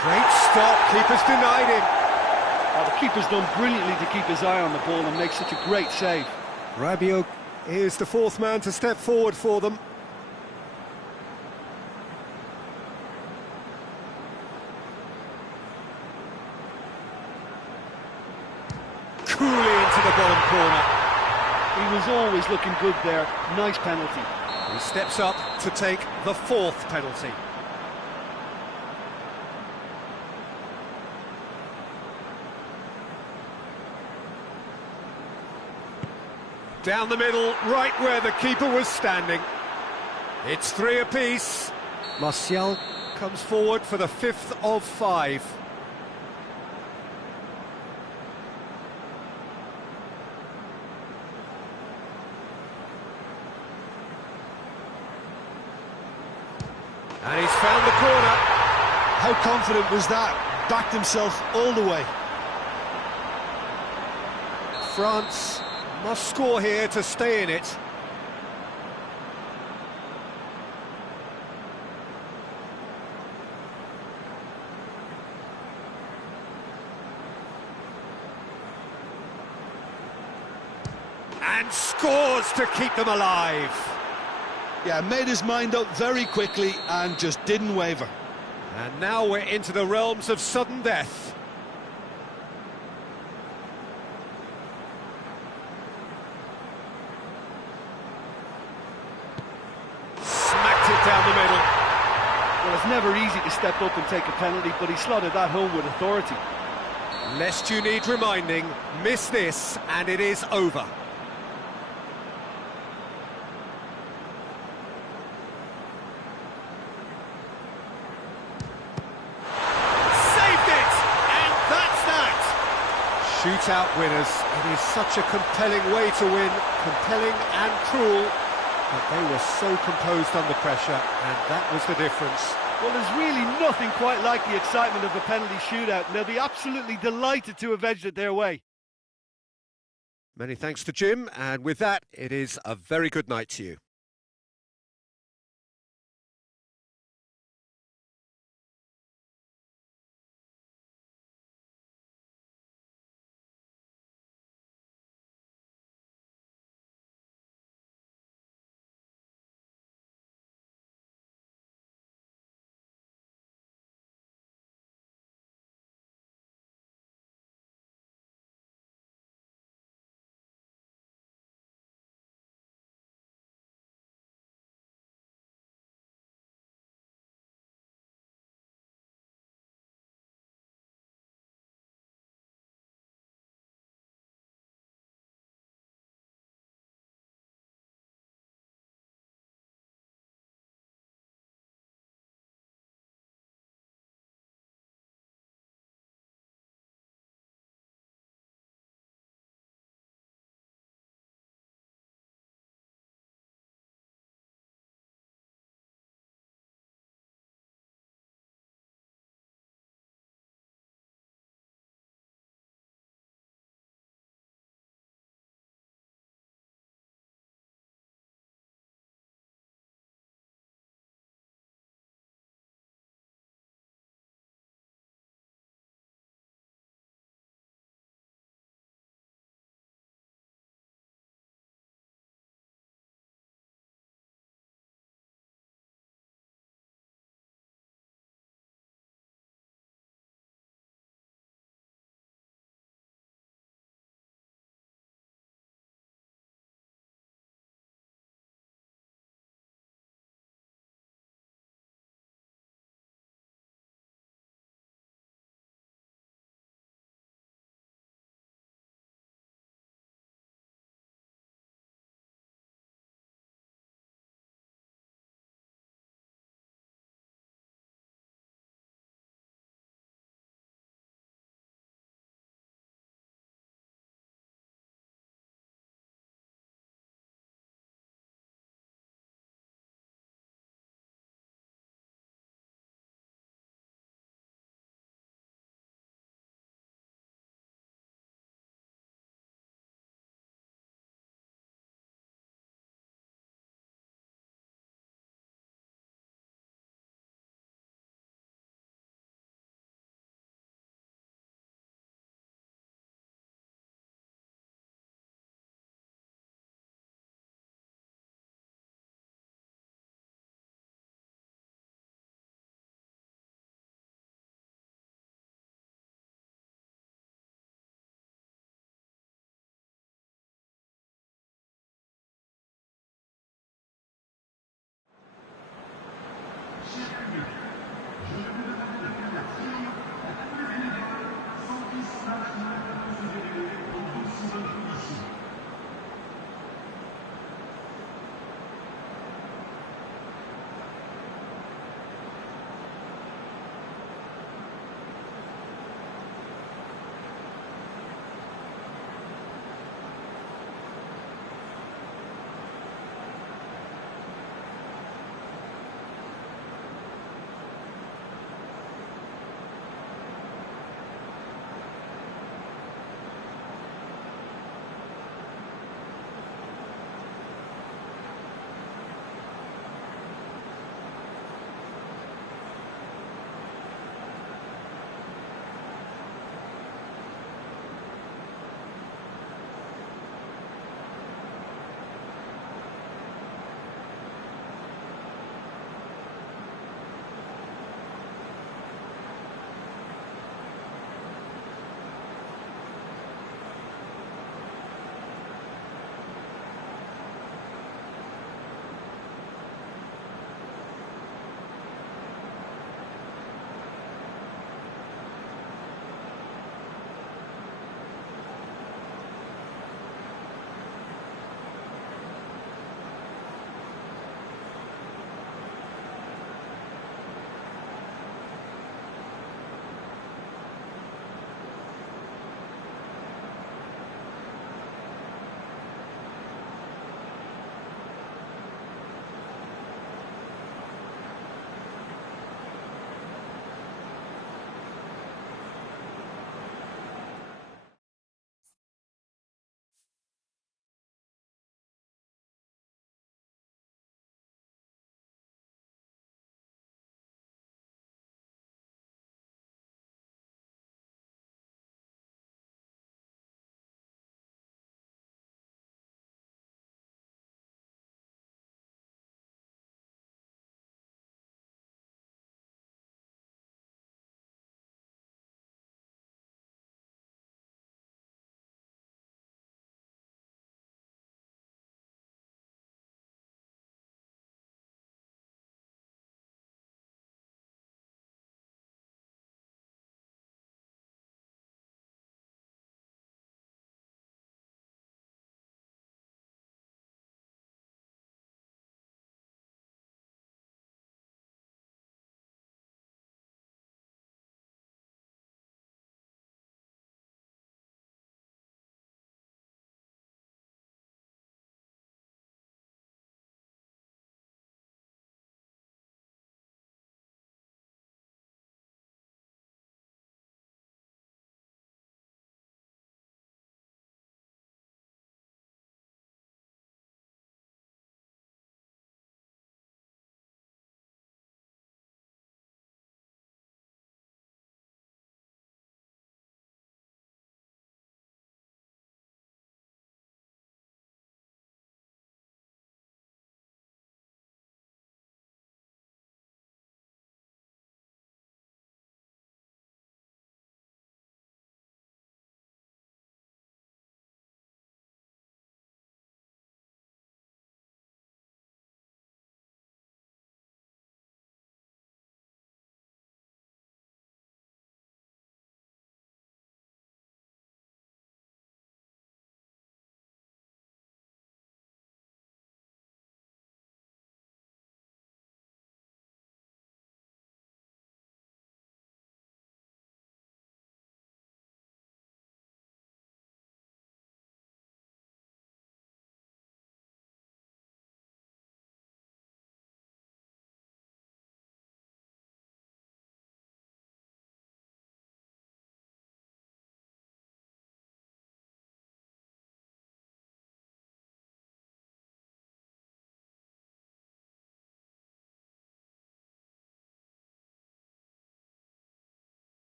Great stop, keeper's denied him. Oh, the keeper's done brilliantly to keep his eye on the ball and make such a great save. Rabiot is the fourth man to step forward for them. Coolly into the bottom corner. He was always looking good there. Nice penalty. He steps up to take the fourth penalty. Down the middle, right where the keeper was standing. It's 3 apiece. Martial comes forward for the fifth of 5. And he's found the corner. How confident was that? Backed himself all the way. France must score here to stay in it. And scores to keep them alive. Yeah, made his mind up very quickly and just didn't waver. And now we're into the realms of sudden death. Smacked it down the middle. Well, it's never easy to step up and take a penalty, but he slotted that home with authority. Lest you need reminding, miss this and it is over. Shootout winners. It is such a compelling way to win, compelling and cruel, but they were so composed under pressure, and that was the difference. Well, there's really nothing quite like the excitement of a penalty shootout, and they'll be absolutely delighted to have edged it their way. Many thanks to Jim, and with that, it is a very good night to you.